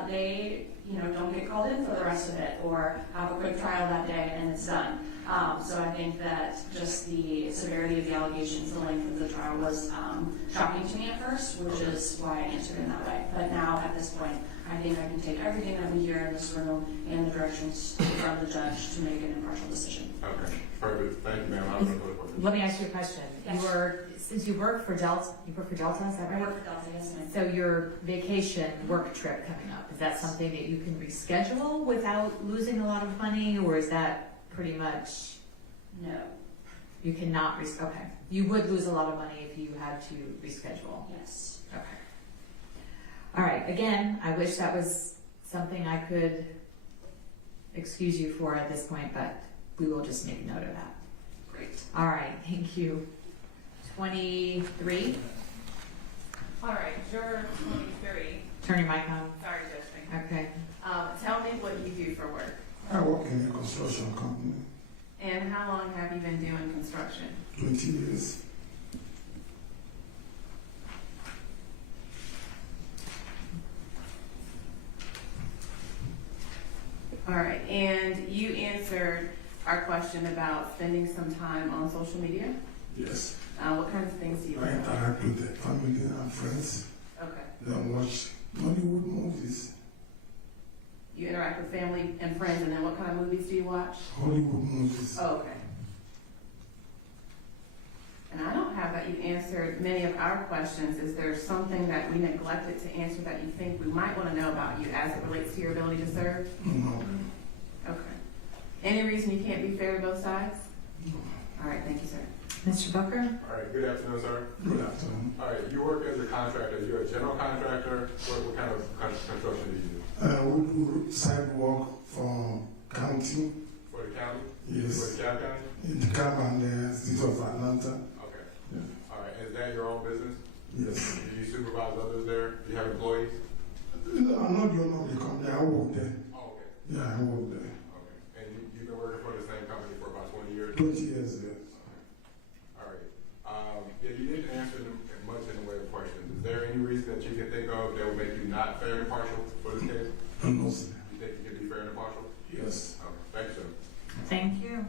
they don't get called in for the rest of it, or have a quick trial that day and it's done. So I think that just the severity of the allegations, the length of the trial was shocking to me at first, which is why I answered in that way. But now at this point, I think I can take everything that we hear in this room and the directions from the judge to make an impartial decision. Okay, perfect. Thank you, ma'am. I have no further questions. Let me ask you a question. Yes. Since you work for Delta, is that right? I work for Delta, yes, ma'am. So your vacation work trip coming up, is that something that you can reschedule without losing a lot of money, or is that pretty much? No. You cannot okay. You would lose a lot of money if you had to reschedule. Yes. Okay. All right, again, I wish that was something I could excuse you for at this point, but we will just make note of that. Great. All right, thank you. 23. All right, juror 23. Turn your mic on. Sorry, Judge. Okay. Tell me what you do for work. I work in a construction company. And how long have you been doing construction? 20 years. All right, and you answered our question about spending some time on social media? Yes. What kinds of things do you I like? interact with the family and friends. Okay. Then watch Hollywood movies. You interact with family and friends, and then what kind of movies do you watch? Hollywood movies. Oh, okay. And I don't have that you answered many of our questions. Is there something that we neglected to answer that you think we might want to know about you as it relates to your ability to serve? No. Okay. Any reason you can't be fair to both sides? No. All right, thank you, sir. Mr. Booker? All right, good afternoon, sir. Good afternoon. All right, you work as a contractor. You're a general contractor. What kind of construction do you do? We do sidewalk for county. For the county? Yes. For DeKalb County? In DeKalb and the city of Atlanta. Okay. Yeah. All right, is that your own business? Yes. Do you supervise others there? Do you have employees? I'm not the owner of the company. I work there. Oh, okay. Yeah, I work there. Okay. And you've been working for the same company for about 20 years? 20 years, yes. All right. Yeah, you didn't answer them much in the way of questions. Is there any reason that you can think of that would make you not fair and impartial for this case? No, sir. You think you can be fair and impartial? Yes. Okay. Thank you, sir. Thank you.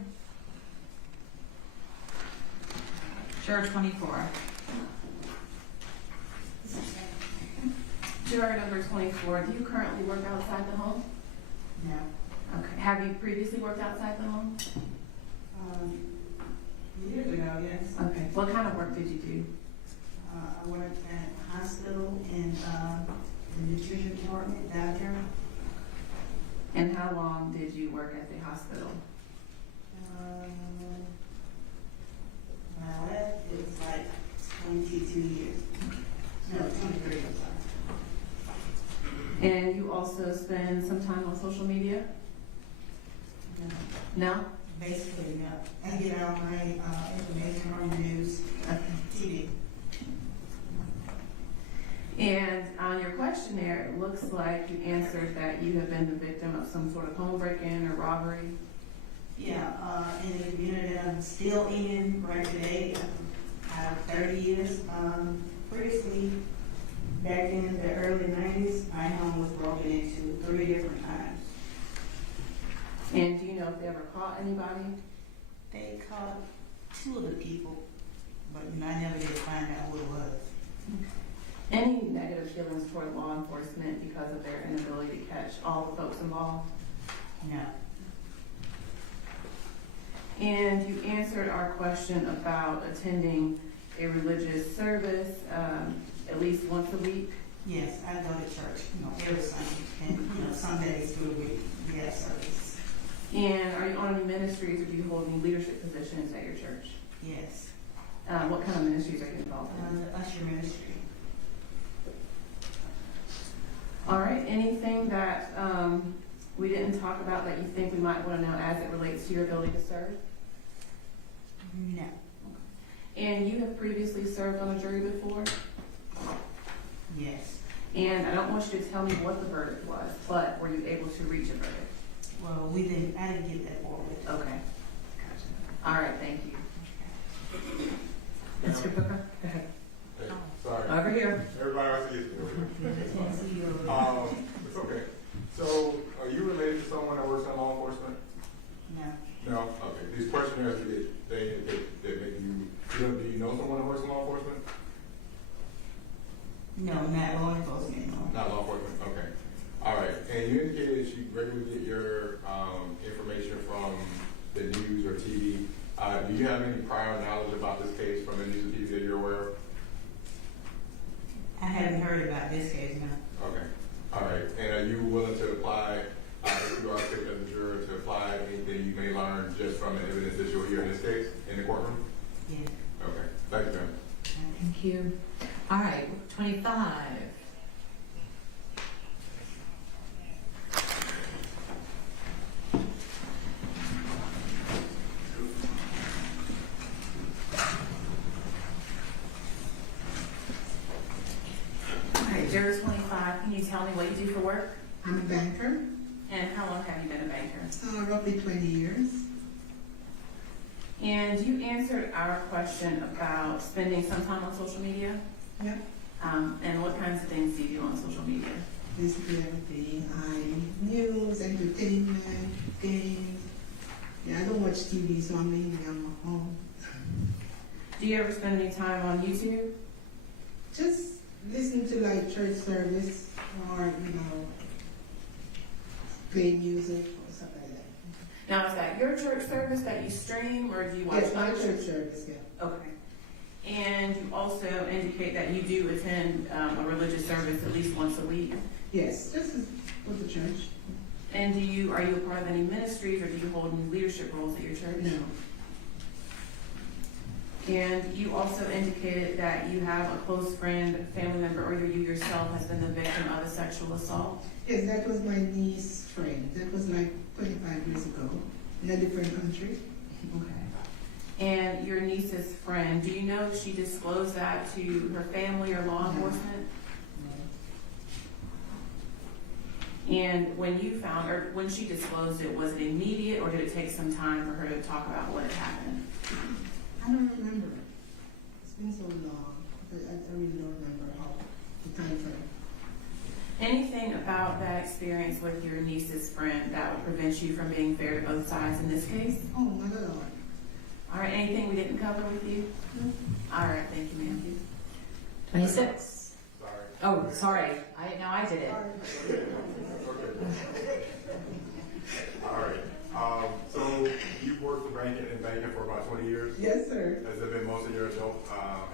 Juror 24. Juror number 24, do you currently work outside the home? No. Okay. Have you previously worked outside the home? Years ago, yes. Okay. What kind of work did you do? I worked at a hospital in the nutrition department, doctor. And how long did you work at the hospital? When I left, it was like 22 years. No, 23, I'm sorry. And you also spend some time on social media? No. No? Basically, no. I get all my information on the news, TV. And on your questionnaire, it looks like you answered that you have been the victim of some sort of home break-in or robbery. Yeah, in the community that I'm still in right today, I have 30 years. Previously, back in the early 90s, my home was broken into 3 different times. And do you know if they ever caught anybody? They caught 2 of the people, but I never did find out who it was. Any negative feelings toward law enforcement because of their inability to catch all the folks involved? No. And you answered our question about attending a religious service at least once a week? Yes, I go to church, every Sunday, and some days through the week, we have service. And are you on any ministries or do you hold any leadership positions at your church? Yes. What kind of ministries are you involved in? The usher ministry. All right, anything that we didn't talk about that you think we might want to know as it relates to your ability to serve? No. And you have previously served on a jury before? Yes. And I don't want you to tell me what the verdict was, but were you able to reach a verdict? Well, I didn't get that far with it. Okay. All right, thank you. Mr. Booker, go ahead. Hey, sorry. Over here. Everybody else is it's okay. So, are you related to someone that works in law enforcement? No. No? Okay. These questionnaires, they make you, do you know someone that works in law enforcement? No, not law enforcement, no. Not law enforcement, okay. All right. And you indicated you regularly get your information from the news or TV. Do you have any prior knowledge about this case from the news or TV that you're aware of? I haven't heard about this case, no. Okay. All right. And are you willing to apply, if you are picked as a juror, to apply anything you may learn just from the evidence that you'll hear in this case in the courtroom? Yes. Okay. Thank you, ma'am. Thank you. All right, 25. All right, juror 25, can you tell me what you do for work? I'm a banker, And how long have you been a banker? roughly 20 years. And you answered our question about spending some time on social media. Yep. And what kinds of things do you do on social media? Basically everything. News, entertainment, games. Yeah, I don't watch TV, so I'm mainly on my home. Do you ever spend any time on YouTube? Just listen to like church service or, play music or stuff like that. Now, is that your church service that you stream, or do you watch Yes, my other church service, yeah. Okay. And you also indicate that you do attend a religious service at least once a week. Yes, just with the church. And are you a part of any ministries, or do you hold any leadership roles at your church? No. And you also indicated that you have a close friend, family member, or you yourself has been the victim of a sexual assault. Yes, that was my niece's friend. That was like 25 years ago in a different country. Okay. And your niece's friend, do you know if she disclosed that to her family or law enforcement? And when you found, or when she disclosed it, was it immediate, or did it take some time for her to talk about what had happened? I don't remember. It's been so long. I really don't remember how the time frame. Anything about that experience with your niece's friend that would prevent you from being fair to both sides in this case? Oh, not at all. All right, anything we didn't cover with you? No. All right, thank you, ma'am. 26. Sorry. Oh, sorry. I did it. All right. So you've worked for banking for about 20 years? Yes, sir. Has that been most of your adult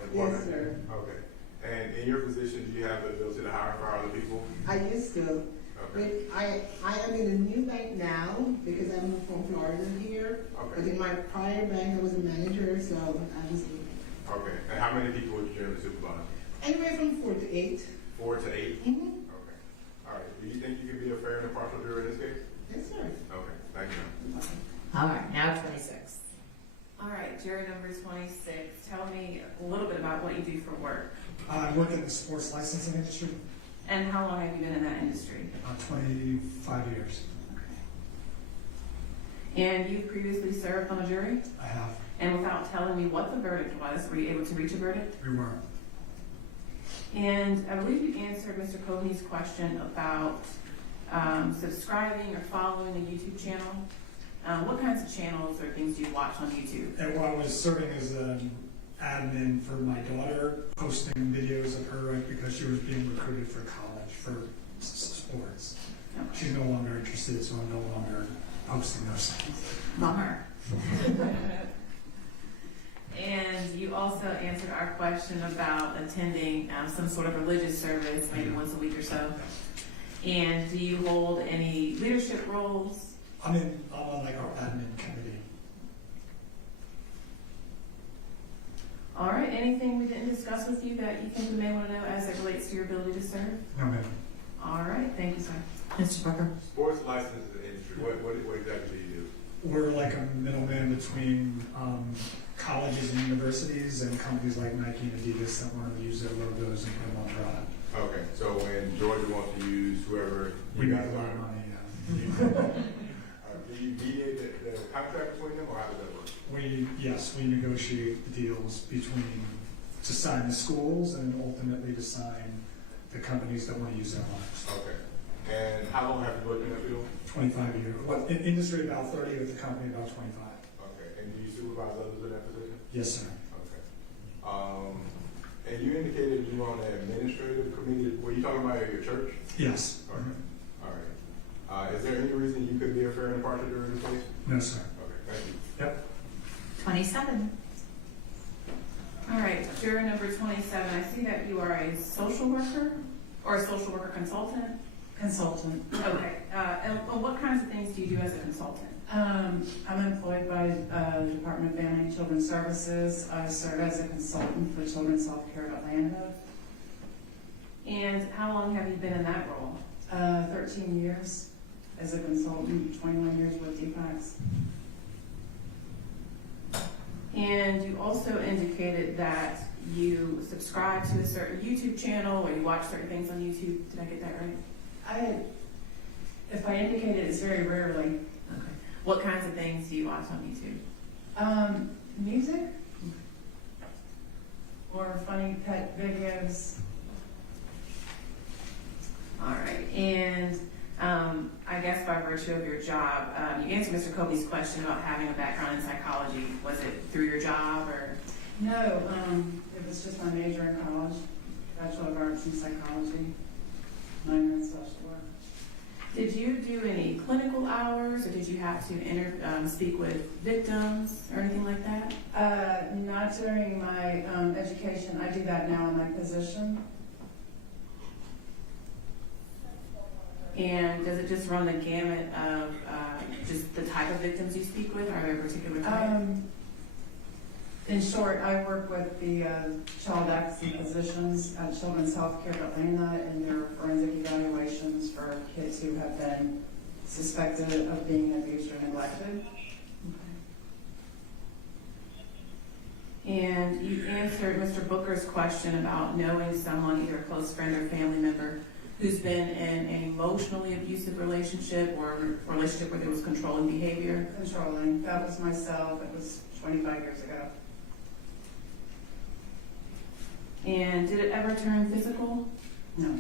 employment? Yes, sir. Okay. And in your position, do you have the ability to hire and fire other people? I used to. Okay. But I am in a new bank now because I moved from Florida here. Okay. But in my prior bank, I was a manager, so I was. Okay. And how many people would you generally supervise? Anywhere from 4 to 8. 4 to 8? Mm-hmm. Okay. All right. Do you think you can be a fair and impartial juror in this case? Yes, sir. Okay. Thank you, ma'am. All right, now 26. All right, juror number 26, tell me a little bit about what you do for work. I work in the sports licensing industry. And how long have you been in that industry? 25 years. And you previously served on a jury? I have. And without telling me what the verdict was, were you able to reach a verdict? We weren't. And I believe you answered Mr. Cohney's question about subscribing or following a YouTube channel. What kinds of channels or things do you watch on YouTube? And while I was serving as an admin for my daughter, posting videos of her because she was being recruited for college for sports. Okay. She's no longer interested, so I'm no longer posting those things. Bummer. And you also answered our question about attending some sort of religious service, maybe once a week or so. And do you hold any leadership roles? I'm on like our admin committee. All right, anything we didn't discuss with you that you think we may want to know as it relates to your ability to serve? No, ma'am. All right, thank you, sir. Mr. Booker? Sports license industry, what exactly do you do? We're like a middleman between colleges and universities and companies like Nike and Adidas that want to use their logos and put them on product. Okay, so when Georgia wants to use whoever We you make guys a lot of are, money, yeah. do you mediate the contract between them, or how does that work? Yes, we negotiate the deals to sign the schools and ultimately to sign the companies that want to use their lines. Okay. And how long have you worked in that field? 25 years. Well, in industry about 30, with the company about 25. Okay. And do you supervise others in that position? Yes, sir. Okay. And you indicated you were on the administrative committee. Were you talking about your church? Yes. Okay. All right. Is there any reason you couldn't be a fair and impartial during this case? No, sir. Okay. Thank you. Yep. 27. All right, juror number 27, I see that you are a social worker or a social worker consultant? Consultant. Okay, and what kinds of things do you do as a consultant? I'm employed by the Department of Family and Children's Services. I serve as a consultant for Children's Health Care of Atlanta. And how long have you been in that role? 13 years as a consultant, 21 years with DeKalb. And you also indicated that you subscribe to a certain YouTube channel or you watch certain things on YouTube. Did I get that right? If I indicate it, it's very rarely. Okay. What kinds of things do you watch on YouTube? Music or funny pet videos. All right, and I guess by virtue of your job, you answered Mr. Kobe's question about having a background in psychology. Was it through your job or? No, it was just my major in college, Bachelor of Arts in Psychology, minor in social work. Did you do any clinical hours, or did you have to speak with victims or anything like that? Not during my education. I do that now in my position. And does it just run the gamut of just the type of victims you speak with? Are there a particular type? In short, I work with the child advocacy physicians at Children's Health Care of Atlanta in their forensic evaluations for kids who have been suspected of being abused or neglected. And you answered Mr. Booker's question about knowing someone, either a close friend or family member, who's been in an emotionally abusive relationship or a relationship where there was controlling behavior. Controlling. That was myself. It was 25 years ago. And did it ever turn physical? No.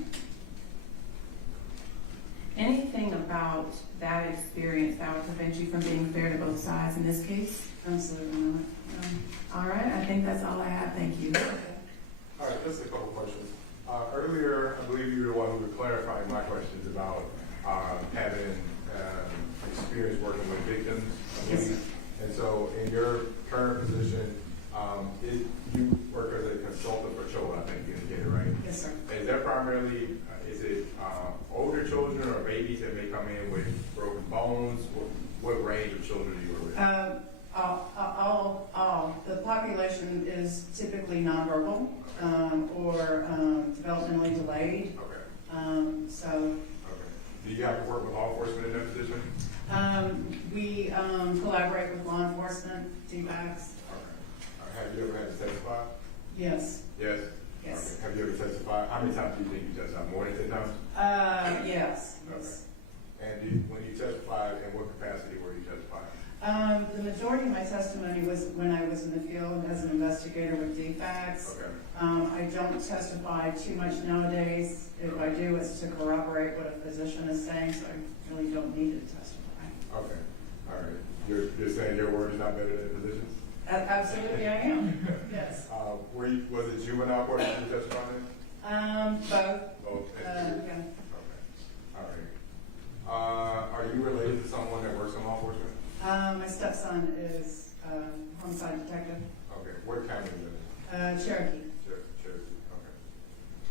Anything about that experience that would prevent you from being fair to both sides in this case? Absolutely not. No. All right, I think that's all I have. Thank you. All right, just a couple questions. Earlier, I believe you were the one who was clarifying my questions about having experience working with victims. Yes, sir. And so in your current position, you work as a consultant for children, I think you indicated, right? Yes, sir. Is that primarily, is it older children or babies that may come in with broken bones? What range of children do you work with? All. The population is typically nonverbal or developmentally delayed. Okay. Okay. Do you have to work with law enforcement in that position? We collaborate with law enforcement, DBACs. Have you ever had to testify? Yes. Yes? Yes. Okay. Have you ever testified? How many times do you think you testified? More than 10 times? Yes. Okay. And when you testified, in what capacity were you testifying? The majority of my testimony was when I was in the field as an investigator with DFACS. Okay. I don't testify too much nowadays. If I do, it's to corroborate what a physician is saying, so I really don't need to testify. Okay. All right. You're saying your word is not better than the physician's? Absolutely, I am. Yes. Was it juvenile court that you testified in? Both. Both. Yeah. Okay. All right. Are you related to someone that works in law enforcement? My stepson is homicide detective. Okay. What county is it? Cherokee. Cherokee. Okay.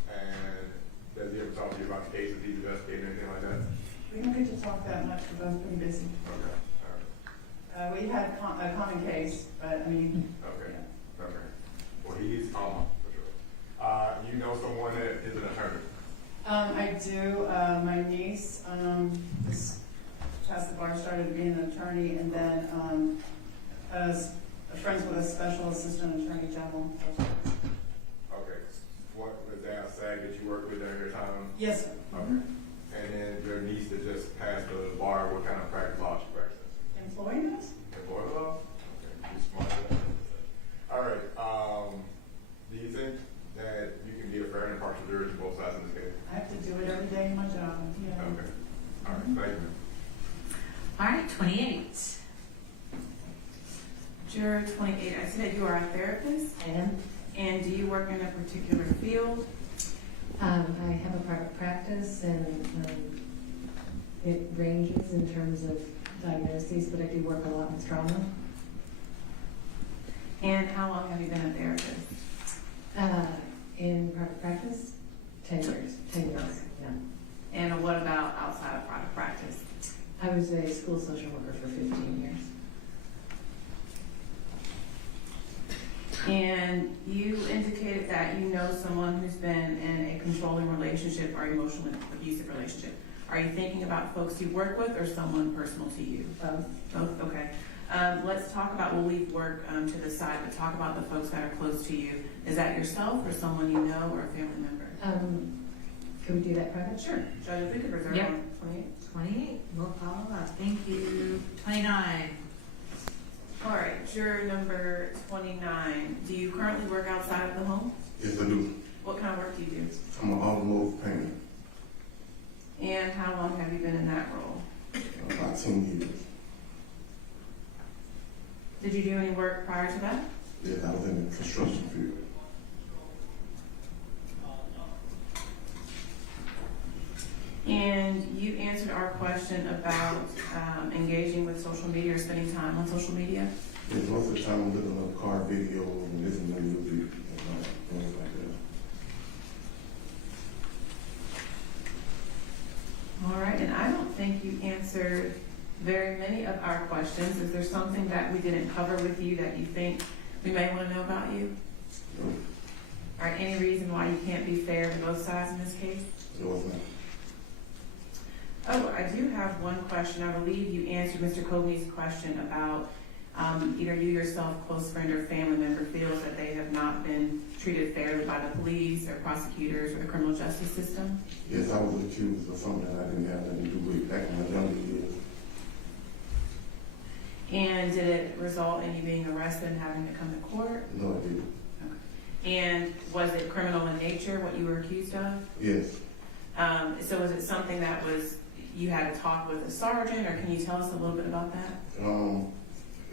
And does he ever talk to you about the cases he's investigating, anything like that? We don't get to talk that much. We're both pretty busy. Okay. We had a common case, but I mean. Okay. Yeah. Okay. Well, he's for sure. You know someone that is an attorney? I do. My niece, this past the bar, started being an attorney, and then as friends with a special assistant attorney general. Okay. What was that SAG that you worked with during your time? Yes, sir. Okay. And then your niece that just passed the bar, what kind of practice law she practices? Employment? Employment law? Okay. She's smart. All right. Do you think that you can be a fair and impartial jury to both sides in this case? I have to do it every day in my job. Yeah. Okay. All right. Thank you. All right, 28. Juror 28, I see that you are a therapist. I am. And do you work in a particular field? I have a private practice, and it ranges in terms of diagnoses, but I do work a lot with trauma. And how long have you been a therapist? In private practice, 10 years. 10 years, yeah. And what about outside of private practice? I was a school social worker for 15 years. And you indicated that you know someone who's been in a controlling relationship or emotionally abusive relationship. Are you thinking about folks you work with or someone personal to you? Both. Both, okay. Let's talk about, we'll leave work to the side, but talk about the folks that are close to you. Is that yourself or someone you know or a family member? Can we do that private? Sure. Judge, if we could reserve Yep. on 28. 28, we'll follow up. Thank you. 29. All right, juror number 29. Do you currently work outside of the home? Yes, I do. What kind of work do you do? I'm an automotive painter. And how long have you been in that role? About 10 years. Did you do any work prior to that? Yes, I was in the construction field. And you answered our question about engaging with social media or spending time on social media? Yes, most of the time I'm looking at car videos and listening to music and things like that. All right, and I don't think you answered very many of our questions. Is there something that we didn't cover with you that you think we may want to know about you? No. All right, any reason why you can't be fair to both sides in this case? No, it's not. Oh, I do have one question. I believe you answered Mr. Coveney's question about either you yourself, close friend or family member feels that they have not been treated fairly by the police or prosecutors or the criminal justice system. Yes, I was accused of something that I didn't have nothing to do with back in my younger years. And did it result in you being arrested and having to come to court? No, I didn't. Okay. And was it criminal in nature, what you were accused of? Yes. So was it something that was, you had to talk with a sergeant, or can you tell us a little bit about that?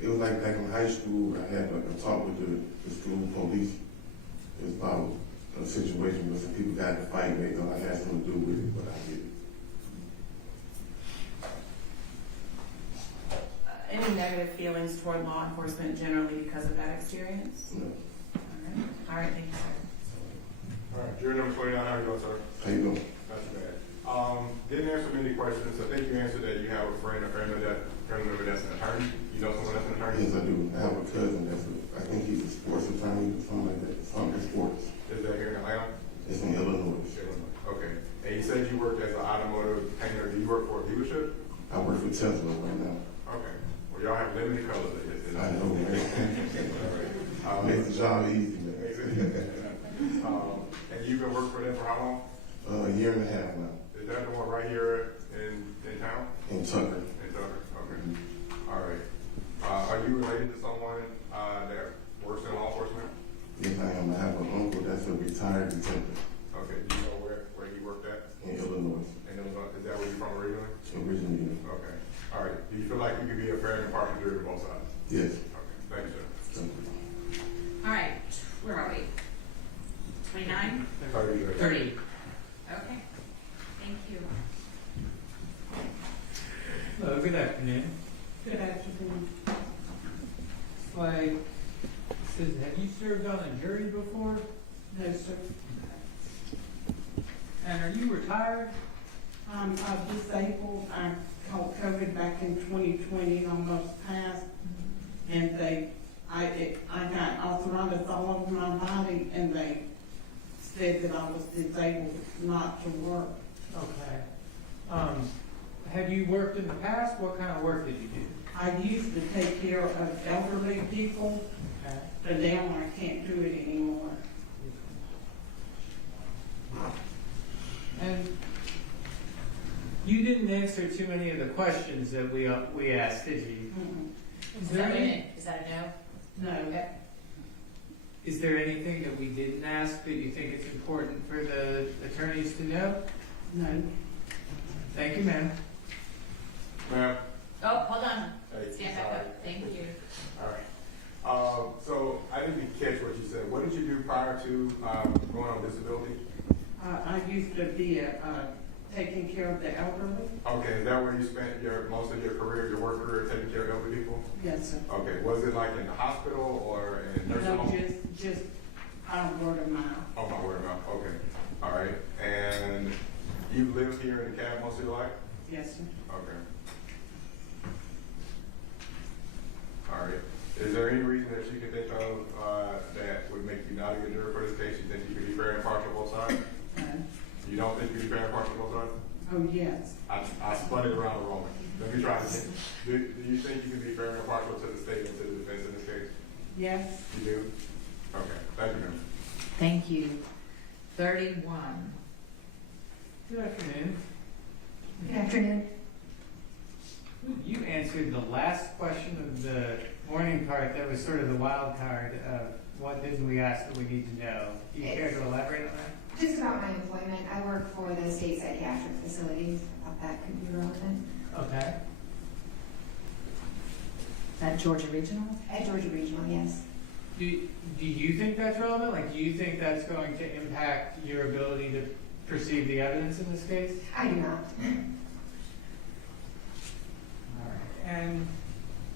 It was like back in high school, I had like a talk with the school police. It was about a situation where some people got in a fight and they thought I had something to do with it, but I didn't. Any negative feelings toward law enforcement generally because of that experience? No. All right, thank you, sir. All right, juror number 29, how you doing, sir? How you doing? Not too bad. Didn't answer many questions. I think you answered that you have a friend or family member that's an attorney. You know someone that's an attorney? Yes, I do. I have a cousin I think he's a sports attorney or something like that, something in sports. Is that here in Atlanta? It's in Illinois. Okay. And you said you worked as an automotive painter. Do you work for a dealership? I work for Tesla right now. Okay. Well, y'all have limited colors. I know, man. Makes the job easy, man. And you've been working for them for how long? A year and a half now. Is that the one right here in town? In Tucker. In Tucker, okay. All right. Are you related to someone that works in law enforcement? Yes, I am. I have an uncle that's a retired detective. Okay. Do you know where he worked at? In Illinois. In Illinois. Is that where you're from originally? Originally. Okay. All right. Do you feel like you could be a fair and impartial jury to both sides? Yes. Okay. Thank you, sir. Thank you. All right, where are we? 29? 30. 30. Okay, thank you. Hello, good afternoon. Good afternoon. Like, says, have you served on a jury before? No, sir. And are you retired? I'm disabled. I caught COVID back in 2020, almost passed. And I got arthritis all over my body, and they said that I was disabled not to work. Have you worked in the past? What kind of work did you do? I used to take care of elderly people, but now I can't do it anymore. And you didn't answer too many of the questions that we asked, did you? Is that a no? No. Okay. Is there anything that we didn't ask that you think it's important for the attorneys to know? No. Thank you, ma'am. Ma'am? Oh, hold on. Hey, Stand back sorry. up. Thank you. All right. So I didn't catch what you said. What did you do prior to going on disability? I used to be taking care of the elderly. Okay, is that where you spent most of your career, your work career, taking care of elderly people? Yes, sir. Okay, was it like in the hospital or in nursing No, home? just word of mouth. Oh, my word of mouth. Okay. All right. And you lived here in DeKalb most of your life? Yes, sir. Okay. All right. Is there any reason that you can think of that would make you not a good juror for this case? You think you could be fair and impartial both sides? You don't think you can be fair and impartial both sides? Oh, yes. I spun it around the wrong way. Let me try this. Do you think you can be fair and impartial to the state and to the defense in this case? Yes. You do? Okay. Thank you, ma'am. Thank you. 31. Good afternoon. Good afternoon. You answered the last question of the morning part that was sort of the wild card of what didn't we ask that we need to know. Do you care to elaborate on that? Just about my employment, I work for the state psychiatric facilities. I thought that could be relevant. Okay. At Georgia Regional? At Georgia Regional, yes. Do you think that's relevant? Like, do you think that's going to impact your ability to perceive the evidence in this case? I do not. All right. And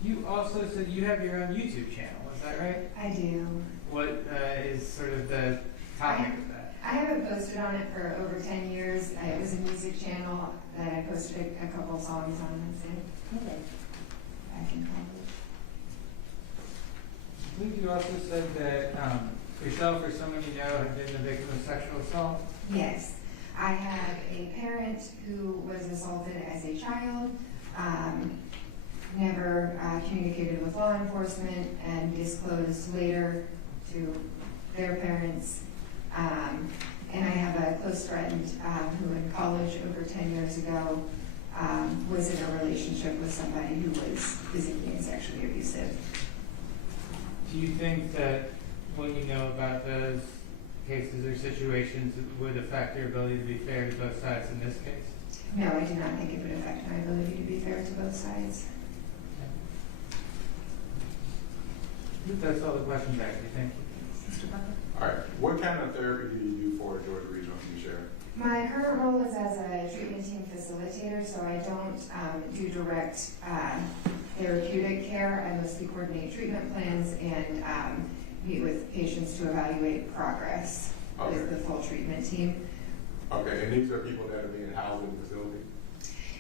you also said you have your own YouTube channel, is that right? I do. What is sort of the topic of that? I haven't posted on it for over 10 years. It was a music channel that I posted a couple songs on. Okay. Back in college. I believe you also said that yourself or someone you know have been the victim of sexual assault. Yes. I have a parent who was assaulted as a child, never communicated with law enforcement, and disclosed later to their parents. And I have a close friend who in college over 10 years ago was in a relationship with somebody who was physically and sexually abusive. Do you think that what you know about those cases or situations would affect your ability to be fair to both sides in this case? No, I do not think it would affect my ability to be fair to both sides. That's all the questions actually. Thank you. All right. What kind of therapy do you do for Georgia Regional? Can you share? My current role is as a treatment team facilitator, so I don't do direct therapeutic care. I mostly coordinate treatment plans and meet with patients to evaluate progress with the full treatment team. Okay, and these are people that are being housed in the facility?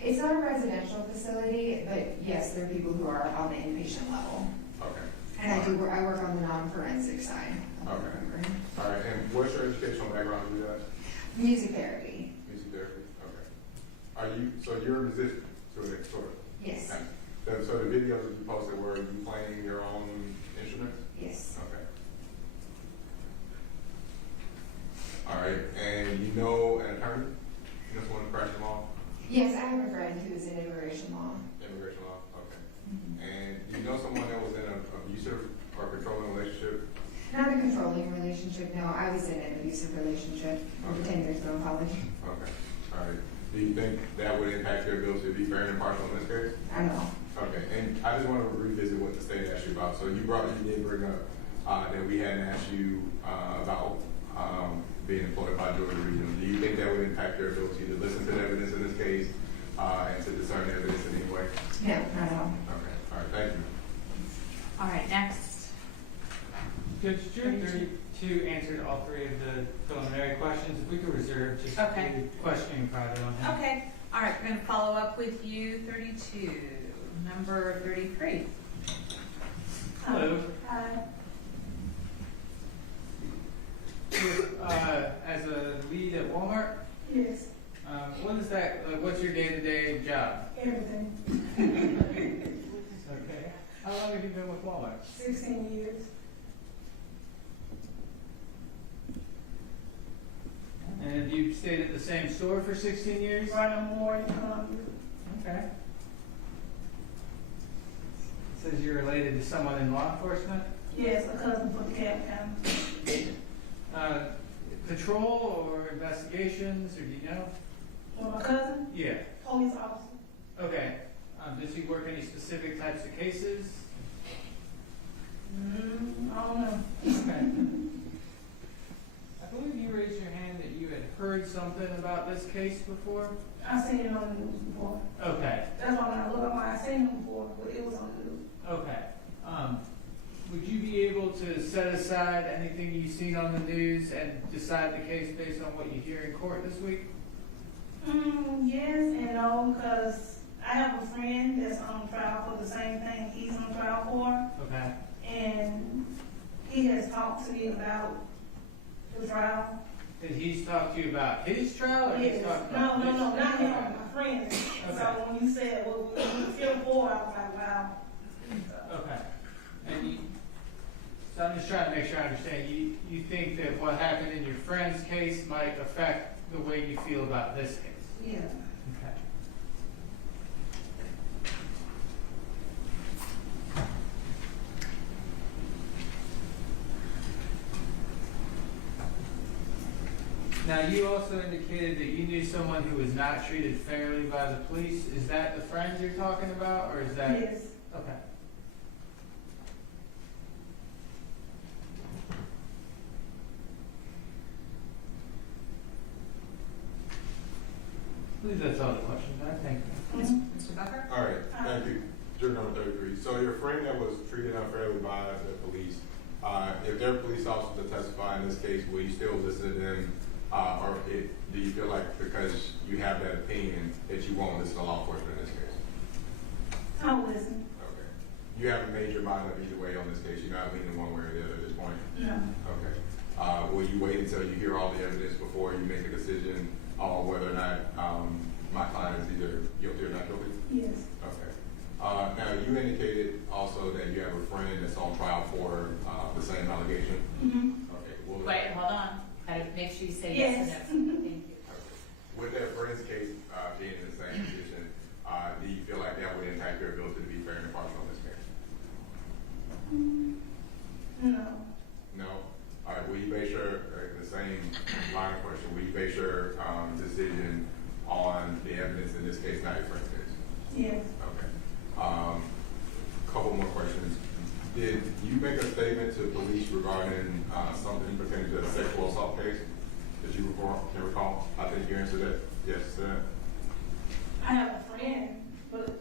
It's not a residential facility, but yes, there are people who are on the inpatient level. Okay. And I work on the non-forensic side of the program. All right, and what's your educational background with that? Music therapy. Music therapy, okay. So you're a musician, sort of? Yes. Okay. So the videos that you posted, were you playing your own instruments? Yes. Okay. All right, and you know an attorney? You know someone in practicing law? Yes, I have a friend who's in immigration law. Immigration law, okay. And do you know someone that was in an abusive or controlling relationship? Not a controlling relationship, no. I was in an abusive relationship over 10 years ago in college. Okay, all right. Do you think that would impact your ability to be fair and impartial in this case? I don't know. Okay, and I just want to revisit what the state asked you about. So you did bring up that we hadn't asked you about being employed by Georgia Regional. Do you think that would impact your ability to listen to the evidence in this case and to discern the evidence in any way? No, not at all. Okay, all right, thank you. All right, next. Judge, Jury 32 answered all three of the preliminary questions. If we could reserve just the questioning private on him. Okay. All right, we're going to follow up with you, 32. Number 33. Hello. Hi. As a lead at Walmart? Yes. What is that, like, what's your day-to-day job? Everything. Okay. How long have you been with Walmart? 16 years. And have you stayed at the same store for 16 years? Right on Memorial. Okay. It says you're related to someone in law enforcement? Yes, a cousin for DeKalb County. Patrol or investigations, or do you know? Well, my cousin? Yeah. Police officer. Okay. Does he work any specific types of cases? I don't know. Okay. I believe you raised your hand that you had heard something about this case before? I seen it on the news before. Okay. That's why when I look online, I seen it before, but it was on the news. Okay. Would you be able to set aside anything you've seen on the news and decide the case based on what you hear in court this week? Yes and no, because I have a friend that's on trial for the same thing he's on trial for. Okay. And he has talked to me about the trial. Did he talk to you about his trial or Yes. he's talking about No, this not trial? him, my friend. Okay. So when you said, well, we feel poor, I was like, wow. Okay. And you, so I'm just trying to make sure I understand. You think that what happened in your friend's case might affect the way you feel about this case? Yeah. Okay. Now, you also indicated that you knew someone who was not treated fairly by the police. Is that the friend you're talking about, or is that? Yes. Okay. I believe that's all the questions I have. Thank you. Mr. Becker? All right, thank you. Juror number 33. So your friend that was treated unfairly by the police, if there are police officers that testify in this case, will you still listen to them? Do you feel like because you have that opinion that you won't listen to law enforcement in this case? I'll listen. Okay. You haven't made your mind up either way on this case. You're not leaning one way or the other at this point? No. Okay. Will you wait until you hear all the evidence before you make a decision on whether or not my client is either guilty or not guilty? Yes. Okay. Now, you indicated also that you have a friend that's on trial for the same allegation? Okay. Well, Wait, hold on. Gotta make sure you say yes or no. Thank you. with that friend's case being in the same position, do you feel like that would impact your ability to be fair and impartial in this case? No. No? All right, will you base your, the same line of question, will you base your decision on the evidence in this case, not your friend's case? Yes. Okay. Couple more questions. Did you make a statement to police regarding something pertaining to a sexual assault case that you can recall? I think you answered that yes to that. I have a friend, but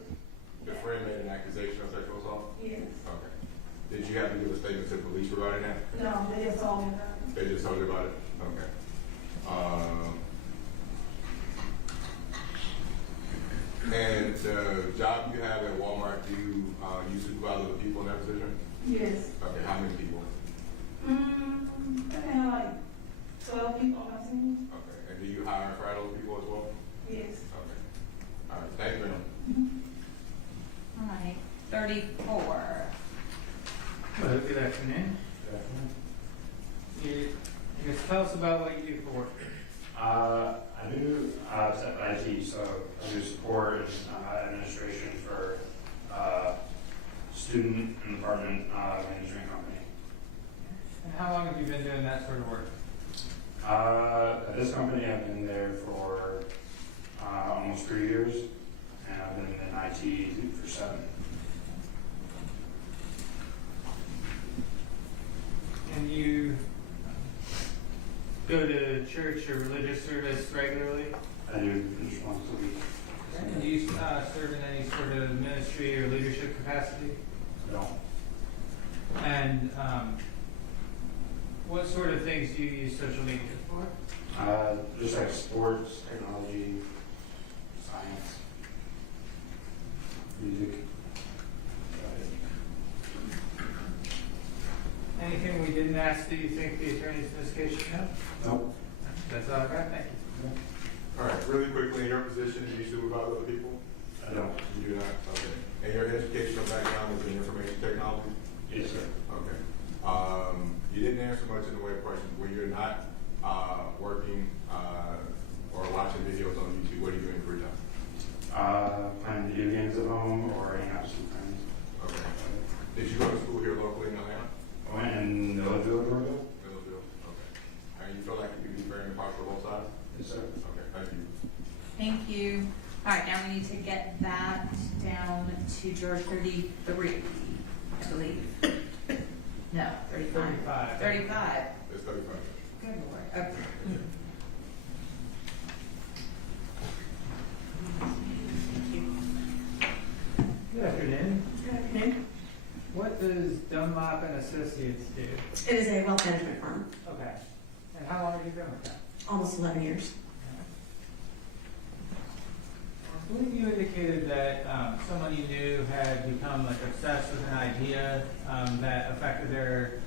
Your friend made an accusation of sexual assault? yes. Okay. Did you have to give a statement to police regarding that? No, they just told me about it. They just told you about it? Okay. And the job you have at Walmart, do you supervise other people in that position? Yes. Okay, how many people? I think I have like 12 people on my team. Okay, and do you hire and fire those people as well? Yes. Okay. All right, thank you, ma'am. All right, 34. Hello, good afternoon. You guys tell us about what you do for work. I do IT, so I do support and administration for student and department management company. And how long have you been doing that sort of work? At this company, I've been there for almost 3 years, and I've been in IT for 7. And you go to church or religious service regularly? I do just once a week. And do you serve in any sort of ministry or leadership capacity? No. And what sort of things do you use social media for? Just like sports, technology, science, music. Anything we didn't ask, do you think the attorneys in this case should know? Nope. That's all I got, thank you. All right, really quickly, in your position, do you supervise other people? No. You do not? Okay. And your educational background is in information technology? Yes, sir. Okay. You didn't answer much in the way of questions. When you're not working or watching videos on YouTube, what are you doing for your time? Playing video games at home or hanging out with some friends. Okay. Did you go to school here locally in Atlanta? I went in Natureboy, Georgia. Millville. Okay. And you feel like you can be fair and impartial on both sides? Yes, sir. Okay, thank you. Thank you. All right, now we need to get that down to George 33, I believe. No, 35. 35. 35. It's 35. Good Lord. Okay. Good afternoon. Good afternoon. What does Dunlop and Associates do? It is a wealth management firm, Okay. And how long have you been with them? almost 11 years. I believe you indicated that someone you knew had become like obsessed with an idea that affected their,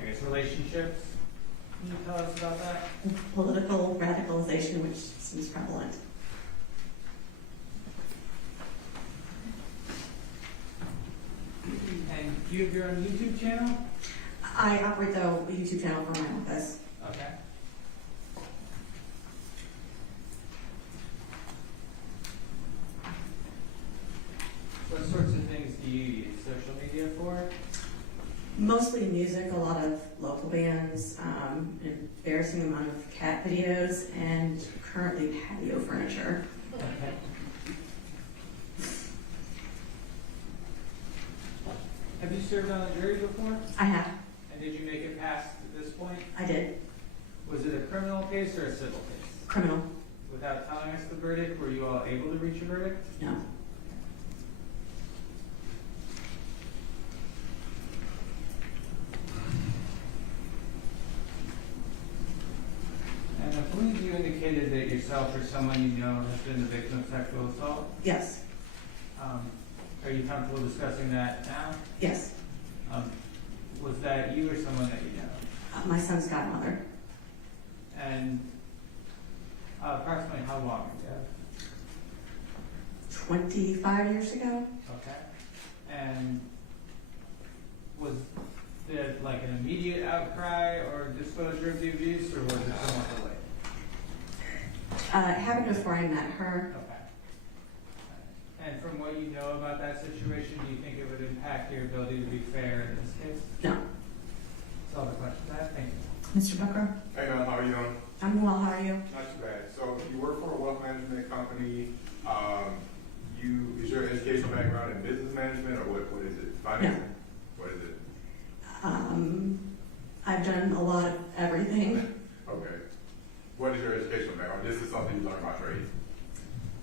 I guess, relationships. Can you tell us about that? Political radicalization, which seems prevalent. And do you have your own YouTube channel? I operate the YouTube channel for my office. Okay. What sorts of things do you use social media for? Mostly music, a lot of local bands, an embarrassing amount of cat videos, and currently patio furniture. Okay. Have you served on a jury before? I have. And did you make it past this point? I did. Was it a criminal case or a civil case? Criminal. Without telling us the verdict, were you all able to reach a verdict? No. And I believe you indicated that yourself or someone you know has been the victim of sexual assault. Yes. Are you comfortable discussing that now? Yes. Was that you or someone that you know? My son's godmother. And approximately how long ago? 25 years ago. Okay. And was there like an immediate outcry or disclosure of the abuse, or was it somewhat delayed? It happened before I met her. Okay. And from what you know about that situation, do you think it would impact your ability to be fair in this case? No. That's all the questions I have. Thank you. Mr. Booker? Hey, man, how are you doing? I'm well, how are you? Not too bad. So you work for a wealth management company. Is your educational background in business management or what is it? Finance? No. What is it? I've done a lot of everything. Okay. What is your educational background? This is something you learned by trade?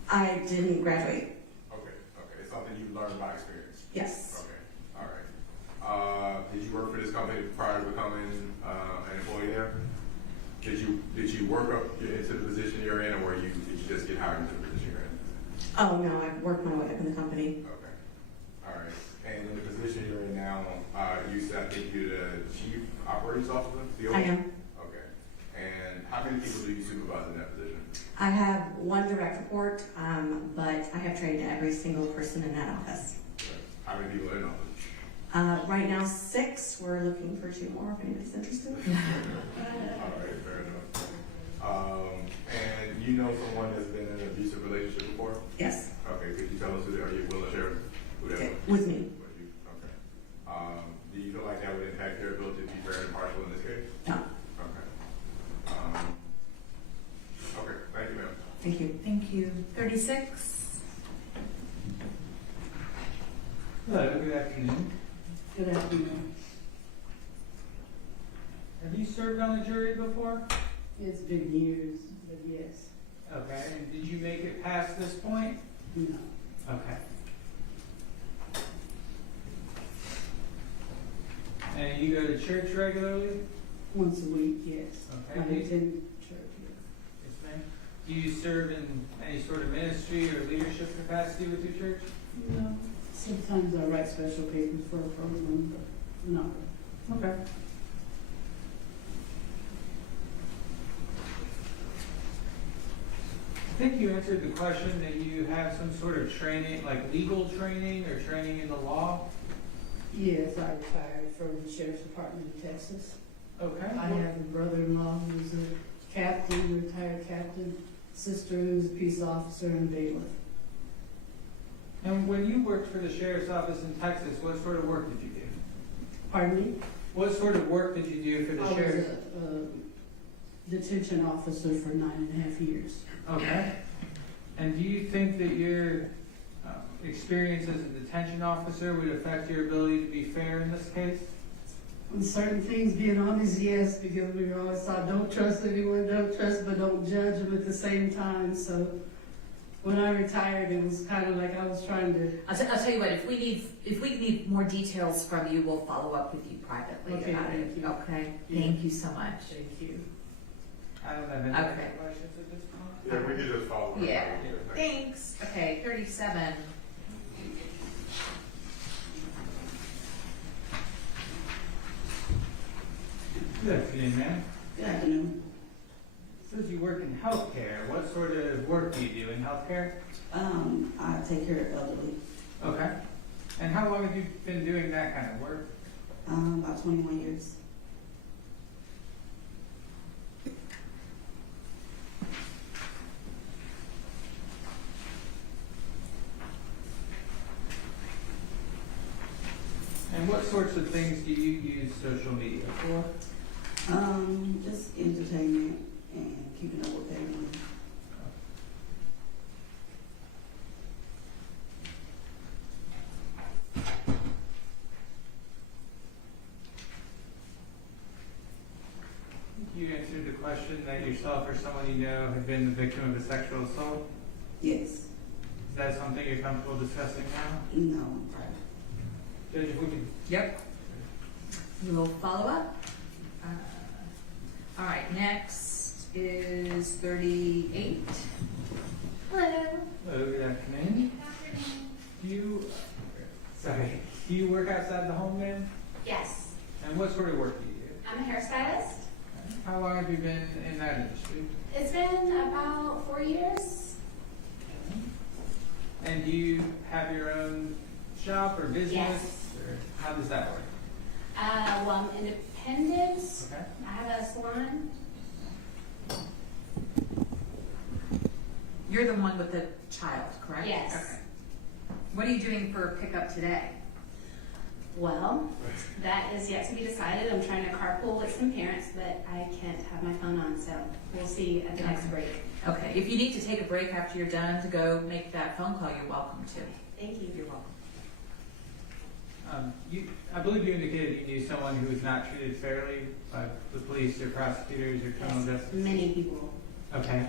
I didn't graduate. Okay. It's something you learned by experience? Yes. Okay. All right. Did you work for this company prior to becoming an employee there? Did you work up into the position you're in, or did you just get hired into the position you're in? Oh, no, I've worked my way up in the company. Okay. All right. And in the position you're in now, you said, I think you're the chief operations officer? I am. Okay. And how many people do you supervise in that position? I have one direct report, but I have trained every single person in that office. Okay. How many people are in office? Right now, 6. We're looking for 2 more if anybody's interested. All right, fair enough. And you know someone that's been in an abusive relationship before? Yes. Okay, could you tell us who they are? Are you willing to share who that was? With me. With you? Okay. Do you feel like that would impact their ability to be fair and impartial in this case? No. Okay. Okay, thank you, ma'am. Thank you. Thank you. 36. Hello, good afternoon. Good afternoon. Have you served on a jury before? It's been years, but yes. Okay, and did you make it past this point? No. Okay. And you go to church regularly? Once a week, yes. Okay. I attend church, yes. Yes, ma'am. Do you serve in any sort of ministry or leadership capacity with your church? No. Sometimes I write special papers for a program, but not. Okay. think you answered the question that you have some sort of training, like legal training or training in the law. Yes, I retired from the Sheriff's Department in Texas. Okay. I have a brother-in-law who's a captain, retired captain, sister who's a peace officer and bailiff. And when you worked for the sheriff's office in Texas, what sort of work did you do? Pardon me? What sort of work did you do for the sheriff? I was a detention officer for 9.5 years. Okay. And do you think that your experience as a detention officer would affect your ability to be fair in this case? On certain things, being honest, yes, because we were always taught, don't trust anyone, don't trust, but don't judge them at the same time. So when I retired, it was kind of like I was trying to. I'll tell you what, if we need more details from you, we'll follow up with you privately Okay, about it. thank you. Okay, Yeah. thank you so much. Thank you. I don't have any Okay. questions at this point. Yeah, we could just follow up. Yeah, thanks. Okay, 37. Good afternoon, ma'am. Good afternoon. Says you work in healthcare. What sort of work do you do in healthcare? I take care of elderly. Okay. And how long have you been doing that kind of work? About 21 years. And what sorts of things do you use social media for? Just entertainment and keeping up with everyone. You answered the question that yourself or someone you know had been the victim of a sexual assault. Yes. Is that something you're comfortable discussing now? No. Judge, if we could. Yep. We'll follow up. All right, next is 38. Hello. Hello, good afternoon. Do you work outside the home, ma'am? Yes, And what sort of work do you do? I'm a hairstylist. How long have you been in that industry? It's been about 4 years. And do you have your own shop or business? Yes. Or how does that work? Well, I'm independent. Okay. I have a salon. You're the one with the child, correct? Yes. Okay. What are you doing for pickup today? Well, that is yet to be decided. I'm trying to carpool with some parents, but I can't have my phone on, so we'll see at the next break. Okay, if you need to take a break after you're done to go make that phone call, you're welcome to. Thank you. You're welcome. I believe you indicated you knew someone who was not treated fairly by the police or prosecutors or criminal justice. Many people. Okay.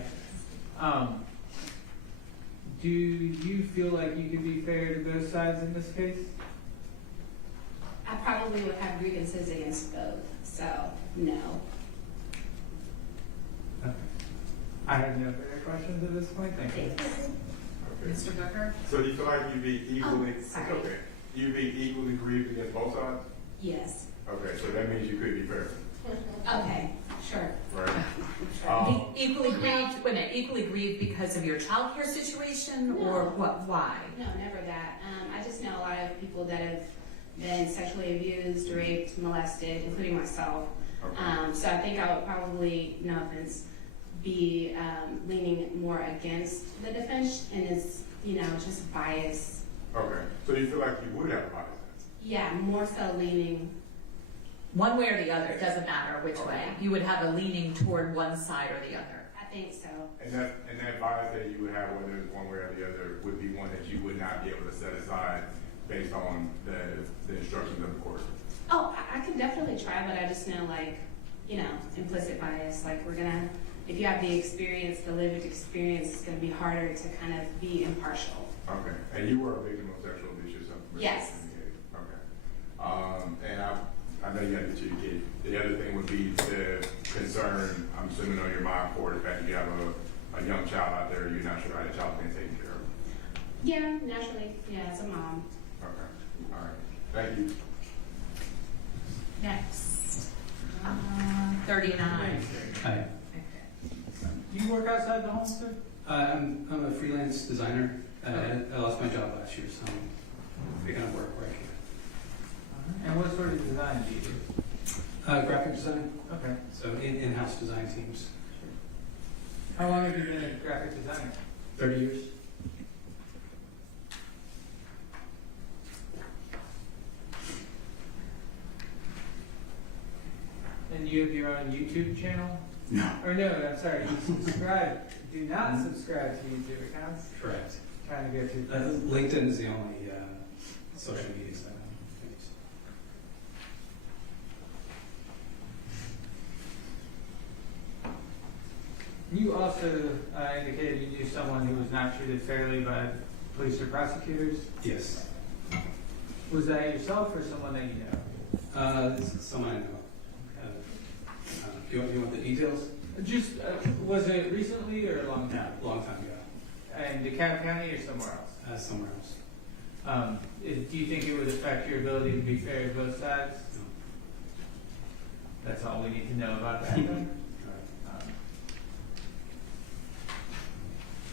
Do you feel like you can be fair to both sides in this case? I probably would have grievances against both, so no. Okay. I have no further questions at this point. Thank you. Okay. Mr. Booker? So do you feel like you'd be equally, sorry. okay, you'd be equally grieved against both sides? Yes. Okay, so that means you could be fair, Okay, sure. right? Equally grieved, wait a minute, equally grieved because of your childcare situation or what, why? No, never that. I just know a lot of people that have been sexually abused, raped, molested, including myself. Okay. So I think I would probably, no offense, be leaning more against the defense and is, just bias. Okay, so you feel like you would have a bias? Yeah, more so leaning. One way or the other, it doesn't matter which way. You would have a leaning toward one side or the other. I think so. And that bias that you would have, whether it's one way or the other, would be one that you would not be able to set aside based on the instructions of the court. Oh, I can definitely try, but I just know, implicit bias. Like, if you have the experience, the lived experience, it's going to be harder to kind of be impartial. Okay, and you were a victim of sexual abuse yourself? Yes. Okay. And I know you got to get your kid. The other thing would be the concern, I'm assuming on your mind for the fact that you have a young child out there, you're not sure how the child's being taken care of. Yeah, naturally. Yeah, as a mom. Okay, all right. Thank you. Next, 39. Hi. Do you work outside the home, sir? I'm last year, so we're gonna work right here. And what sort of design do you do? Graphic design, Okay. so in-house design teams. How long have you been a graphic designer? 30 years. And you have your own YouTube channel? No. Or no, I'm sorry, you subscribe, do not subscribe to YouTube accounts? Correct. Trying to get to. LinkedIn is the only social media site I use. You also indicated you knew someone who was not treated fairly by police or prosecutors. Yes. Was that yourself or someone that you know? This is someone I know. You want the details? Just, was it recently or a long time? Yeah, a long time ago. In DeKalb County or somewhere else? Somewhere else. Do you think it would affect your ability to be fair to both sides? No. That's all we need to know about that then?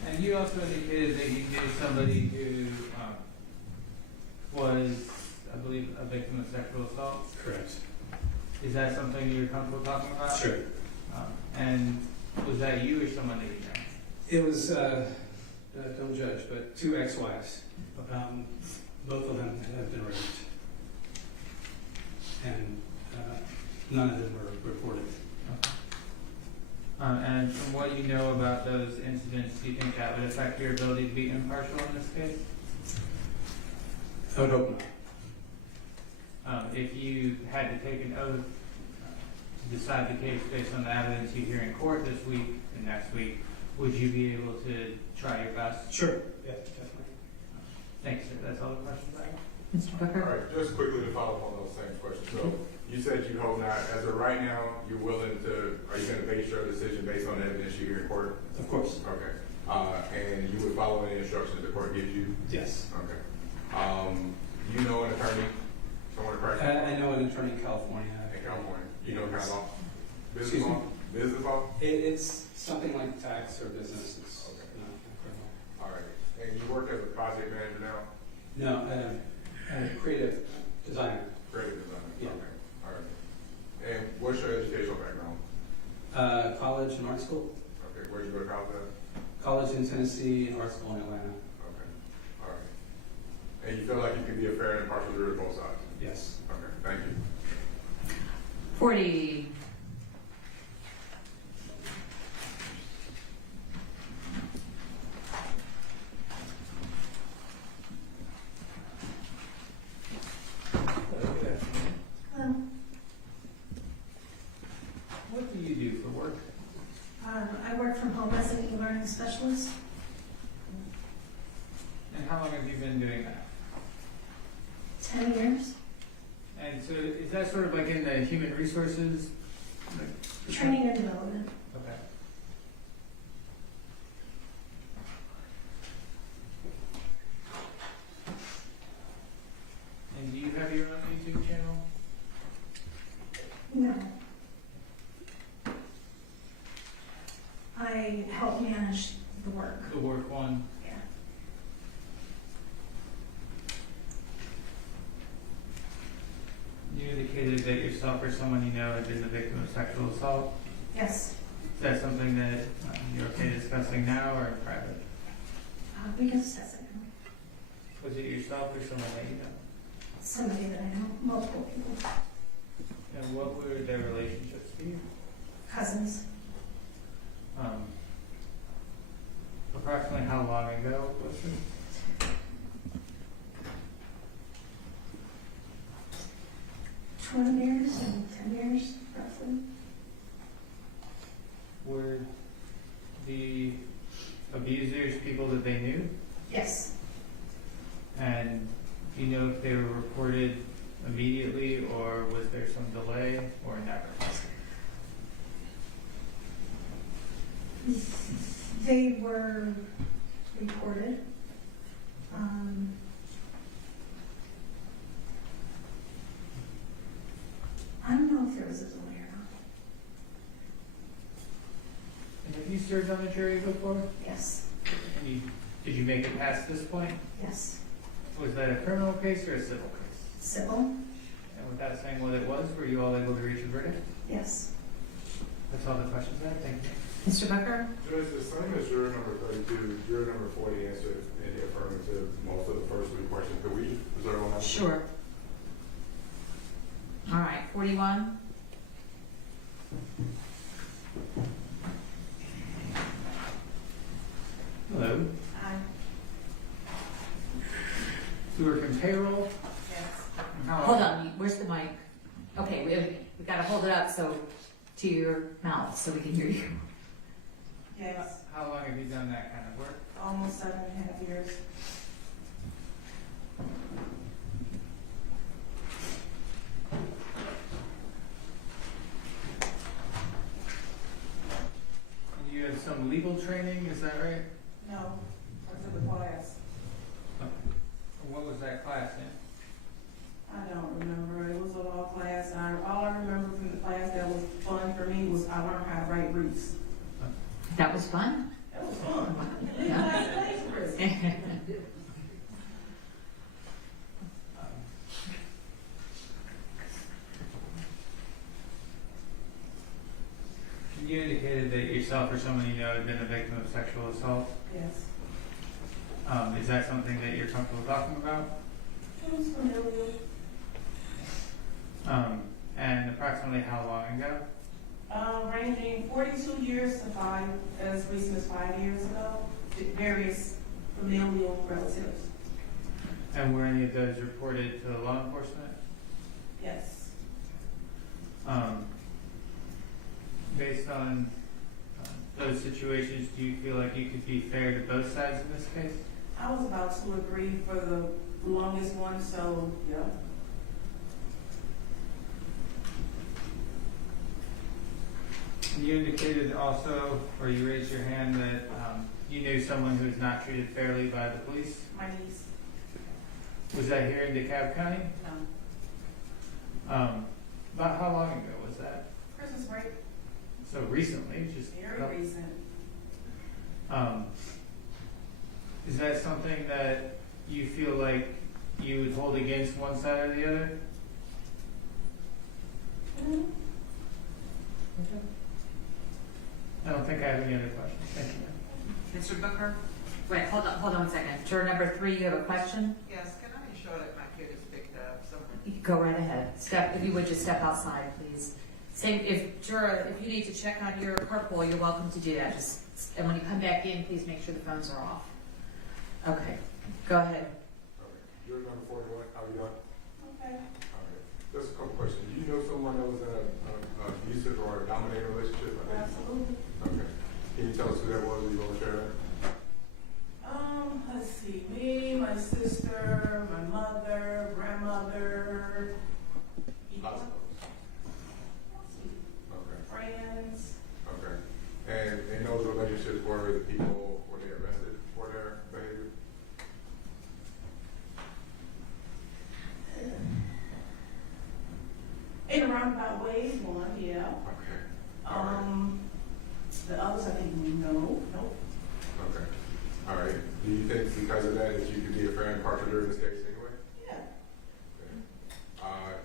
And you also indicated that you knew somebody who was, I believe, a victim of sexual assault? Correct. Is that something you're comfortable talking about? Sure. And was that you or someone that you know? It was, don't judge, but 2 ex-wives. Both of them have been raped. And none of them were reported. Okay. And from what you know about those incidents, do you think that would affect your ability to be impartial in this case? I would hope not. If you had to take an oath to decide the case based on the evidence you hear in court this week and next week, would you be able to try your best? Sure. Yeah, definitely. Thanks, sir. That's all the questions I have. Mr. Booker? All right, just quickly to follow up on those same questions. So you said you hope not, as of right now, you're willing to, are you gonna base your decision based on the evidence you hear in court? Of course. Okay. And you would follow any instructions the court gives you? Yes. Okay. You know an attorney, someone to practice? I know an attorney in California. In California. You know kind of law? Business Excuse me? law? Business law? It's something like tax or business. It's Okay. not criminal. All right. And you work as a project manager now? No, I'm a creative designer. Creative designer? Yeah. Okay. All right. And what's your educational background? College and art school. Okay. Where'd you go to college at? College in Tennessee and art school in Atlanta. Okay. All right. And you feel like you can be a fair and impartial juror to both sides? Yes. Okay. Thank you. 40. Hello. What do you do for work? I work from home as an e-learning specialist. And how long have you been doing that? 10 years. And so is that sort of like in the human resources? Training and development. Okay. And do you have your own YouTube channel? No. I help manage the work. The work one? Yeah. You indicated that yourself or someone you know had been the victim of sexual assault. Yes. Is that something that you're okay discussing now or in private? We can discuss it now. Was it yourself or someone that you know? Somebody that I know, multiple people. And what were their relationships to you? Cousins. Approximately how long ago was it? 20 years and 10 years, roughly. Were the abusers people that they knew? Yes. And do you know if they were reported immediately or was there some delay or never? They were reported. I don't know if there was a delay or not. And have you served on a jury before? Yes. And did you make it past this point? Yes. Was that a criminal case or a civil case? Civil? And without saying what it was, were you all able to reach a verdict? Yes. That's all the questions I have. Thank you. Mr. Booker? Judge, the same as juror number 32, juror number 40 answered in the affirmative most of the first three questions. Could we reserve on that? Sure. All right, 41. Hello. Aye. Stewart and payroll. Yes. Hold on, where's the mic? Okay, we gotta hold it up so, to your mouth so we can hear you. Yes. How long have you done that kind of work? Almost 7.5 years. And you had some legal training, is that right? No, I took a class. What was that class in? I don't remember. It was a law class. All I remember from the class that was fun for me was I learned how to write briefs. That was fun? It was fun. You indicated that yourself or someone you know had been a victim of sexual assault. Yes. Is that something that you're comfortable talking about? It was familiar. And approximately how long ago? Ranging 42 years to as recent as 5 years ago. Various familial relatives. And were any of those reported to law enforcement? Yes. Based on those situations, do you feel like you could be fair to both sides in this case? I was about to agree for the longest one, so yeah. You indicated also, or you raised your hand, that you knew someone who was not treated fairly by the police. My niece. Was that here in DeKalb County? No. About how long ago was that? Christmas break. So recently, just Very recent. Is that something that you feel like you would hold against one side or the other? Mm-hmm. I don't think I have any other questions. Thank you. Mr. Booker? Wait, hold on 1 second. Juror number 3, you have a question? Yes, can I ensure that my kid is picked up? Go right ahead. If you would just step outside, please. Same, if you need to check on your purple, you're welcome to do that. And when you come back in, please make sure the phones are off. Okay, go ahead. Okay. Juror number 41, how are you doing? Okay. Okay. Just a couple questions. Do you know someone that was in an abusive or a dominating relationship? Absolutely. Okay. Can you tell us who that was? Are you going to share that? Let's see. Me, my sister, my mother, grandmother. Lots of those. Okay. Friends. Okay. And in those relationships, were the people, were they arrested for their behavior? In a roundabout way, one, yeah. Okay. The others, I think, no. Nope. Okay. All right. Do you think because of that you could be a fair and impartial juror in this case anyway? Yeah. Okay.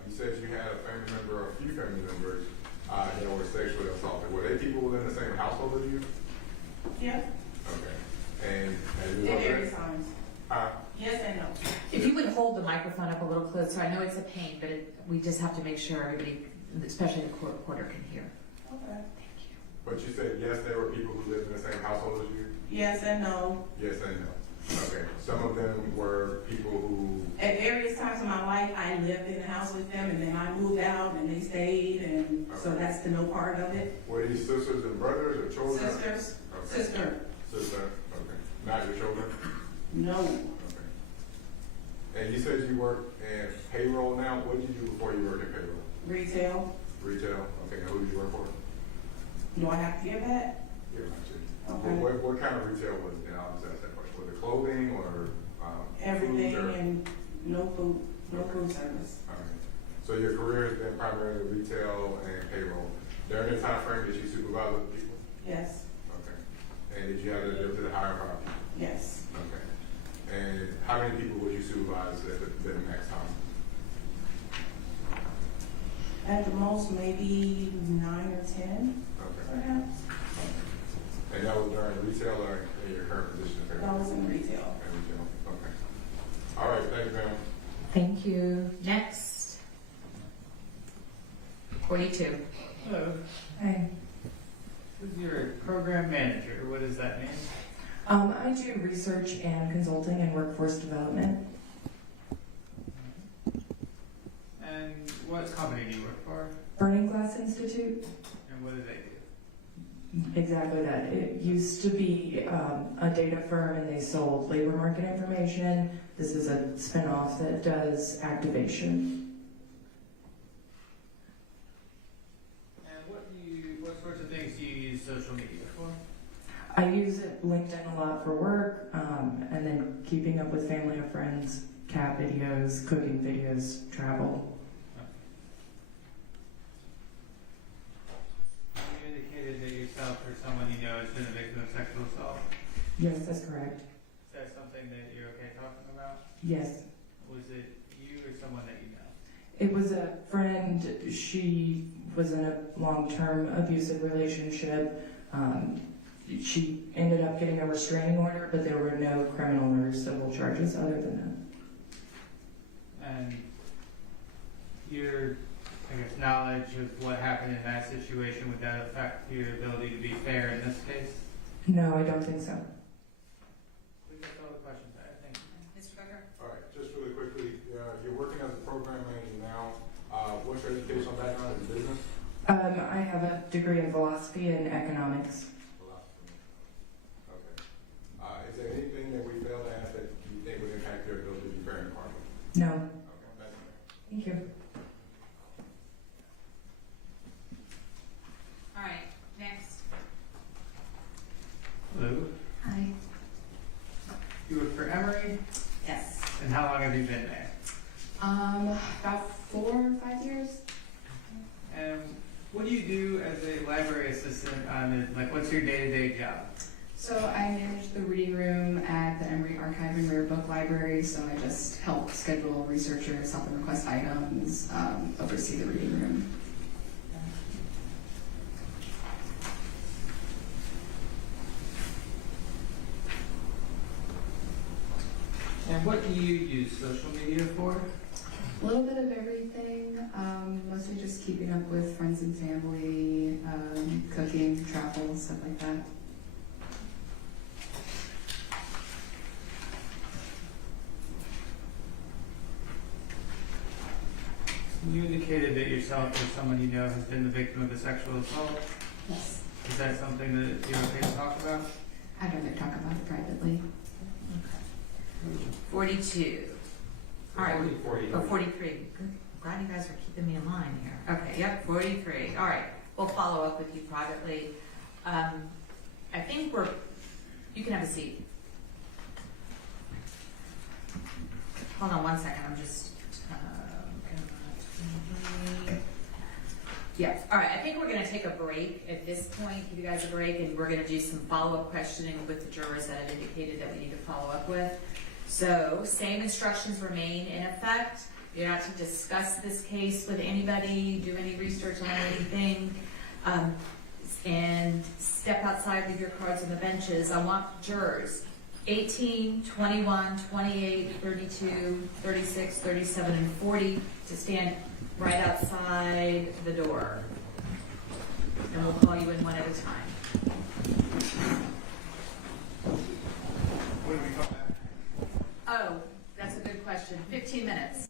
You said you had a family member or a few family members that were sexually assaulted. Were they people within the same household as you? Yeah. Okay. And At various times. Yes and no. If you would hold the microphone up a little closer, I know it's a pain, but we just have to make sure everybody, especially the court reporter, can hear. Okay. But you said yes, there were people who lived in the same household as you? Yes and no. Yes and no. Okay. Some of them were people who... At various times in my life, I lived in the house with them, and then I moved out, and they stayed, and so that's the no part of it. Were these sisters and brothers or children? Sisters. Okay. Sister. Okay. Not your children? No. Okay. And you said you work in payroll now. What did you do before you worked in payroll? Retail. Retail. Okay. Now who did you work for? Do I have to give that? Yeah, I see. Okay. What kind of retail was it? And I'll just ask that question. Was it clothing or Everything food or? and no food service. All right. So your career has been primarily retail and payroll. During the time frame, did you supervise other people? Yes. Okay. And did you have to deal to the higher power? Yes. Okay. And how many people would you supervise at the max time? At the most, maybe 9 or 10, Okay. perhaps. And that was during retail or in your current position? That was in retail. In retail, okay. All right, thank you, ma'am. Thank you. Next. 42. Hello. Hi. Who's your program manager? What does that mean? I do research and consulting and workforce development. And what company do you work for? Burning Glass Institute. And what do they do? Exactly that. It used to be a data firm and they sold labor market information. This is a spin-off that does activation. And what sorts of things do you use social media for? I use LinkedIn a lot for work, and then keeping up with family or friends, cat videos, cooking videos, travel. You indicated that yourself or someone you know has been a victim of sexual assault. Yes, that's correct. Is that something that you're okay talking about? Yes. Was it you or someone that you know? It was a friend. She was in a long-term abusive relationship. She ended up getting a restraining order, but there were no criminal or civil charges other than that. And your, I guess, knowledge of what happened in that situation, would that affect your ability to be fair in this case? No, I don't think so. That's all the questions I have. Thank you. Mr. Becker? All right, just really quickly, you're working as a program manager now. What's your educational background in business? I have a degree in philosophy and economics. Okay. Is there anything that we failed to ask that you think would impact your ability to be fair and impartial? No. Okay, thank you. Thank you. All right, next. Hello. Hi. You work for Emory, Yes. and how long have you been there? About 4 or 5 years. And what do you do as a library assistant like what's your day-to-day job? So I manage the reading room at the Emory Archive and Rare Book Library, so I just help schedule researchers, help them request items, oversee the reading room. And what do you use social media for? A little bit of everything, mostly just keeping up with friends and family, cooking, travel, stuff like that. You indicated that yourself or someone you know has been the victim of a sexual assault. Yes. Is that something that you're okay to talk about? I'd rather talk about it privately. 42. All right. 40. Oh, 43. Good. Glad you guys are keeping me in line here. Okay, yep, 43. All right. We'll follow up with you privately. I think you can have a seat. Hold on one second. I'm just, yeah. All right. I think we're going to take a break at this point, give you guys a break, and we're going to do some follow-up questioning with the jurors that have indicated that we need to follow up with. So, same instructions remain in effect. You're not to discuss this case with anybody, do any research on anything, and step outside, leave your cards on the benches. I want jurors 18, 21, 28, 32, 36, 37, and 40 to stand right outside the door. And we'll call you in one at a time. What do we call that? Oh, that's a good question. 15 minutes.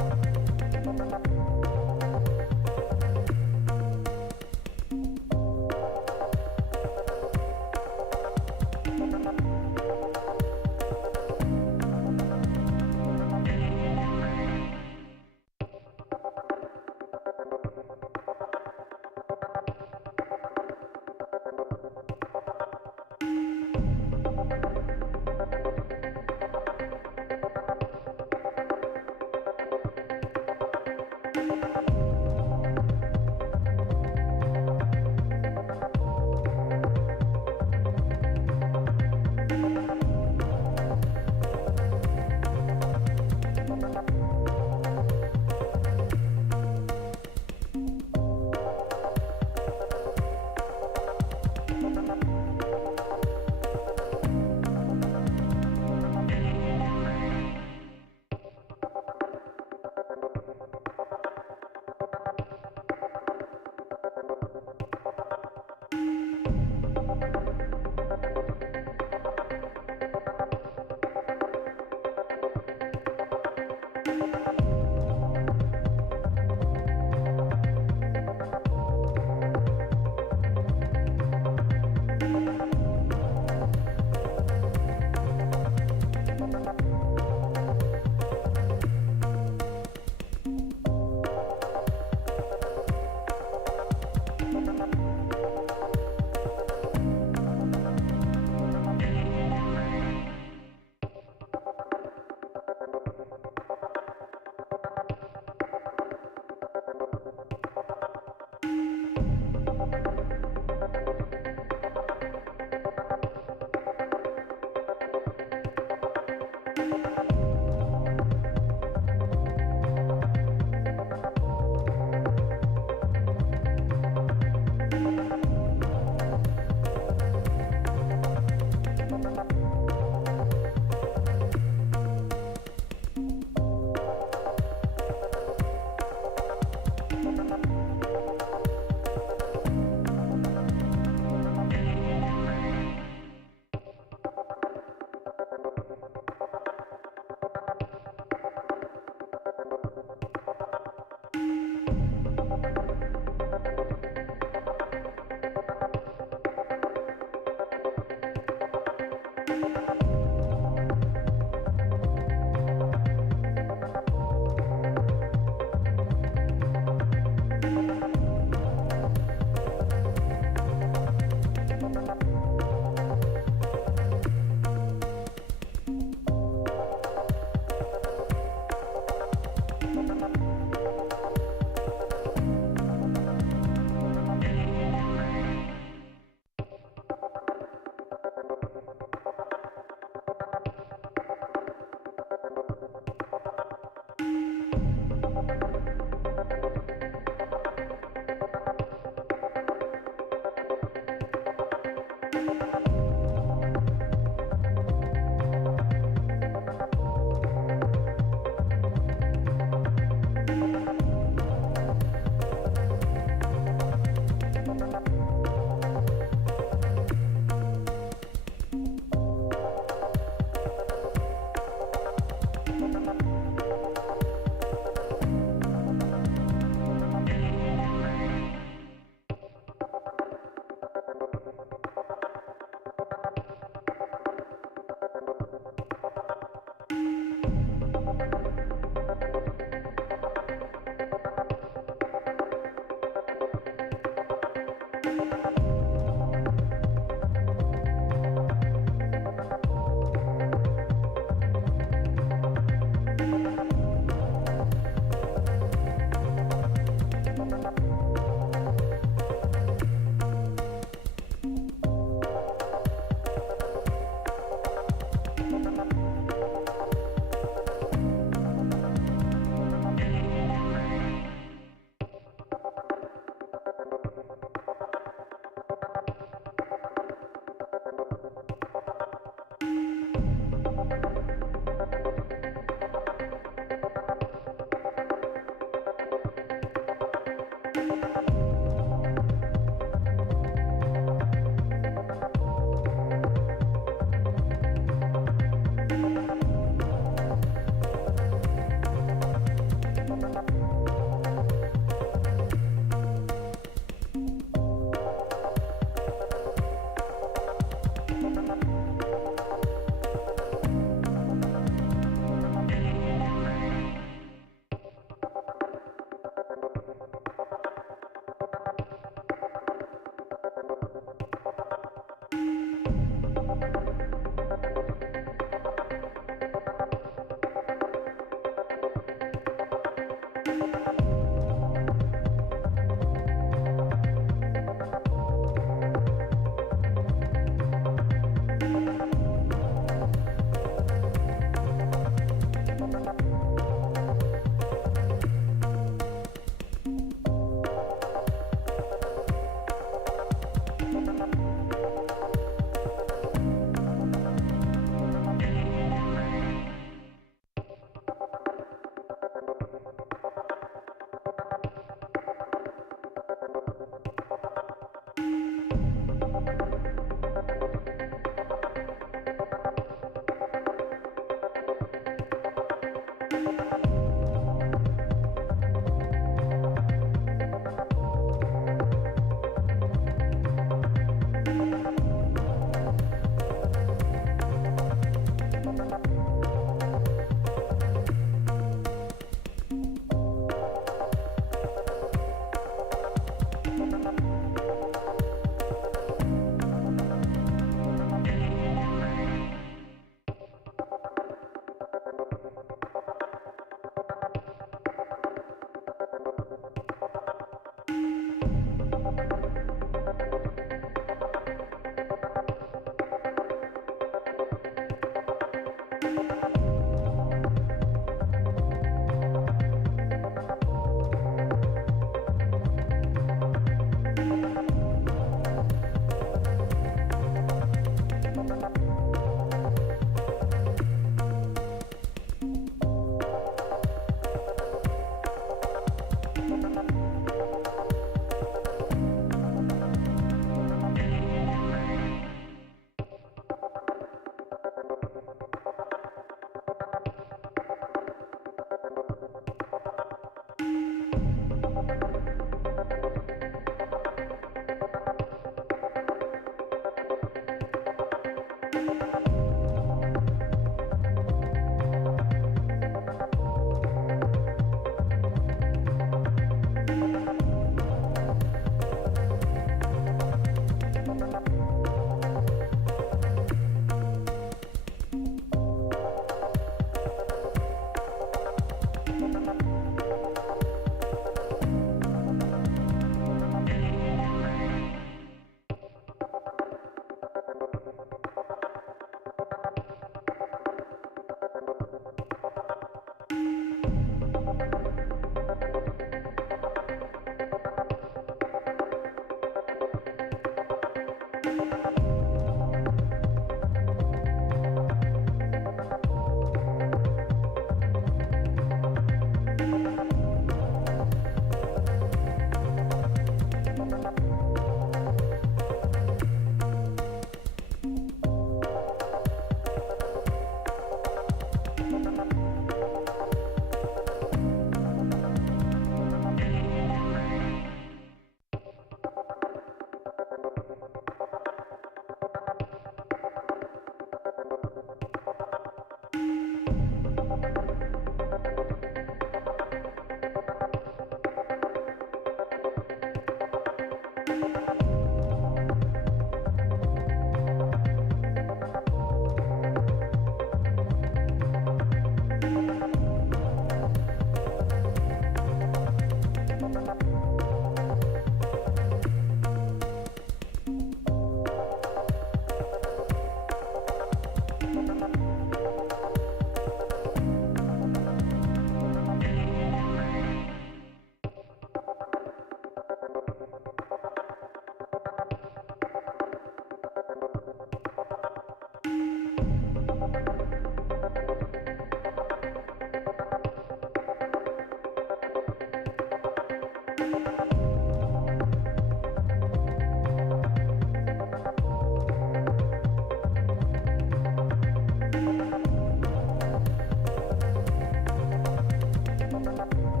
Thank you.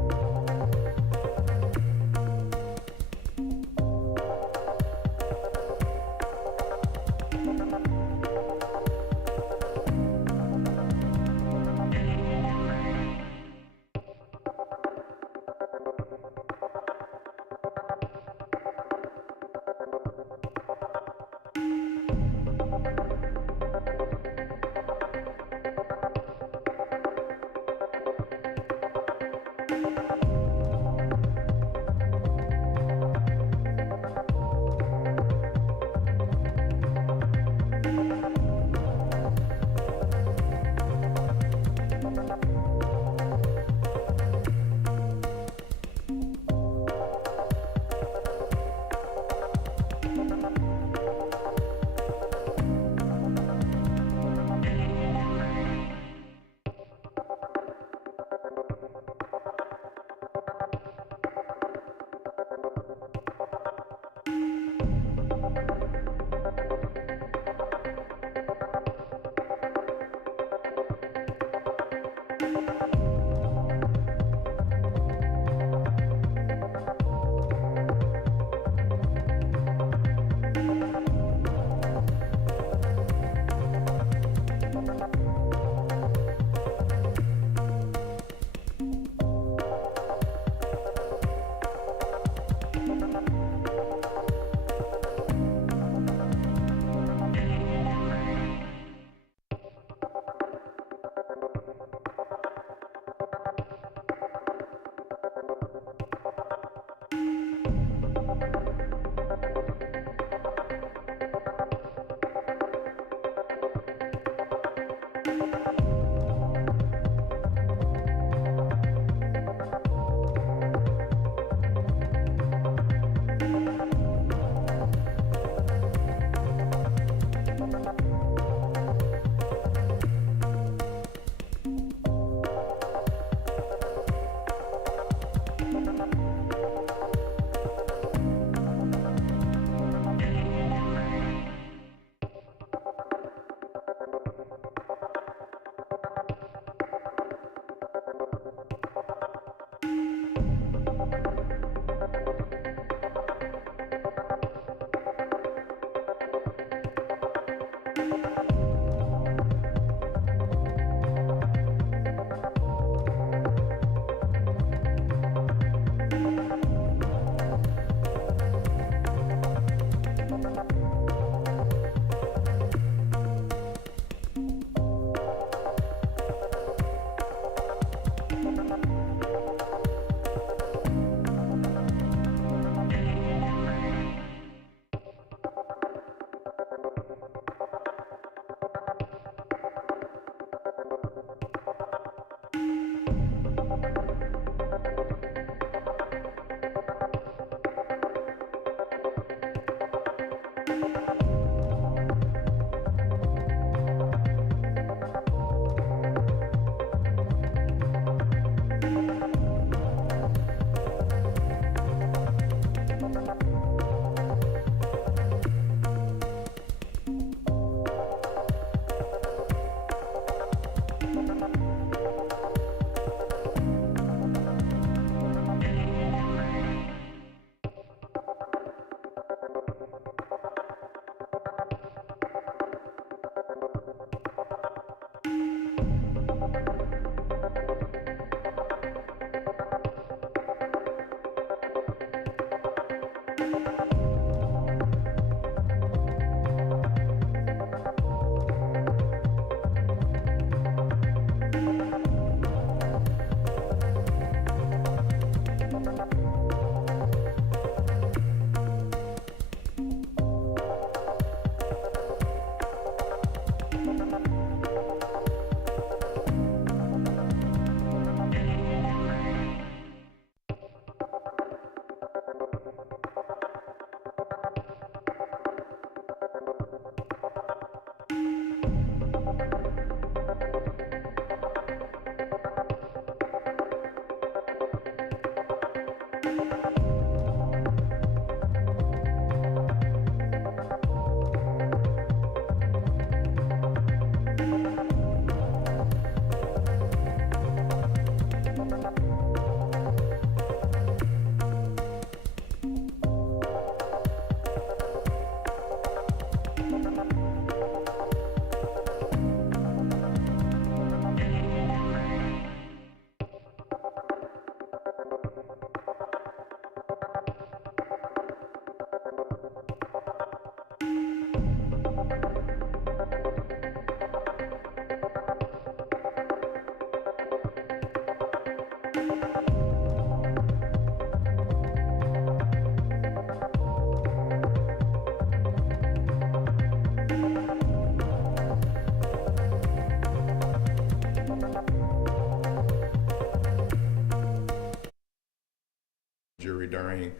Jury during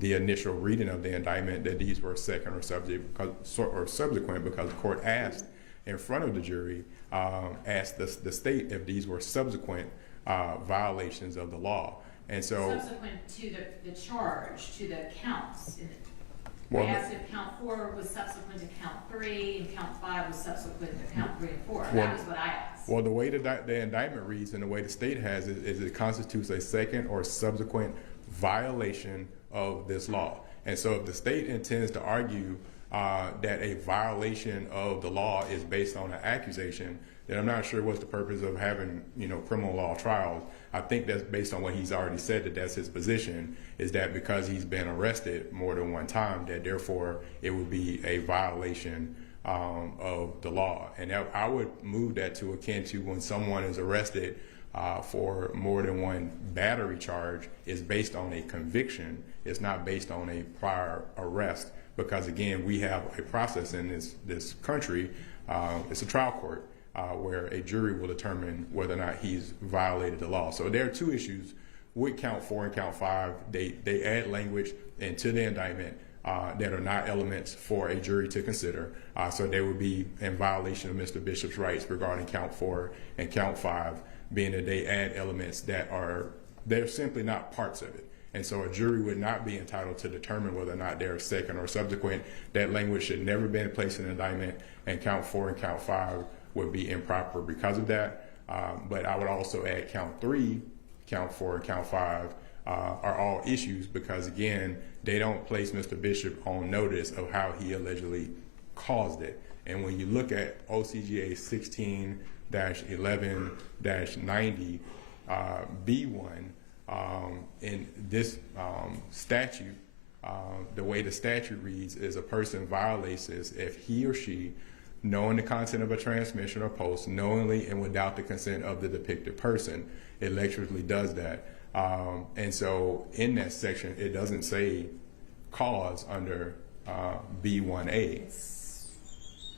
the initial reading of the indictment that these were second or subsequent because the court asked in front of the jury, asked the state if these were subsequent violations of the law. And so subsequent to the charge, to the counts. Well, I asked if count 4 was subsequent to count 3 and count 5 was subsequent to count 3 and 4. That was what I asked. Well, the way the indictment reads and the way the state has it is it constitutes a second or subsequent violation of this law. And so if the state intends to argue that a violation of the law is based on an accusation, then I'm not sure what's the purpose of having, criminal law trials. I think that's based on what he's already said, that that's his position, is that because he's been arrested more than one time, that therefore it would be a violation of the law. And I would move that to akin to when someone is arrested for more than one battery charge is based on a conviction. It's not based on a prior arrest, because again, we have a process in this country. It's a trial court where a jury will determine whether or not he's violated the law. So there are two issues with count 4 and count 5. They add language into the indictment that are not elements for a jury to consider. So they would be in violation of Mr. Bishop's rights regarding count 4 and count 5, being that they add elements that they're simply not parts of it. And so a jury would not be entitled to determine whether or not they're second or subsequent. That language should never be placed in the indictment, and count 4 and count 5 would be improper because of that. But I would also add count 3, count 4, and count 5 are all issues because, again, they don't place Mr. Bishop on notice of how he allegedly caused it. And when you look at OCGA 16-11-90 B1, in this statute, the way the statute reads is a person violates this if he or she, knowing the content of a transmission or post, knowingly and without the consent of the depicted person, electrically does that. And so in that section, it doesn't say cause under B1A.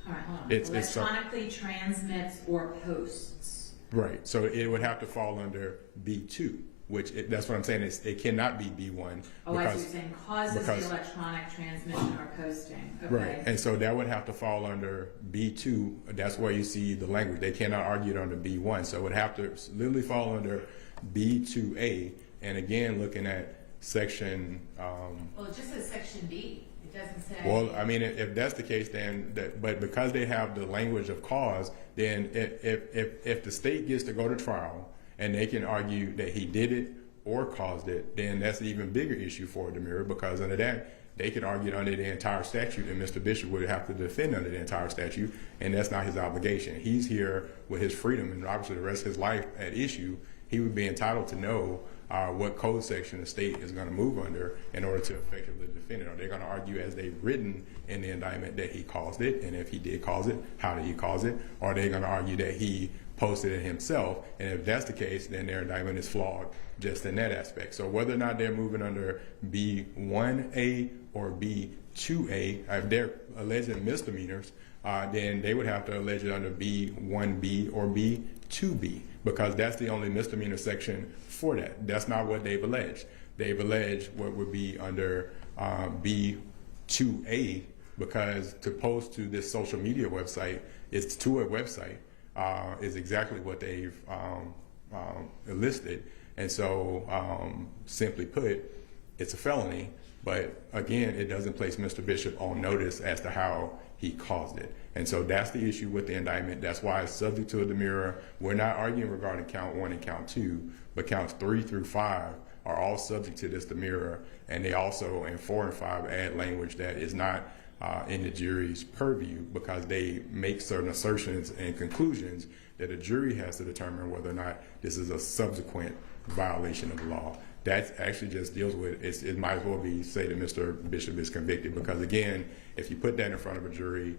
All right, hold on. It's electronically transmits or posts. Right. So it would have to fall under B2, which that's what I'm saying. It cannot be B1. Oh, I see what you're saying. Causes the electronic transmission or posting. Okay. Right. And so that would have to fall under B2. That's where you see the language. They cannot argue it under B1. So it would have to literally fall under B2A. And again, looking at section... well, it just says section B. It doesn't say... Well, I mean, if that's the case, then... but because they have the language of cause, then if the state gets to go to trial and they can argue that he did it or caused it, then that's an even bigger issue for DeMira, because under that, they could argue it under the entire statute, and Mr. Bishop would have to defend under the entire statute, and that's not his obligation. He's here with his freedom, and obviously the rest of his life at issue. He would be entitled to know what code section the state is going to move under in order to effectively defend it. Are they going to argue, as they've written in the indictment, that he caused it? And if he did cause it, how did he cause it? Or are they going to argue that he posted it himself? And if that's the case, then their indictment is flawed just in that aspect. So whether or not they're moving under B1A or B2A, if they're alleging misdemeanors, then they would have to allege it under B1B or B2B, because that's the only misdemeanor section for that. That's not what they've alleged. They've alleged what would be under B2A, because to post to this social media website, it's to a website, is exactly what they've listed. And so, simply put, it's a felony. But again, it doesn't place Mr. Bishop on notice as to how he caused it. And so that's the issue with the indictment. That's why it's subject to a DeMira. We're not arguing regarding count 1 and count 2, but counts 3 through 5 are all subject to this DeMira. And they also, in 4 and 5, add language that is not in the jury's purview, because they make certain assertions and conclusions that a jury has to determine whether or not this is a subsequent violation of the law. That actually just deals with, it might as well be say that Mr. Bishop is convicted, because again, if you put that in front of a jury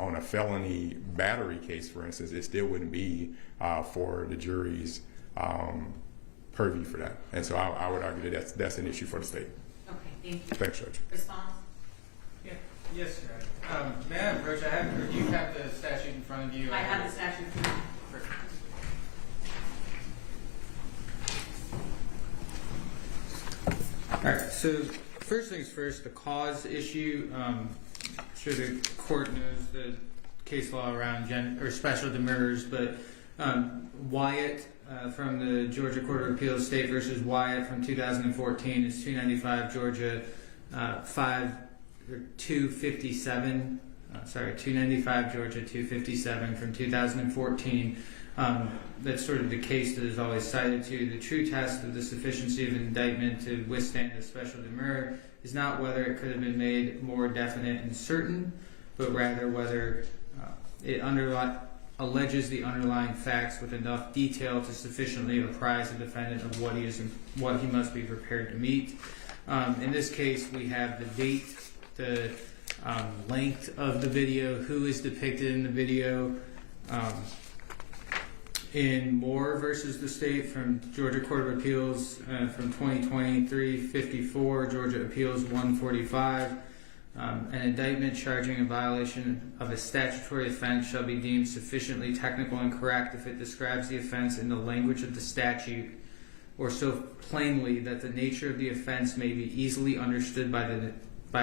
on a felony battery case, for instance, it still wouldn't be for the jury's purview for that. And so I would argue that that's an issue for the state. Okay, thank you. Thanks, Judge. Response? Yeah. Yes, Judge. Madam Roach, you have the statute in front of you. I have the statute. So first things first, the cause issue. I'm sure the court knows the case law around special demurrers, but Wyatt from the Georgia Court of Appeals, State versus Wyatt from 2014 is 295 Georgia 257. 295 Georgia 257 from 2014. That's sort of the case that is always cited to. The true test of the sufficiency of an indictment to withstand a special demurrer is not whether it could have been made more definite and certain, but rather whether it alleges the underlying facts with enough detail to sufficiently apprise the defendant of what he must be prepared to meet. In this case, we have the date, the length of the video, who is depicted in the video. In Moore versus the State from Georgia Court of Appeals from 2023-54, Georgia Appeals 145, an indictment charging a violation of a statutory offense shall be deemed sufficiently technical and correct if it describes the offense in the language of the statute or so plainly that the nature of the offense may be easily understood by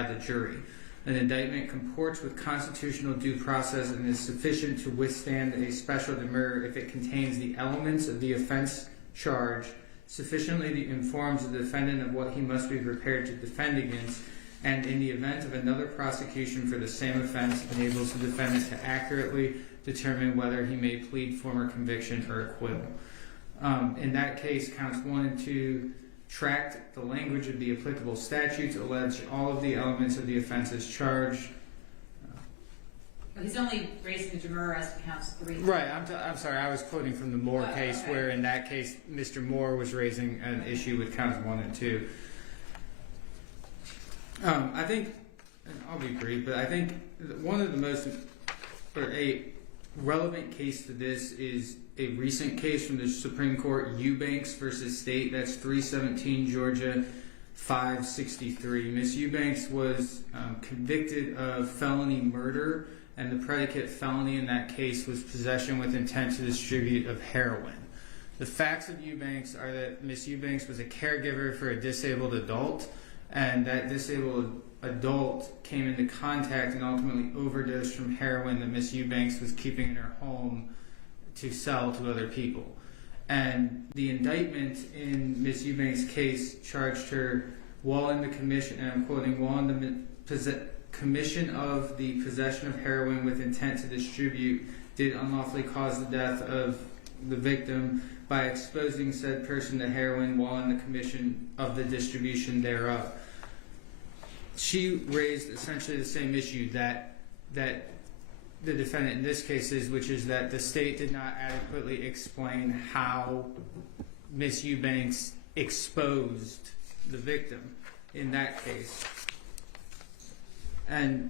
the jury. An indictment comports with constitutional due process and is sufficient to withstand a special demurrer if it contains the elements of the offense charge, sufficiently informs the defendant of what he must be prepared to defend against, and in the event of another prosecution for the same offense, enables the defendant to accurately determine whether he may plead former conviction or acquittal. In that case, counts 1 and 2 tracked the language of the applicable statutes, alleged all of the elements of the offenses charged. But he's only raising the demurrer as to counts 3. Right, I'm sorry, I was quoting from the Moore case, okay. where in that case, Mr. Moore was raising an issue with counts 1 and 2. I think, and I'll be brief, but I think one of the most, or a relevant case to this is a recent case from the Supreme Court, Eubanks versus State. That's 317 Georgia 563. Miss Eubanks was convicted of felony murder, and the predicate felony in that case was possession with intent to distribute of heroin. The facts of Eubanks are that Miss Eubanks was a caregiver for a disabled adult, and that disabled adult came into contact and ultimately overdosed from heroin that Miss Eubanks was keeping in her home to sell to other people. And the indictment in Miss Eubanks' case charged her while in the commission, and I'm quoting, while in the commission of the possession of heroin with intent to distribute did unlawfully cause the death of the victim by exposing said person to heroin while in the commission of the distribution thereof. She raised essentially the same issue that the defendant in this case is, which is that the state did not adequately explain how Miss Eubanks exposed the victim in that case. And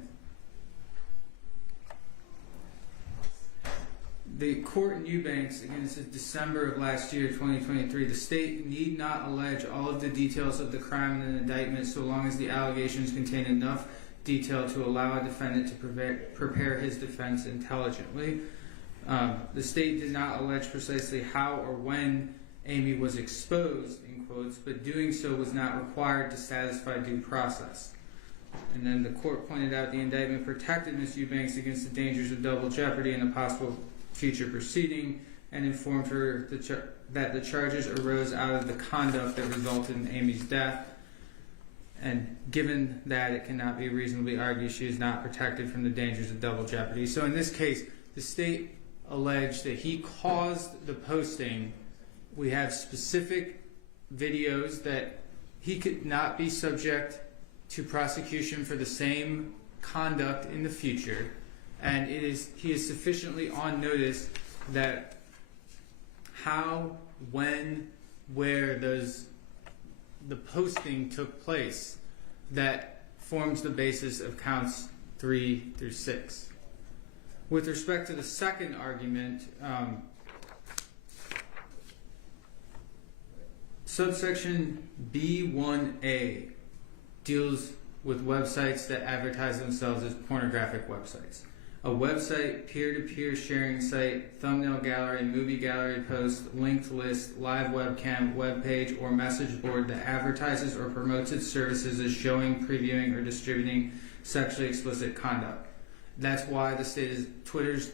the court in Eubanks, again, this is December of last year, 2023, the state need not allege all of the details of the crime in an indictment so long as the allegations contain enough detail to allow a defendant to prepare his defense intelligently. The state did not allege precisely how or when Amy was exposed, in quotes, but doing so was not required to satisfy due process. And then the court pointed out the indictment protected Miss Eubanks against the dangers of double jeopardy in a possible future proceeding, and informed her that the charges arose out of the conduct that resulted in Amy's death. And given that it cannot be reasonably argued she is not protected from the dangers of double jeopardy. So in this case, the state alleged that he caused the posting. We have specific videos that he could not be subject to prosecution for the same conduct in the future. And he is sufficiently on notice that how, when, where the posting took place that forms the basis of counts 3 through 6. With respect to the second argument, subsection B1A deals with websites that advertise themselves as pornographic websites. a website, peer-to-peer sharing site, thumbnail gallery, movie gallery post, linked list, live webcam, web page, or message board that advertises or promotes its services as showing, previewing, or distributing sexually explicit conduct. That's why the state is, Twitter's,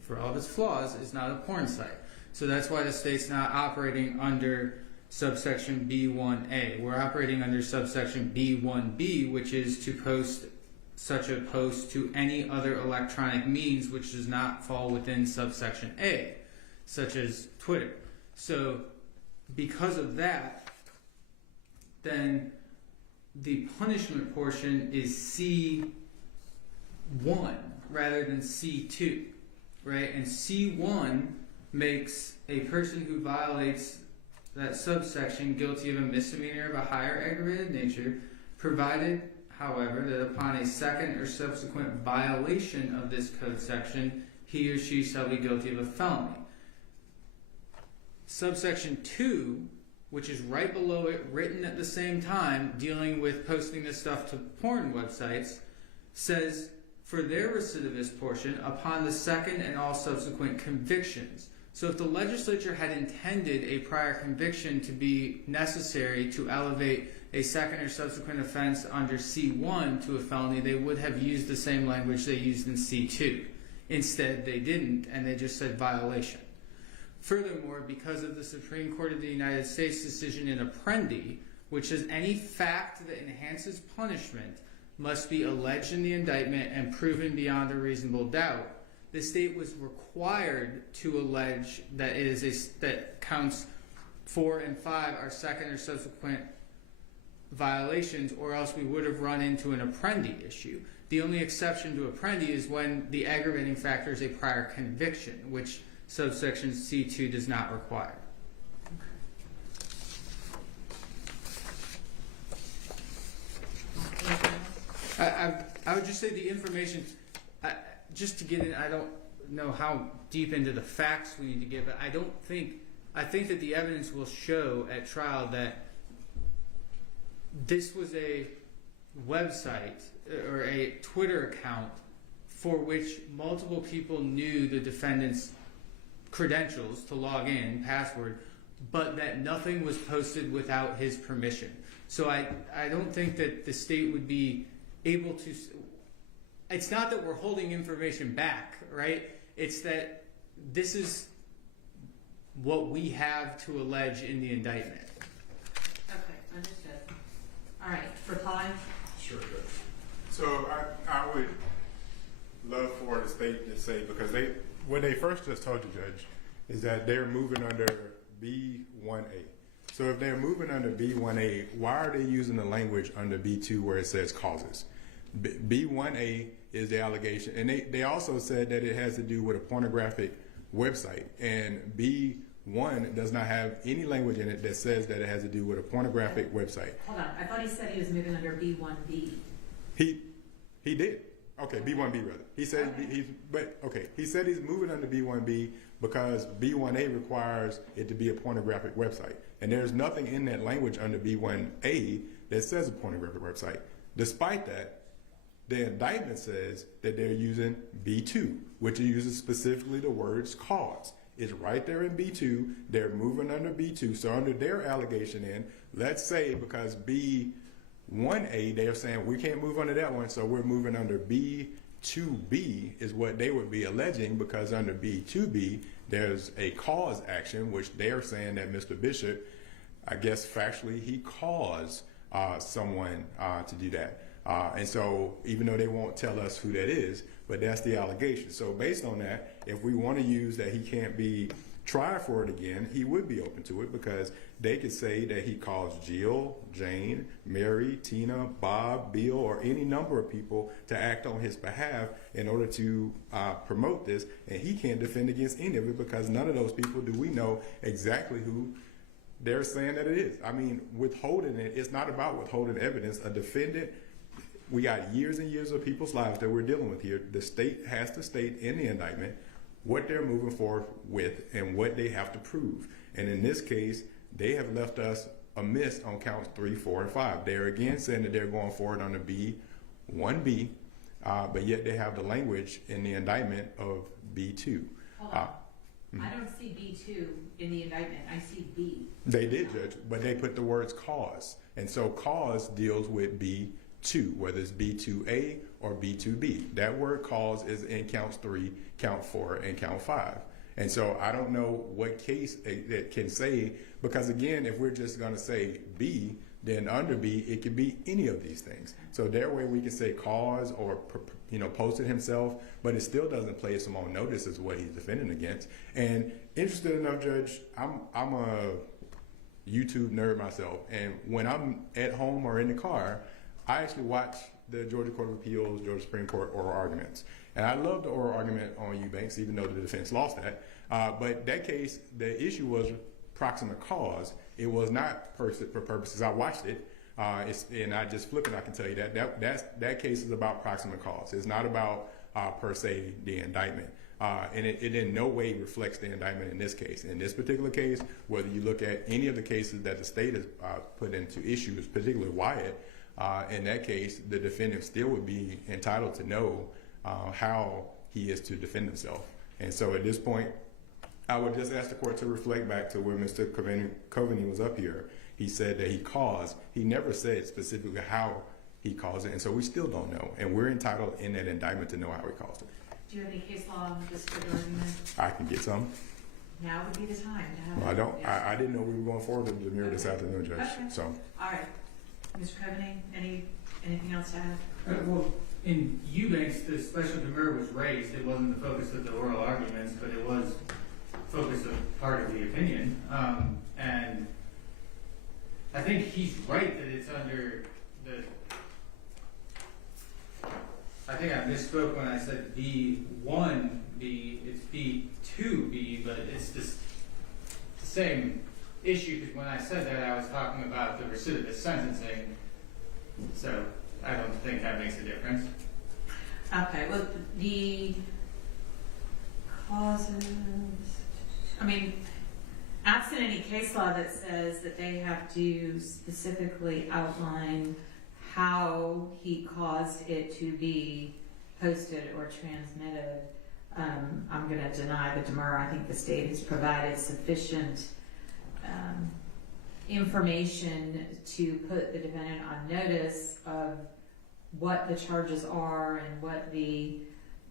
for all of its flaws, is not a porn site. So that's why the state's not operating under subsection B1A. We're operating under subsection B1B, which is to post such a post to any other electronic means which does not fall within subsection A, such as Twitter. So because of that, then the punishment portion is C1 rather than C2, right? And C1 makes a person who violates that subsection guilty of a misdemeanor of a higher aggravated nature, provided, however, that upon a second or subsequent violation of this code section, he or she shall be guilty of a felony. Subsection 2, which is right below it, written at the same time, dealing with posting this stuff to porn websites, says, for their recidivist portion, upon the second and all subsequent convictions. So if the legislature had intended a prior conviction to be necessary to elevate a second or subsequent offense under C1 to a felony, they would have used the same language they used in C2. Instead, they didn't, and they just said violation. Furthermore, because of the Supreme Court of the United States decision in Apprendi, which says any fact that enhances punishment must be alleged in the indictment and proven beyond a reasonable doubt, the state was required to allege that it is that counts 4 and 5 are second or subsequent violations, or else we would have run into an Apprendi issue. The only exception to Apprendi is when the aggravating factor is a prior conviction, which subsection C2 does not require. I would just say the information, just to get in, I don't know how deep into the facts we need to get, but I think that the evidence will show at trial that this was a website or a Twitter account for which multiple people knew the defendant's credentials to log in, password, but that nothing was posted without his permission. So I don't think that the state would be able to. It's not that we're holding information back, right? It's that this is what we have to allege in the indictment. Okay, understood. All right, reply. Sure, Judge. So I would love for the state to say, because what they first just told you, Judge, is that they're moving under B1A. So if they're moving under B1A, why are they using the language under B2 where it says causes? B1A is the allegation, and they also said that it has to do with a pornographic website, and B1 does not have any language in it that says that it has to do with a pornographic website. Hold on, I thought he said he was moving under B1B. He did. Okay, B1B rather. He said he said he's moving under B1B because B1A requires it to be a pornographic website, and there's nothing in that language under B1A that says a pornographic website. Despite that, the indictment says that they're using B2, which uses specifically the words cause. It's right there in B2. They're moving under B2. So under their allegation let's say because B1A, they're saying we can't move under that one, so we're moving under B2B is what they would be alleging, because under B2B, there's a cause action, which they're saying that Mr. Bishop, I guess factually, he caused someone to do that. And so even though they won't tell us who that is, but that's the allegation. So based on that, if we want to use that he can't be tried for it again, he would be open to it, because they could say that he caused Jill, Jane, Mary, Tina, Bob, Bill, or any number of people to act on his behalf in order to promote this, and he can't defend against any of it, because none of those people do we know exactly who they're saying that it is. I mean, withholding it, it's not about withholding evidence. A defendant, we got years and years of people's lives that we're dealing with here. The state has to state in the indictment what they're moving forward with and what they have to prove. And in this case, they have left us amiss on counts 3, 4, and 5. They're again saying that they're going forward under B1B, but yet they have the language in the indictment of B2. Hold on. I don't see B2 in the indictment. I see B. They did, Judge, but they put the words cause. And so cause deals with B2, whether it's B2A or B2B. That word cause is in counts 3, count 4, and count 5. And so I don't know what case it can say, because again, if we're just going to say B, then under B, it could be any of these things. So that way we can say cause or, posted himself, but it still doesn't place him on notice as what he's defending against. And interested enough, Judge, I'm a YouTube nerd myself. And when I'm at home or in the car, I actually watch the Georgia Court of Appeals, Georgia Supreme Court oral arguments. And I love the oral argument on Eubanks, even though the defense lost that. But that case, the issue was proximate cause. It was not for purposes. I watched it, and I just flipped it. I can tell you that case is about proximate cause. It's not about per se the indictment, and it in no way reflects the indictment in this case. In this particular case, whether you look at any of the cases that the state has put into issues, particularly Wyatt, in that case, the defendant still would be entitled to know how he is to defend himself. And so at this point, I would just ask the court to reflect back to where Mr. Coveney was up here. He said that he caused. He never said specifically how he caused it, and so we still don't know. And we're entitled in that indictment to know how he caused it. Do you have any case law on this argument? I can get some. Now would be the time to have Well, I don't. Yeah. I didn't know we were going forward with the mirror this afternoon, Judge. Okay. So. All right. Mr. Coveney, anything else to add? Well, in Eubanks, the special demurrer was raised. It wasn't the focus of the oral arguments, but it was focus of part of the opinion. And I think he's right that it's under the. I think I misspoke when I said B1B. It's B2B, but it's just the same issue, because when I said that, I was talking about the recidivist sentencing. So I don't think that makes a difference. Okay, well, the causes, absent any case law that says that they have to specifically outline how he caused it to be posted or transmitted, I'm going to deny the demurrer. I think the state has provided sufficient information to put the defendant on notice of what the charges are and what the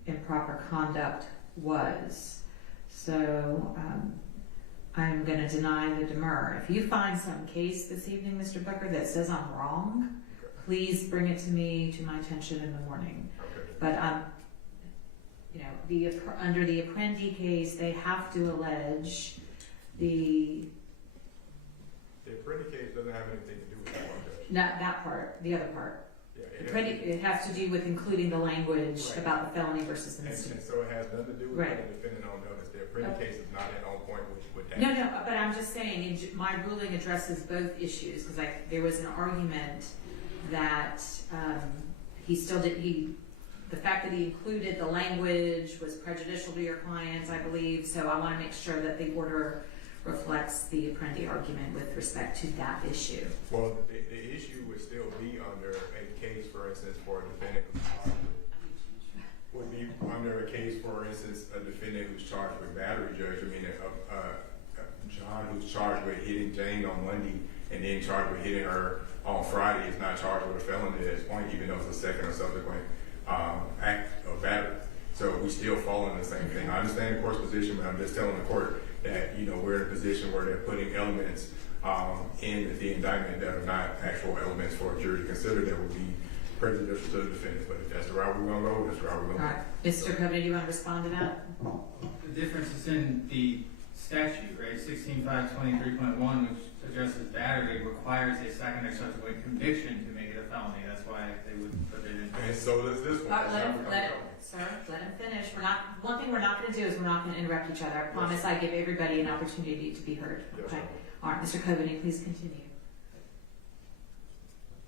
improper conduct was. So I'm going to deny the demurrer. If you find some case this evening, Mr. Booker, that says I'm wrong, please bring it to me, to my attention in the morning. But under the Apprendi case, they have to allege the Apprendi case doesn't have anything to do with that one, Judge. Not that part, the other part. Yeah, It has to do with including the language about the felony versus the misdemeanor. And so it has nothing to do with the defendant on notice. The Apprendi case is not on point with that. No, but I'm just saying, my ruling addresses both issues, because there was an argument that the fact that he included the language was prejudicial to your clients, I believe, so I want to make sure that the order reflects the Apprendi argument with respect to that issue. Well, the issue would still be under a case, for instance, for a defendant would be under a case, for instance, a defendant who's charged with battery, Judge. John, who's charged with hitting Jane on Monday and then charged with hitting her on Friday, is not charged with a felony at this point, even though it's a second or subsequent act of battery. So we still fall in the same thing. I understand the court's position, but I'm just telling the court that we're in a position where they're putting elements in the indictment that are not actual elements for a jury to consider that would be prejudicial to the defendant. But if that's the route we're going to go, that's the route we're going to go. All right. Mr. Coveney, do you want to respond to that? The difference is in the statute, right? 16.523.1, which addresses battery, requires a second or subsequent conviction to make it a felony. That's why they would put it in. And so does this one. Let him finish. One thing we're not going to do is we're not going to interrupt each other. I promise I give everybody an opportunity to be heard. Okay. All right, Mr. Coveney, please continue.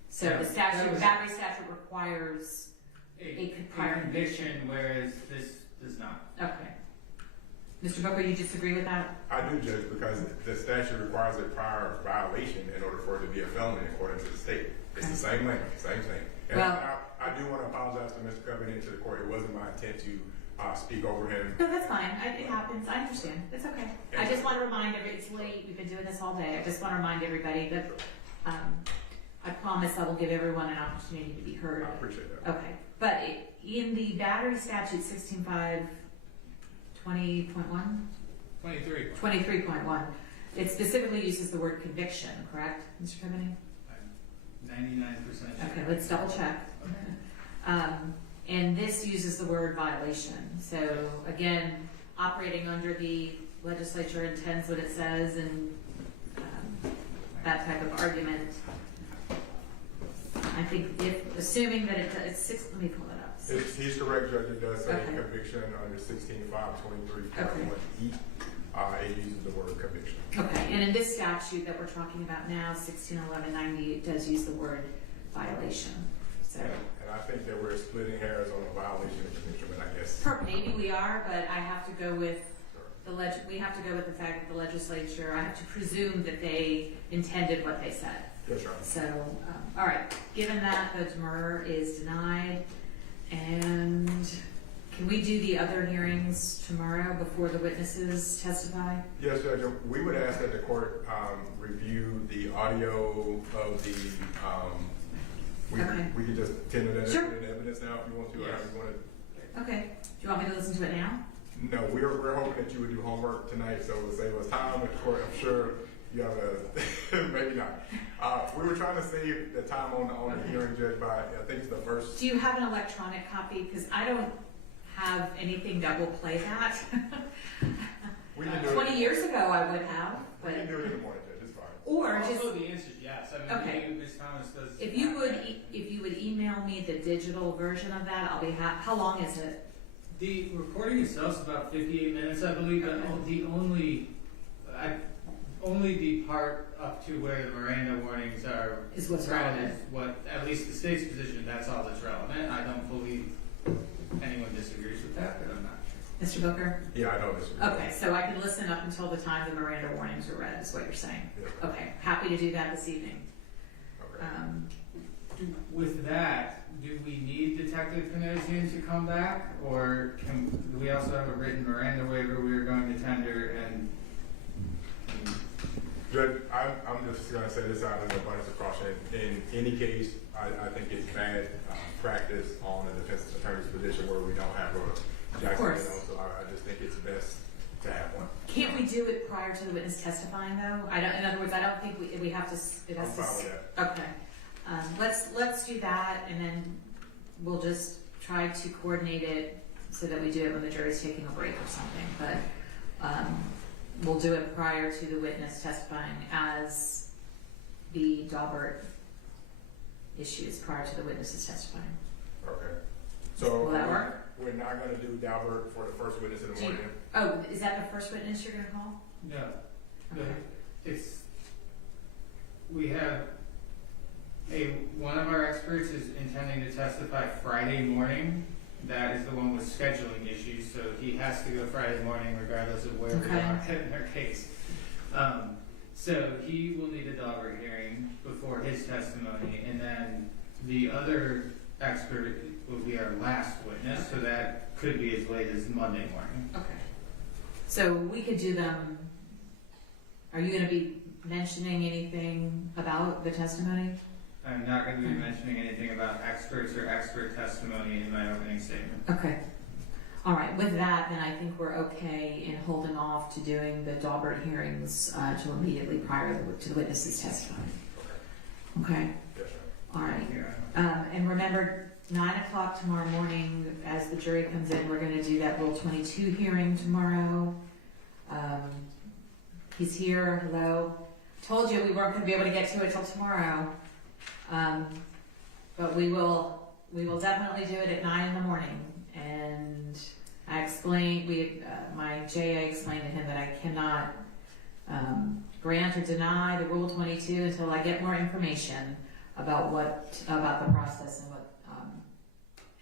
So the battery statute requires a prior conviction, whereas this does not. Okay. Mr. Booker, you disagree with that? I do, Judge, because the statute requires a prior violation in order for it to be a felony according to the state. It's the same language, same thing. And well, I do want to apologize to Mr. Covington to the court. It wasn't my intent to speak over him. No, that's fine. It happens. I understand. It's okay. I just want to remind everybody, it's late. We've been doing this all day. I just want to remind everybody that I promise I will give everyone an opportunity to be heard. I appreciate that. Okay. But in the battery statute 16.5, 20.1? 23.1, it specifically uses the word conviction, correct, Mr. Covington? 99%. Okay, let's double check. And this uses the word violation. So again, operating under the legislature intends what it says and that type of argument. I think assuming that it's six, let me pull it up. He's correct, Judge. It does say Okay. conviction under 16.523.1E. It uses the word conviction. Okay, and in this statute that we're talking about now, 161190, it does use the word violation. So And I think that we're splitting hairs on a violation of conviction, but I guess. maybe we are, but I have to go with we have to go with the fact that the legislature, I have to presume that they intended what they said. Yes, Your Honor. So, all right, given that, the demurrer is denied. And can we do the other hearings tomorrow before the witnesses testify? Yes, Judge. We would ask that the court review the audio of the. Okay. We could just tender that Sure. in evidence now if you want to. Or Yes. if you want to. Okay. Do you want me to listen to it now? No, we're hoping that you would do homework tonight, so it'll save us time in court. I'm sure you have maybe not. We were trying to save the time on the hearing, Judge, by I think it's the first. Do you have an electronic copy? Because I don't have anything that will play that. We can do it. 20 years ago I would have, We but can do it in the morning, Judge. It's fine. or just Also, the answer is yes. I mean, Okay. Ms. Thomas does. if you would email me the digital version of that, I'll be happy. How long is it? The recording itself is about 58 minutes, I believe, but the only the part up to where the Miranda warnings are Is what's relevant. What, at least the state's position, that's all that's relevant. I don't believe anyone disagrees with that, but I'm not sure. Mr. Booker? Yeah, I know this. Okay, so I can listen up until the time the Miranda warnings are read, is what you're saying? Yes. Okay, happy to do that this evening. Okay. With that, do we need Detective Panosian to come back, or do we also have a written Miranda waiver we are going to tender? And Judge, I'm just going to say this out of the abundance of caution. In any case, I think it's bad practice on the defense attorney's position where we don't have a Jackson. course. So I just think it's best to have one. Can't we do it prior to the witness testifying, though? In other words, I don't think we have to. I'm fine with that. Okay. Let's do that, and then we'll just try to coordinate it so that we do it when the jury's taking a break or something. But we'll do it prior to the witness testifying as the Daubert issues prior to the witnesses testifying. Okay. So Will that work? We're not going to do Daubert for the first witness in the morning. Oh, is that the first witness you're going to call? no, Okay. we have one of our experts is intending to testify Friday morning. That is the one with scheduling issues, so he has to go Friday morning regardless of where we Okay. are in our case. So he will need a Daubert hearing before his testimony, and then the other expert will be our last witness, so that could be as late as Monday morning. Okay. So we could do them. Are you going to be mentioning anything about the testimony? I'm not going to be mentioning anything about experts or expert testimony in my opening statement. Okay. All right. With that, then I think we're okay in holding off to doing the Daubert hearings till immediately prior to the witnesses testifying. Okay. Yes, sir. All right. Yeah. And remember, 9 o'clock tomorrow morning, as the jury comes in, we're going to do that Rule 22 hearing tomorrow. He's here. Hello. Told you we weren't going to be able to get to it till tomorrow. But we will definitely do it at 9 in the morning. And I explained, my JA explained to him that I cannot grant or deny the Rule 22 until I get more information about the process and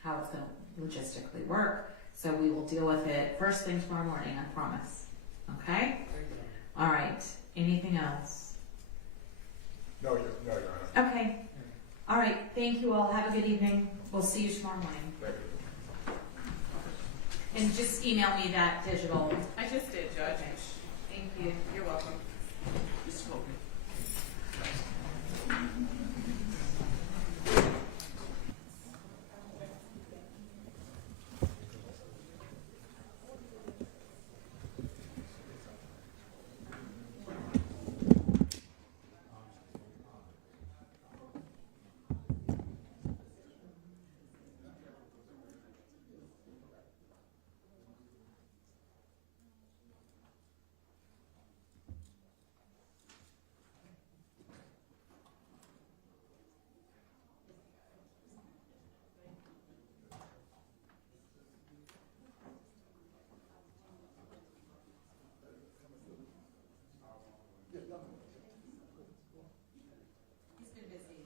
how it's going to logistically work. So we will deal with it first thing tomorrow morning, I promise. Okay? All right. Anything else? No, Your Honor. Okay. All right. Thank you all. Have a good evening. We'll see you tomorrow morning. Thank you. And just email me that digital. I just did, Judge. Thank you. You're welcome. You're welcome. He's been busy.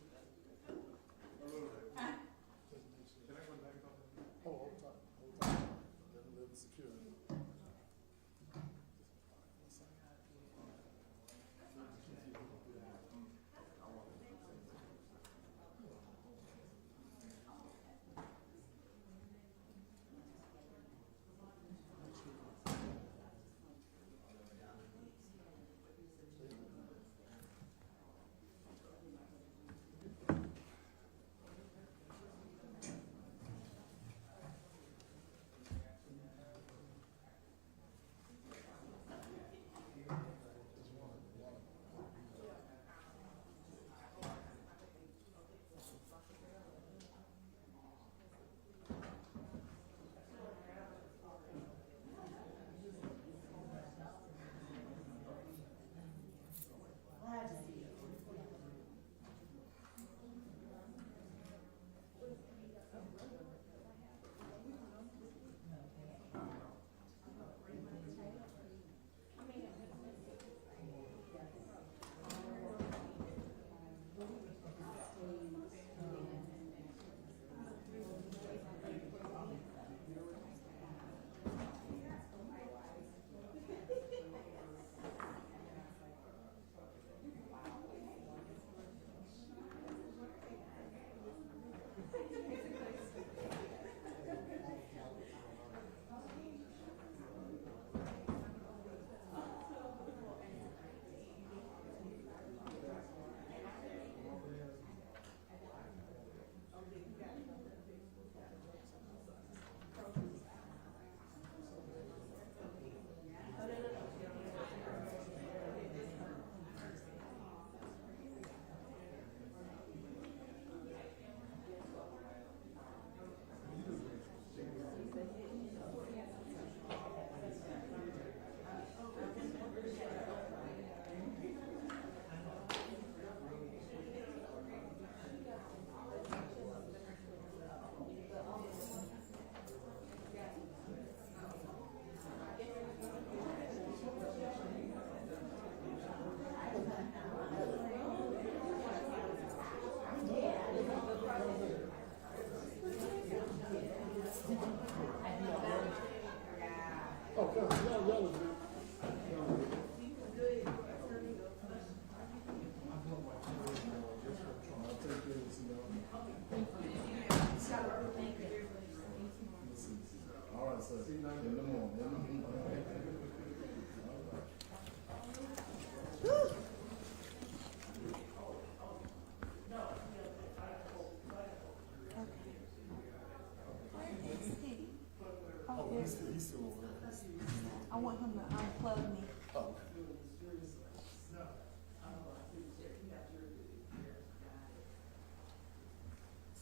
I want him to unplug me.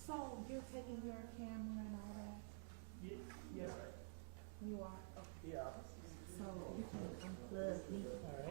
So you're taking your camera and all that? Yes. You are? Okay. Yeah. So you can unplug me.